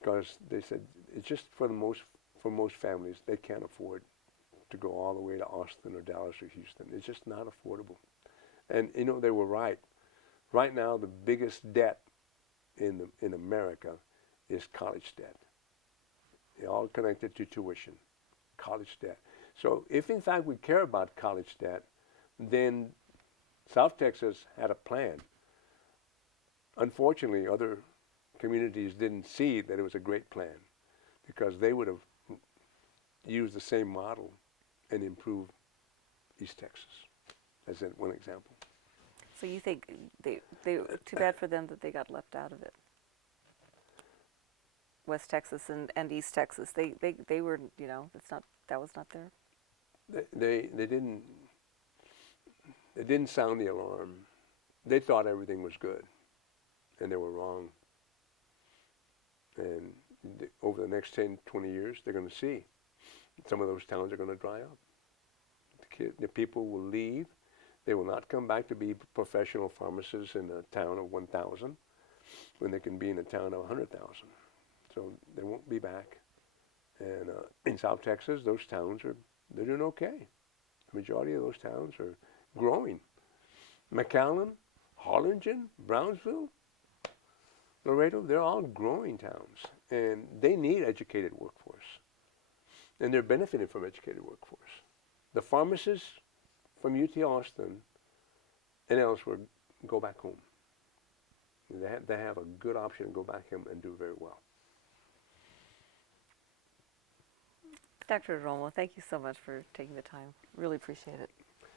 because they said it's just for most families, they can't afford to go all the way to Austin or Dallas or Houston. It's just not affordable. And they were right. Right now, the biggest debt in America is college debt. They're all connected to tuition, college debt. So if in fact we care about college debt, then South Texas had a plan. Unfortunately, other communities didn't see that it was a great plan, because they would have used the same model and improve East Texas, as in one example. So you think too bad for them that they got left out of it. West Texas and East Texas, they were, that was not there. They didn't sound the alarm. They thought everything was good, and they were wrong. And over the next 10, 20 years, they're going to see some of those towns are going to dry up. The people will leave. They will not come back to be professional pharmacists in a town of 1,000 when they can be in a town of 100,000. So they won't be back. And in South Texas, those towns they're doing okay. The majority of those towns are growing. McAllen, Harlingen, Brownsville, Laredo, they're all growing towns. And they need educated workforce. And they're benefiting from educated workforce. The pharmacists from UT Austin and elsewhere go back home. They have a good option to go back home and do very well. Dr. Romo, thank you so much for taking the time. Really appreciate it.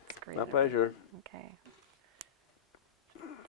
It's great. My pleasure. Okay.